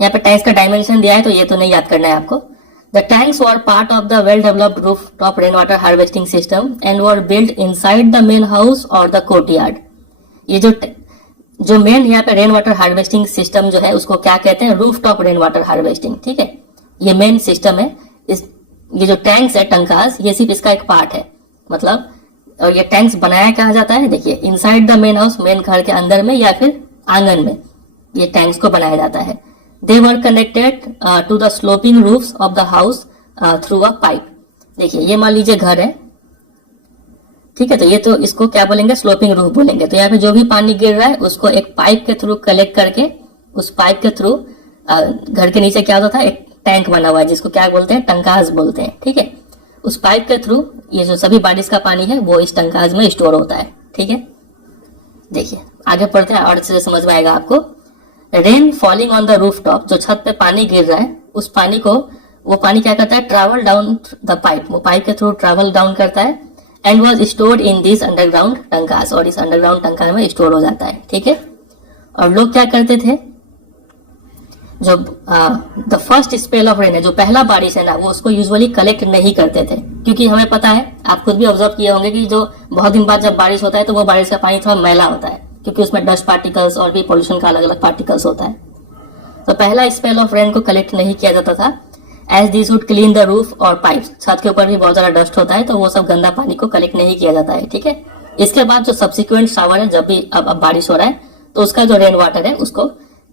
यहाँ पे टैंक्स का डायमेंशन दिया है, तो ये तो नहीं याद करना है आपको। The tanks were part of the well-developed rooftop rainwater harvesting system and were built inside the main house or the courtyard. ये जो जो मेन यहाँ पे रेन वाटर हार्वेस्टिंग सिस्टम जो है उसको क्या कहते हैं, roof top rain water harvesting. ठीक है, ये मेन सिस्टम है। ये जो टैंक्स है टंकास, ये सिर्फ इसका एक पार्ट है, मतलब। और ये टैंक्स बनाया कहा जाता है, देखिए inside the main house, main घर के अंदर में या फिर आंगन में ये टैंक्स को बनाया जाता है। They were connected to the sloping roofs of the house through a pipe. देखिए ये मान लीजिए घर है, ठीक है, तो ये तो इसको क्या बोलेंगे, स्लोपिंग रूफ बोलेंगे। तो यहाँ पे जो भी पानी गिर रहा है उसको एक पाइप के थ्रू कलेक्ट करके, उस पाइप के थ्रू घर के नीचे क्या होता था, एक टैंक बना हुआ है जिसको क्या बोलते हैं, टंकास बोलते हैं। ठीक है, उस पाइप के थ्रू ये जो सभी बारिश का पानी है वो इस टंकास में स्टोर होता है। ठीक है, देखिए आगे पढ़ते हैं और अच्छे से समझ में आएगा आपको। Rain falling on the roof top, जो छत पे पानी गिर रहा है उस पानी को, वो पानी क्या करता है, ट्रैवल डाउन द पाइप, वो पाइप के थ्रू ट्रैवल डाउन करता है and was stored in this underground tankas, और इस अंडरग्राउंड टंका में स्टोर हो जाता है। ठीक है, और लोग क्या करते थे, जो the first spell of rain है, जो पहला बारिश है ना, वो उसको यूजुअली कलेक्ट नहीं करते थे, क्योंकि हमें पता है, आप खुद भी ऑब्जर्व किए होंगे कि जो बहुत दिन बाद जब बारिश होता है तो वो बारिश का पानी थोड़ा मैला होता है, क्योंकि उसमें डस्ट पार्टिकल्स और भी पोल्यूशन का अलग अलग पार्टिकल्स होता है। तो पहला स्पेल ऑफ रेन को कलेक्ट नहीं किया जाता था, as this would clean the roof और पाइप्स। छत के ऊपर भी बहुत ज्यादा डस्ट होता है, तो वो सब गंदा पानी को कलेक्ट नहीं किया जाता है। ठीक है, इसके बाद जो सब्सिक्वेंट शावर है, जब भी अब बारिश हो रहा है तो उसका जो रेन वाटर है उसको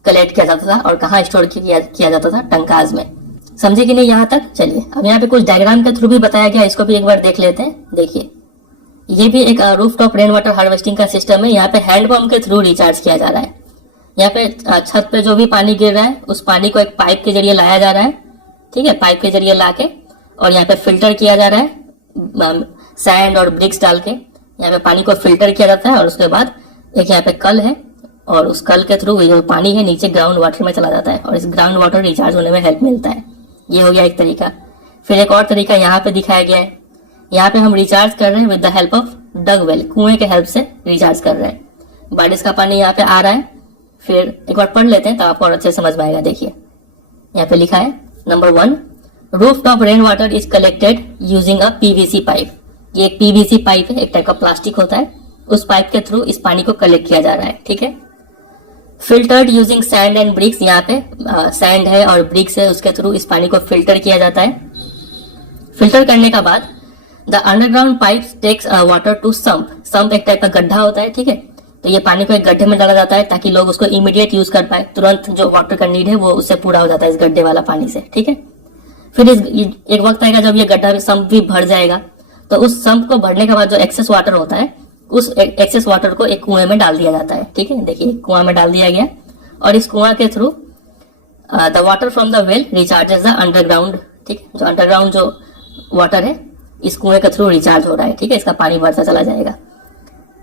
कलेक्ट किया जाता था, और कहाँ स्टोर किया जाता था, टंकाज में। समझे कि नहीं यहाँ तक? चलिए अब यहाँ पे कुछ डायग्राम के थ्रू भी बताया गया, इसको भी एक बार देख लेते हैं। देखिए ये भी एक roof top rain water harvesting का सिस्टम है। यहाँ पे हैंडपंप के थ्रू रिचार्ज किया जा रहा है। यहाँ पे छत पे जो भी पानी गिर रहा है उस पानी को एक पाइप के जरिए लाया जा रहा है। ठीक है, पाइप के जरिए लाके और यहाँ पे फिल्टर किया जा रहा है, सैंड और ब्रिक्स डाल के यहाँ पे पानी को फिल्टर किया जाता है, और उसके बाद एक यहाँ पे कल है, और उस कल के थ्रू जो पानी है नीचे ग्राउंड वाटर में चला जाता है, और इस ग्राउंड वाटर रिचार्ज होने में हेल्प मिलता है। ये हो गया एक तरीका। फिर एक और तरीका यहाँ पे दिखाया गया है। यहाँ पे हम रिचार्ज कर रहे हैं with the help of dug well, कुएं के हेल्प से रिचार्ज कर रहे हैं। बारिश का पानी यहाँ पे आ रहा है। फिर एक बार पढ़ लेते हैं तो आपको और अच्छे समझ में आएगा। देखिए यहाँ पे लिखा है, number 1, roof top rain water is collected using a PVC pipe. ये एक पीवीसी पाइप है, एक टाइप का प्लास्टिक होता है, उस पाइप के थ्रू इस पानी को कलेक्ट किया जा रहा है। ठीक है, filtered using sand and bricks, यहाँ पे सैंड है और ब्रिक्स है, उसके थ्रू इस पानी को फिल्टर किया जाता है। फिल्टर करने का बाद the underground pipe takes water to sump. Sump एक टाइप का गड्ढा होता है। ठीक है, तो ये पानी को एक गड्ढे में डाला जाता है ताकि लोग उसको इमीडिएट यूज कर पाए, तुरंत जो वाटर का नीड है वो उससे पूरा हो जाता है इस गड्ढे वाला पानी से। ठीक है, फिर एक वक्त आएगा जब ये गड्ढा सम्प भी भर जाएगा, तो उस सम्प को भरने के बाद जो एक्सेस वाटर होता है उस एक्सेस वाटर को एक कुएं में डाल दिया जाता है। ठीक है, देखिए कुआं में डाल दिया गया, और इस कुआं के through the water from the well recharges the underground. ठीक है, जो अंडरग्राउंड जो वाटर है इस कुएं के थ्रू रिचार्ज हो रहा है। ठीक है, इसका पानी बढ़ता चला जाएगा।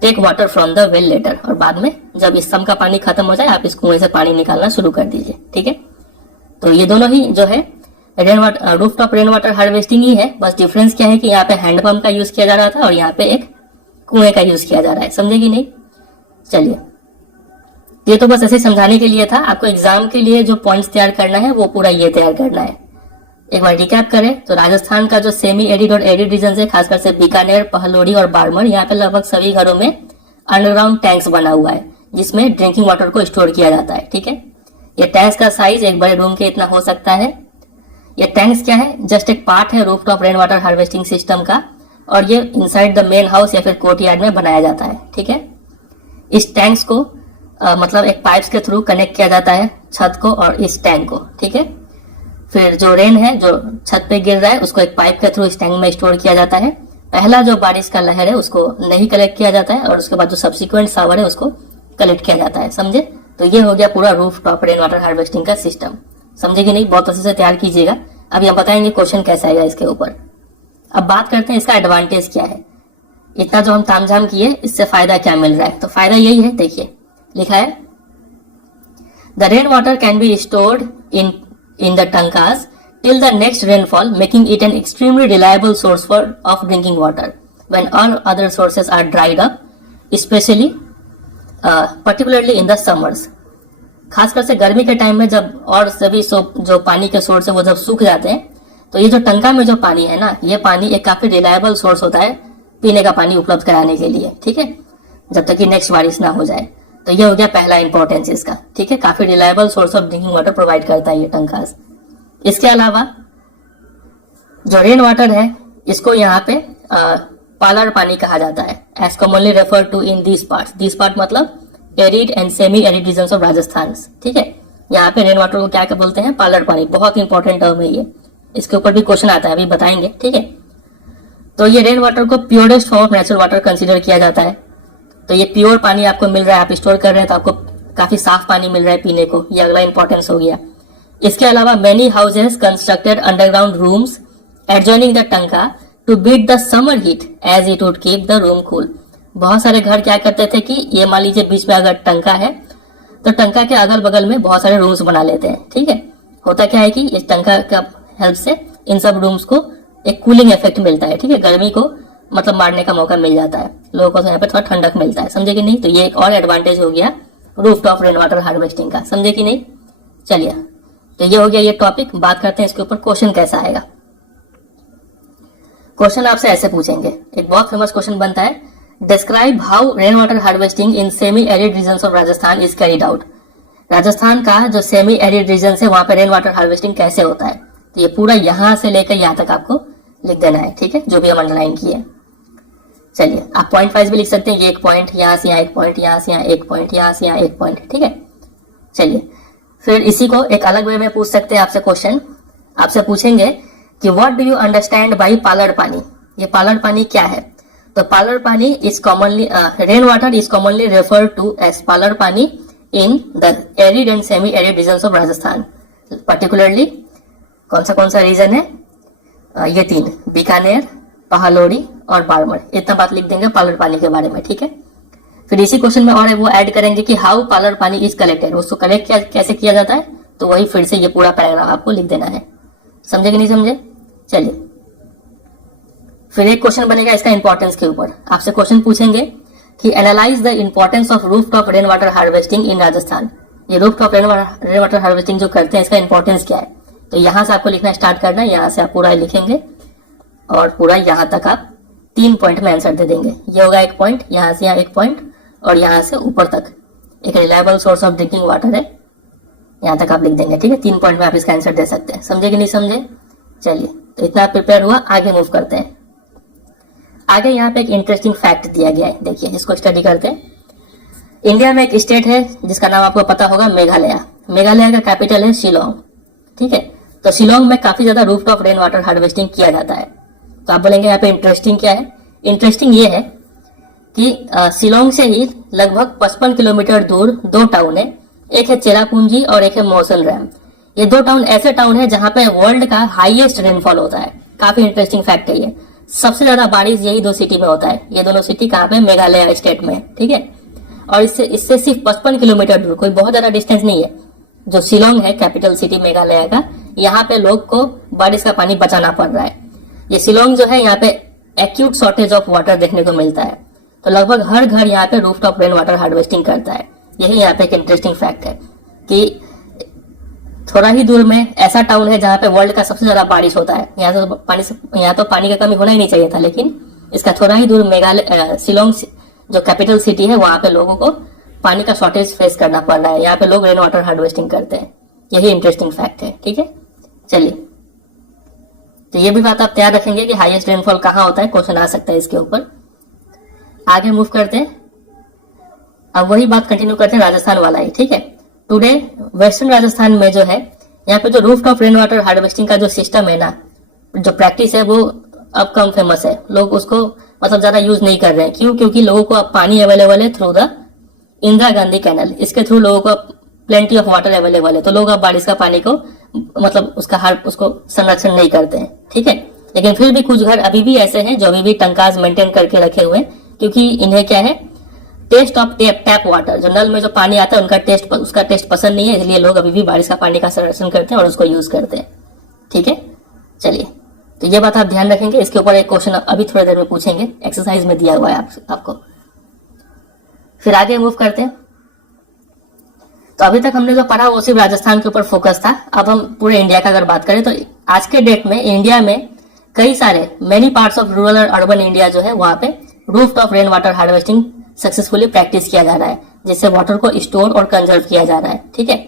Take water from the well later, और बाद में जब इस सम का पानी खत्म हो जाए आप इस कुएं से पानी निकालना शुरू कर दीजिए। ठीक है, तो ये दोनों ही जो है rain water, roof top rain water harvesting ही है। बस डिफरेंस क्या है कि यहाँ पे हैंडपंप का यूज किया जा रहा था और यहाँ पे एक कुएं का यूज किया जा रहा है। समझे कि नहीं? चलिए, ये तो बस ऐसे समझाने के लिए था। आपको एग्जाम के लिए जो पॉइंट्स तैयार करना है वो पूरा ये तैयार करना है। एक बार रिकैप करें तो राजस्थान का जो सेमी एरिड और एरिड रीजन है, खासकर से बीकानेर, पहलोड़ी और बाड़मेर, यहाँ पे लगभग सभी घरों में अंडरग्राउंड टैंक्स बना हुआ है जिसमें ड्रिंकिंग वाटर को स्टोर किया जाता है। ठीक है, ये टैंक्स का साइज एक बड़े रूम के इतना हो सकता है। ये टैंक्स क्या है, जस्ट एक पार्ट है roof top rain water harvesting system का, और ये इनसाइड द मेन हाउस या फिर कोर्टयार्ड में बनाया जाता है। ठीक है, इस टैंक्स को मतलब एक पाइप्स के थ्रू कनेक्ट किया जाता है छत को और इस टैंक को। ठीक है, फिर जो रेन है जो छत पे गिर रहा है उसको एक पाइप के थ्रू इस टैंक में स्टोर किया जाता है। पहला जो बारिश का लहर है उसको नहीं कलेक्ट किया जाता है, और उसके बाद जो सब्सिक्वेंट शावर है उसको कलेक्ट किया जाता है। समझे? तो ये हो गया पूरा roof top rain water harvesting का सिस्टम। समझे कि नहीं? बहुत अच्छे से तैयार कीजिएगा। अब हम बताएंगे क्वेश्चन कैसा आएगा इसके ऊपर। अब बात करते हैं इसका एडवांटेज क्या है। इतना जो हम तामझाम किए इससे फायदा क्या मिल रहा है, तो फायदा यही है। देखिए लिखा है, the rain water can be stored in the tankas till the next rainfall, making it an extremely reliable source of drinking water when all other sources are dried up, especially particularly in the summers. खासकर से गर्मी के time में जब और सभी जो पानी के सोर्स है वो जब सूख जाते हैं, तो ये जो टंका में जो पानी है ना, ये पानी एक काफी रिलायबल सोर्स होता है पीने का पानी उपलब्ध कराने के लिए। ठीक है, जब तक कि नेक्स्ट बारिश ना हो जाए। तो ये हो गया पहला इंपॉर्टेंस इसका, ठीक है। काफी reliable source of drinking water provide करता है ये टंकास। इसके अलावा जो रेन वाटर है इसको यहाँ पे पालर पानी कहा जाता है, as commonly refer to in this part मतलब arid and semi arid regions of Rajasthan, ठीक है। यहाँ पे रेन वाटर को क्या क्या बोलते हैं, पालर पानी। बहुत इंपॉर्टेंट टर्म है ये, इसके ऊपर भी क्वेश्चन आता है, अभी बताएंगे, ठीक है। तो ये रेन वाटर को purest form of natural water consider किया जाता है। तो ये प्योर पानी आपको मिल रहा है, आप स्टोर कर रहे हैं तो आपको काफी साफ पानी मिल रहा है पीने को, ये अगला इंपॉर्टेंस हो गया। इसके अलावा many houses constructed underground rooms adjoining the tanka to beat the summer heat as it would keep the room cool. बहुत सारे घर क्या करते थे कि ये मान लीजिए बीच में अगर टंका है तो टंका के अगल बगल में बहुत सारे रूम्स बना लेते हैं, ठीक है। होता क्या है कि इस टंका का हेल्प से इन सब रूम्स को एक कूलिंग इफेक्ट मिलता है, ठीक है। गर्मी को मतलब मारने का मौका मिल जाता है, लोगों को यहाँ पे थोड़ा ठंडक मिलता है, समझे कि नहीं। तो ये एक और एडवांटेज हो गया roof top rain water harvesting का, समझे कि नहीं। चलिए, तो ये हो गया ये टॉपिक। बात करते हैं इसके ऊपर क्वेश्चन कैसा आएगा। क्वेश्चन आपसे ऐसे पूछेंगे, एक बहुत फेमस क्वेश्चन बनता है, describe how rain water harvesting in semi arid regions of Rajasthan is carried out. Rajasthan का जो सेमी एरिड रीजन है वहां पे रेन वाटर हार्वेस्टिंग कैसे होता है। तो ये पूरा यहां से लेकर यहां तक आपको लिख देना है, ठीक है, जो भी हम अंडरलाइन किए। चलिए, आप पॉइंट वाइज भी लिख सकते हैं, ये एक पॉइंट, यहाँ से यहाँ एक पॉइंट, यहाँ से यहाँ एक पॉइंट, यहाँ से यहाँ एक पॉइंट, ठीक है। चलिए, फिर इसी को एक अलग वे में पूछ सकते हैं आपसे क्वेश्चन। आपसे पूछेंगे कि what do you understand by palar pani. ये पालर पानी क्या है। तो palar pani is commonly rain water is commonly refer to as palar pani in the arid and semi arid regions of Rajasthan. Particularly कौन सा रीजन है, ये तीन, बीकानेर, पहालोड़ी और बाड़मेर। इतना बात लिख देंगे पालर पानी के बारे में, ठीक है। फिर इसी क्वेश्चन में और है वो ऐड करेंगे कि how parlour pani is collected, उसको कलेक्ट कैसे किया जाता है। तो वही फिर से ये पूरा पैराग्राफ आपको लिख देना है, समझे कि नहीं समझे। चलिए, फिर एक क्वेश्चन बनेगा इसका इंपॉर्टेंस के ऊपर। आपसे क्वेश्चन पूछेंगे कि analyse the importance of roof top rain water harvesting in Rajasthan. ये roof top rain water harvesting जो करते हैं इसका इंपॉर्टेंस क्या है। तो यहां से आपको लिखना स्टार्ट करना है, यहां से आप पूरा लिखेंगे और पूरा यहां तक आप 3 पॉइंट में आंसर दे देंगे। ये होगा एक पॉइंट, यहां से यहाँ एक पॉइंट और यहां से ऊपर तक एक reliable source of drinking water है, यहां तक आप लिख देंगे, ठीक है। 3 पॉइंट में आप इसका आंसर दे सकते हैं, समझे कि नहीं समझे। चलिए, तो इतना प्रिपेयर हुआ, आगे मूव करते हैं। आगे यहाँ पे एक इंटरेस्टिंग फैक्ट दिया गया है, देखिए इसको स्टडी करते हैं। इंडिया में एक स्टेट है जिसका नाम आपको पता होगा, मेघालय। मेघालय का कैपिटल है शिलोंग, ठीक है। तो शिलोंग में काफी ज्यादा roof top rain water harvesting किया जाता है। तो आप बोलेंगे यहाँ पे इंटरेस्टिंग क्या है। इंटरेस्टिंग ये है कि शिलोंग से ही लगभग 55 किलोमीटर दूर 2 टाउन है, एक है चेरापूंजी और एक है मौसल रैम। ये 2 टाउन ऐसे टाउन है जहां पे वर्ल्ड का हाईएस्ट रेनफॉल होता है। काफी इंटरेस्टिंग फैक्ट है ये। सबसे ज्यादा बारिश यही 2 सिटी में होता है। ये दोनों सिटी कहाँ पे, मेघालय स्टेट में, ठीक है। और इससे सिर्फ 55 किलोमीटर दूर, कोई बहुत ज्यादा डिस्टेंस नहीं है, जो शिलोंग है कैपिटल सिटी मेघालय का, यहाँ पे लोग को बारिश का पानी बचाना पड़ रहा है। ये शिलोंग जो है यहाँ पे एक्यूट शॉर्टेज ऑफ वाटर देखने को मिलता है। तो लगभग हर घर यहाँ पे रूफटॉप रेन वाटर हार्वेस्टिंग करता है। यही यहाँ पे एक इंटरेस्टिंग फैक्ट है कि थोड़ा ही दूर में ऐसा टाउन है जहाँ पे वर्ल्ड का सबसे ज्यादा बारिश होता है। यहाँ तो पानी का कमी होना ही नहीं चाहिए था, लेकिन इसका थोड़ा ही दूर मेघालय शिलोंग जो कैपिटल सिटी है वहां पे लोगों को पानी का शॉर्टेज फेस करना पड़ रहा है। यहाँ पे लोग रेन वाटर हार्वेस्टिंग करते हैं। यही इंटरेस्टिंग फैक्ट है, ठीक है। चलिए, तो ये भी बात आप तैयार रखेंगे कि हाईएस्ट रेनफॉल कहाँ होता है, क्वेश्चन आ सकता है इसके ऊपर। आगे मूव करते हैं। अब वही बात कंटिन्यू करते हैं राजस्थान वाला ही, ठीक है। टुडे वेस्टर्न राजस्थान में जो है यहाँ पे जो roof top rain water harvesting का जो सिस्टम है ना, जो प्रैक्टिस है, वो अब कम फेमस है। लोग उसको मतलब ज्यादा यूज नहीं कर रहे हैं। क्यों? क्योंकि लोगों को अब पानी अवेलेबल है through the Indira Gandhi canal. इसके थ्रू लोगों को प्लेंटी ऑफ वाटर अवेलेबल है। तो लोग अब बारिश का पानी को मतलब उसको संरक्षण नहीं करते हैं, ठीक है। लेकिन फिर भी कुछ घर अभी भी ऐसे हैं जो अभी भी टंकाज मेंटेन करके रखे हुए हैं, क्योंकि इन्हें क्या है, टेस्ट ऑफ टैप वाटर, जो नल में जो पानी आता है उसका टेस्ट पसंद नहीं है, इसलिए लोग अभी भी बारिश का पानी का संरक्षण करते हैं और उसको यूज करते हैं, ठीक है। चलिए, तो ये बात आप ध्यान रखेंगे। इसके ऊपर एक क्वेश्चन अभी थोड़ी देर में पूछेंगे, एक्सरसाइज में दिया हुआ है आपको। फिर आगे मूव करते हैं। तो अभी तक हमने जो पढ़ा वो सिर्फ राजस्थान के ऊपर फोकस था। अब हम पूरे इंडिया का अगर बात करें तो आज के डेट में इंडिया में कई सारे मेनी पार्ट्स ऑफ रूरल और अर्बन इंडिया जो है वहां पे roof top rain water harvesting successfully practice किया जा रहा है। जिससे वाटर को स्टोर और कंजर्व किया जा रहा है। ठीक है,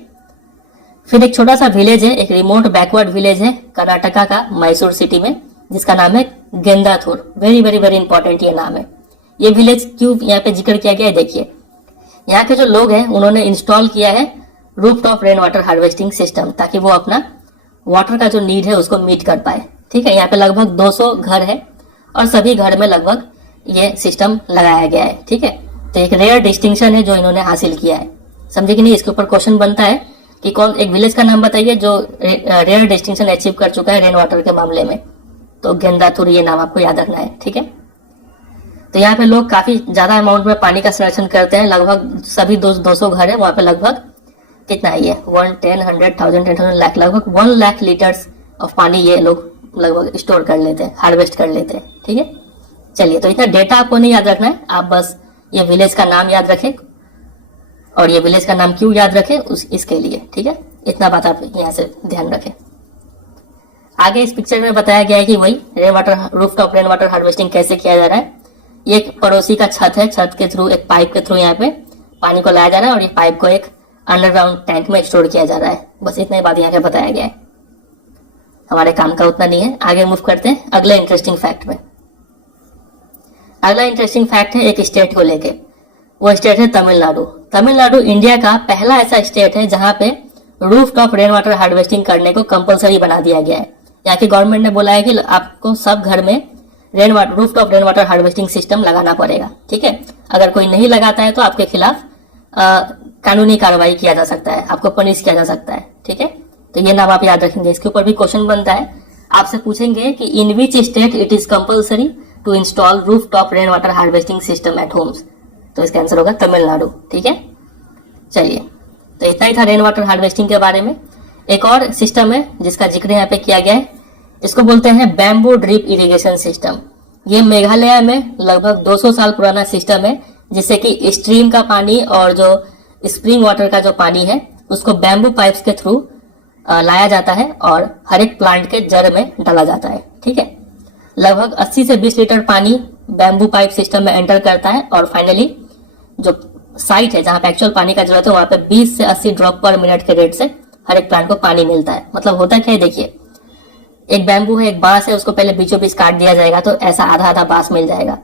फिर एक छोटा सा विलेज है, एक रिमोट बैकवर्ड विलेज है कर्नाटका का मैसूर सिटी में, जिसका नाम है गेंदाथुर। वेरी वेरी वेरी इंपॉर्टेंट ये नाम है। ये विलेज क्यों यहाँ पे जिक्र किया गया है, देखिए यहाँ के जो लोग हैं उन्होंने इंस्टॉल किया है rooftop rain water harvesting system, ताकि वो अपना वाटर का जो नीड है उसको मीट कर पाए। ठीक है, यहाँ पे लगभग 200 घर है और सभी घर में लगभग ये सिस्टम लगाया गया है। ठीक है, तो एक रेयर डिस्टिंक्शन है जो इन्होंने हासिल किया है। समझे कि नहीं? इसके ऊपर क्वेश्चन बनता है कि कौन, एक विलेज का नाम बताइए जो रेयर डिस्टिंक्शन अचीव कर चुका है रेन वाटर के मामले में। तो गेंदाथुर ये नाम आपको याद रखना है। ठीक है, तो यहाँ पे लोग काफी ज्यादा अमाउंट में पानी का संरक्षण करते हैं। लगभग सभी 200 घर है, वहां पे लगभग कितना है ये 1, 10, 100, 1000, 10,000 लाख, लगभग 1 लाख लीटर्स ऑफ पानी ये लोग लगभग स्टोर कर लेते हैं, हार्वेस्ट कर लेते हैं। ठीक है, चलिए, तो इतना डेटा आपको नहीं याद रखना है, आप बस ये विलेज का नाम याद रखें और ये विलेज का नाम क्यों याद रखें इसके लिए। ठीक है, इतना बात आप यहाँ से ध्यान रखें। आगे इस पिक्चर में बताया गया है कि वही रूफटॉप रेन वाटर हार्वेस्टिंग कैसे किया जा रहा है। ये एक पड़ोसी का छत है, छत के थ्रू एक पाइप के थ्रू यहाँ पे पानी को लाया जा रहा है और ये पाइप को एक अंडरग्राउंड टैंक में स्टोर किया जा रहा है। बस इतना ही बात यहाँ पे बताया गया है, हमारे काम का उतना नहीं है। आगे मूव करते हैं अगले इंटरेस्टिंग फैक्ट में। अगला इंटरेस्टिंग फैक्ट है एक स्टेट को लेके, वो स्टेट है तमिलनाडु। तमिलनाडु इंडिया का पहला ऐसा स्टेट है जहां पे रूफटॉप रेन वाटर हार्वेस्टिंग करने को कंपलसरी बना दिया गया है। यहाँ की गवर्नमेंट ने बोला है कि आपको सब घर में rooftop rain water harvesting system लगाना पड़ेगा। ठीक है, अगर कोई नहीं लगाता है तो आपके खिलाफ कानूनी कार्रवाई किया जा सकता है, आपको पनिश किया जा सकता है। ठीक है, तो ये नाम आप याद रखेंगे। इसके ऊपर भी क्वेश्चन बनता है, आपसे पूछेंगे कि in which state it is compulsory to install rooftop rain water harvesting system at homes. तो इसका आंसर होगा तमिलनाडु। ठीक है, चलिए, तो इतना ही था रेन वाटर हार्वेस्टिंग के बारे में। एक और सिस्टम है जिसका जिक्र यहाँ पे किया गया है, इसको बोलते हैं बैम्बू ड्रिप इरिगेशन सिस्टम। ये मेघालय में लगभग 200 साल पुराना सिस्टम है, जिससे कि स्ट्रीम का पानी और जो स्प्रिंग वाटर का जो पानी है उसको बैम्बू पाइप्स के थ्रू लाया जाता है और हर एक प्लांट के जड़ में डाला जाता है। ठीक है, लगभग 80 से 20 लीटर पानी बैम्बू पाइप सिस्टम में एंटर करता है और फाइनली जो साइट है जहां पे एक्चुअल पानी का जरूरत है वहां पे 20 से 80 ड्रॉप पर मिनट के रेट से हर एक प्लांट को पानी मिलता है। मतलब होता क्या है, देखिए एक बैम्बू है, एक बांस है, उसको पहले बीचों बीच काट दिया जाएगा तो ऐसा आधा आधा बांस मिल जाएगा।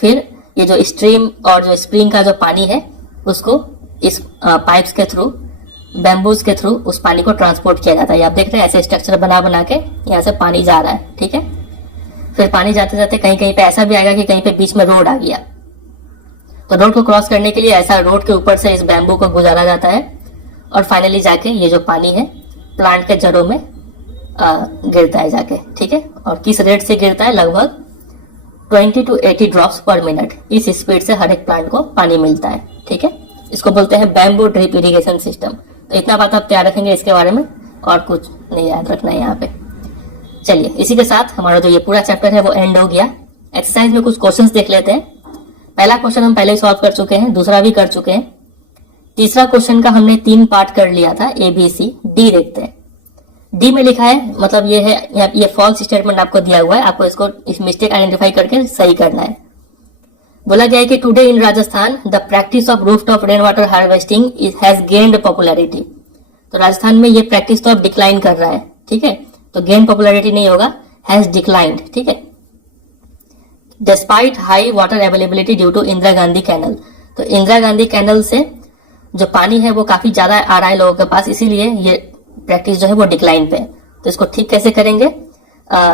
फिर ये जो स्ट्रीम और जो स्प्रिंग का जो पानी है उसको इस पाइप्स के थ्रू, बैम्बूज के थ्रू उस पानी को ट्रांसपोर्ट किया जाता है। आप देख रहे हैं ऐसे स्ट्रक्चर बना बना के यहाँ से पानी जा रहा है। ठीक है, फिर पानी जाते जाते कहीं कहीं पे ऐसा भी आएगा कि कहीं पे बीच में रोड आ गया, तो रोड को क्रॉस करने के लिए ऐसा रोड के ऊपर से इस बैम्बू को गुजारा जाता है और फाइनली जाके ये जो पानी है प्लांट के जड़ों में गिरता है जाके। ठीक है, और किस रेट से गिरता है, लगभग 20 to 80 ड्रॉप्स पर मिनट, इस स्पीड से हर एक प्लांट को पानी मिलता है। ठीक है, इसको बोलते हैं बैम्बू ड्रिप इरिगेशन सिस्टम। तो इतना बात आप तैयार रखेंगे इसके बारे में, और कुछ नहीं याद रखना है यहाँ पे। चलिए, इसी के साथ हमारा जो ये पूरा चैप्टर है वो एंड हो गया। एक्सरसाइज में कुछ क्वेश्चंस देख लेते हैं। पहला क्वेश्चन हम पहले ही सॉल्व कर चुके हैं, दूसरा भी कर चुके हैं। तीसरा क्वेश्चन का हमने 3 पार्ट कर लिया था, ए बी सी। डी देखते हैं। डी में लिखा है, मतलब ये है, ये फॉल्स स्टेटमेंट आपको दिया हुआ है, आपको इसको इस मिस्टेक आइडेंटिफाई करके सही करना है। बोला गया है कि today in Rajasthan the practice of rooftop rain water harvesting has gained popularity. तो राजस्थान में ये प्रैक्टिस तो अब डिक्लाइन कर रहा है। ठीक है, तो गेन पॉपुलैरिटी नहीं होगा, हैज डिक्लाइंड। ठीक है, despite high water availability due to Indira Gandhi canal. तो इंदिरा गांधी कैनल से जो पानी है वो काफी ज्यादा आ रहा है लोगों के पास, इसीलिए ये प्रैक्टिस जो है वो डिक्लाइन पे। तो इसको ठीक कैसे करेंगे,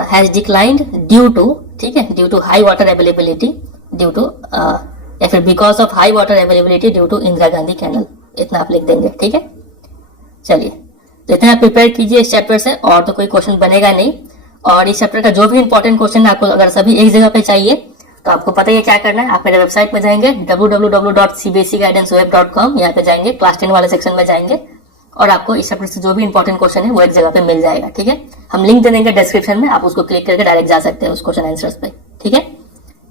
हैज डिक्लाइंड ड्यू टू, ठीक है, due to high water availability due to, या फिर because of high water availability due to Indira Gandhi canal, इतना आप लिख देंगे। ठीक है, चलिए, तो इतना आप प्रिपेयर कीजिए इस चैप्टर से, और तो कोई क्वेश्चन बनेगा नहीं। और इस चैप्टर का जो भी इंपॉर्टेंट क्वेश्चन है आपको अगर सभी एक जगह पे चाहिए तो आपको पता ही है क्या करना है। आप मेरे वेबसाइट में जाएंगे www.cbseguidanceWeb.com, यहाँ पे जाएंगे, क्लास 10 वाले सेक्शन में जाएंगे और आपको इस चैप्टर से जो भी इंपॉर्टेंट क्वेश्चन है वो एक जगह पे मिल जाएगा। ठीक है, हम लिंक दे देंगे डिस्क्रिप्शन में, आप उसको क्लिक करके डायरेक्ट जा सकते हैं उस क्वेश्चन आंसर्स पे। ठीक है,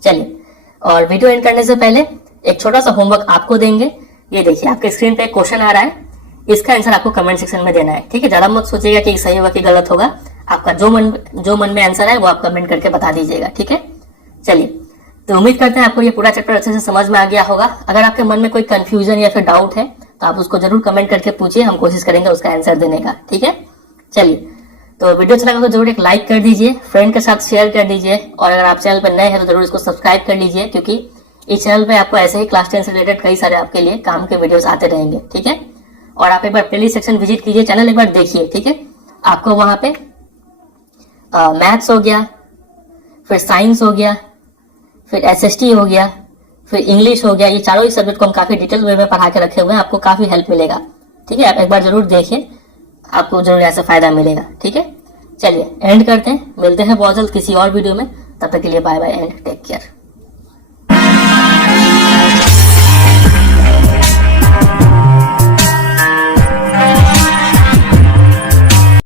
चलिए, और वीडियो एंड करने से पहले एक छोटा सा होमवर्क आपको देंगे। ये देखिए, आपके स्क्रीन पे एक क्वेश्चन आ रहा है, इसका आंसर आपको कमेंट सेक्शन में देना है। ठीक है, ज्यादा मत सोचिएगा कि सही होगा कि गलत होगा, आपका जो मन में आंसर है वो आप कमेंट करके बता दीजिएगा। ठीक है, चलिए, तो उम्मीद करते हैं आपको ये पूरा चैप्टर अच्छे से समझ में आ गया होगा। अगर आपके मन में कोई कंफ्यूजन या फिर डाउट है तो आप उसको जरूर कमेंट करके पूछिए, हम कोशिश करेंगे उसका आंसर देने का। ठीक है, चलिए, तो वीडियो अच्छा लगा तो जरूर एक लाइक कर दीजिए, फ्रेंड के साथ शेयर कर दीजिए, और अगर आप चैनल पर नए हैं तो जरूर इसको सब्सक्राइब कर लीजिए, क्योंकि इस चैनल पे आपको ऐसे ही क्लास 10 से रिलेटेड कई सारे आपके लिए काम के वीडियोस आते रहेंगे। ठीक है, और आप एक बार प्लेलिस्ट सेक्शन विजिट कीजिए, चैनल एक बार देखिए। ठीक है, आपको वहां पे मैथ्स हो गया, फिर साइंस हो गया, फिर एसएसटी हो गया, फिर इंग्लिश हो गया, ये चारों ही सब्जेक्ट को हम काफी डिटेल वे में पढ़ा के रखे हुए हैं, आपको काफी हेल्प मिलेगा। ठीक है, आप एक बार जरूर देखिए, आपको जरूर ऐसा फायदा मिलेगा। ठीक है, चलिए एंड करते हैं, मिलते हैं बहुत जल्द किसी और वीडियो में, तब तक के लिए bye bye and take care.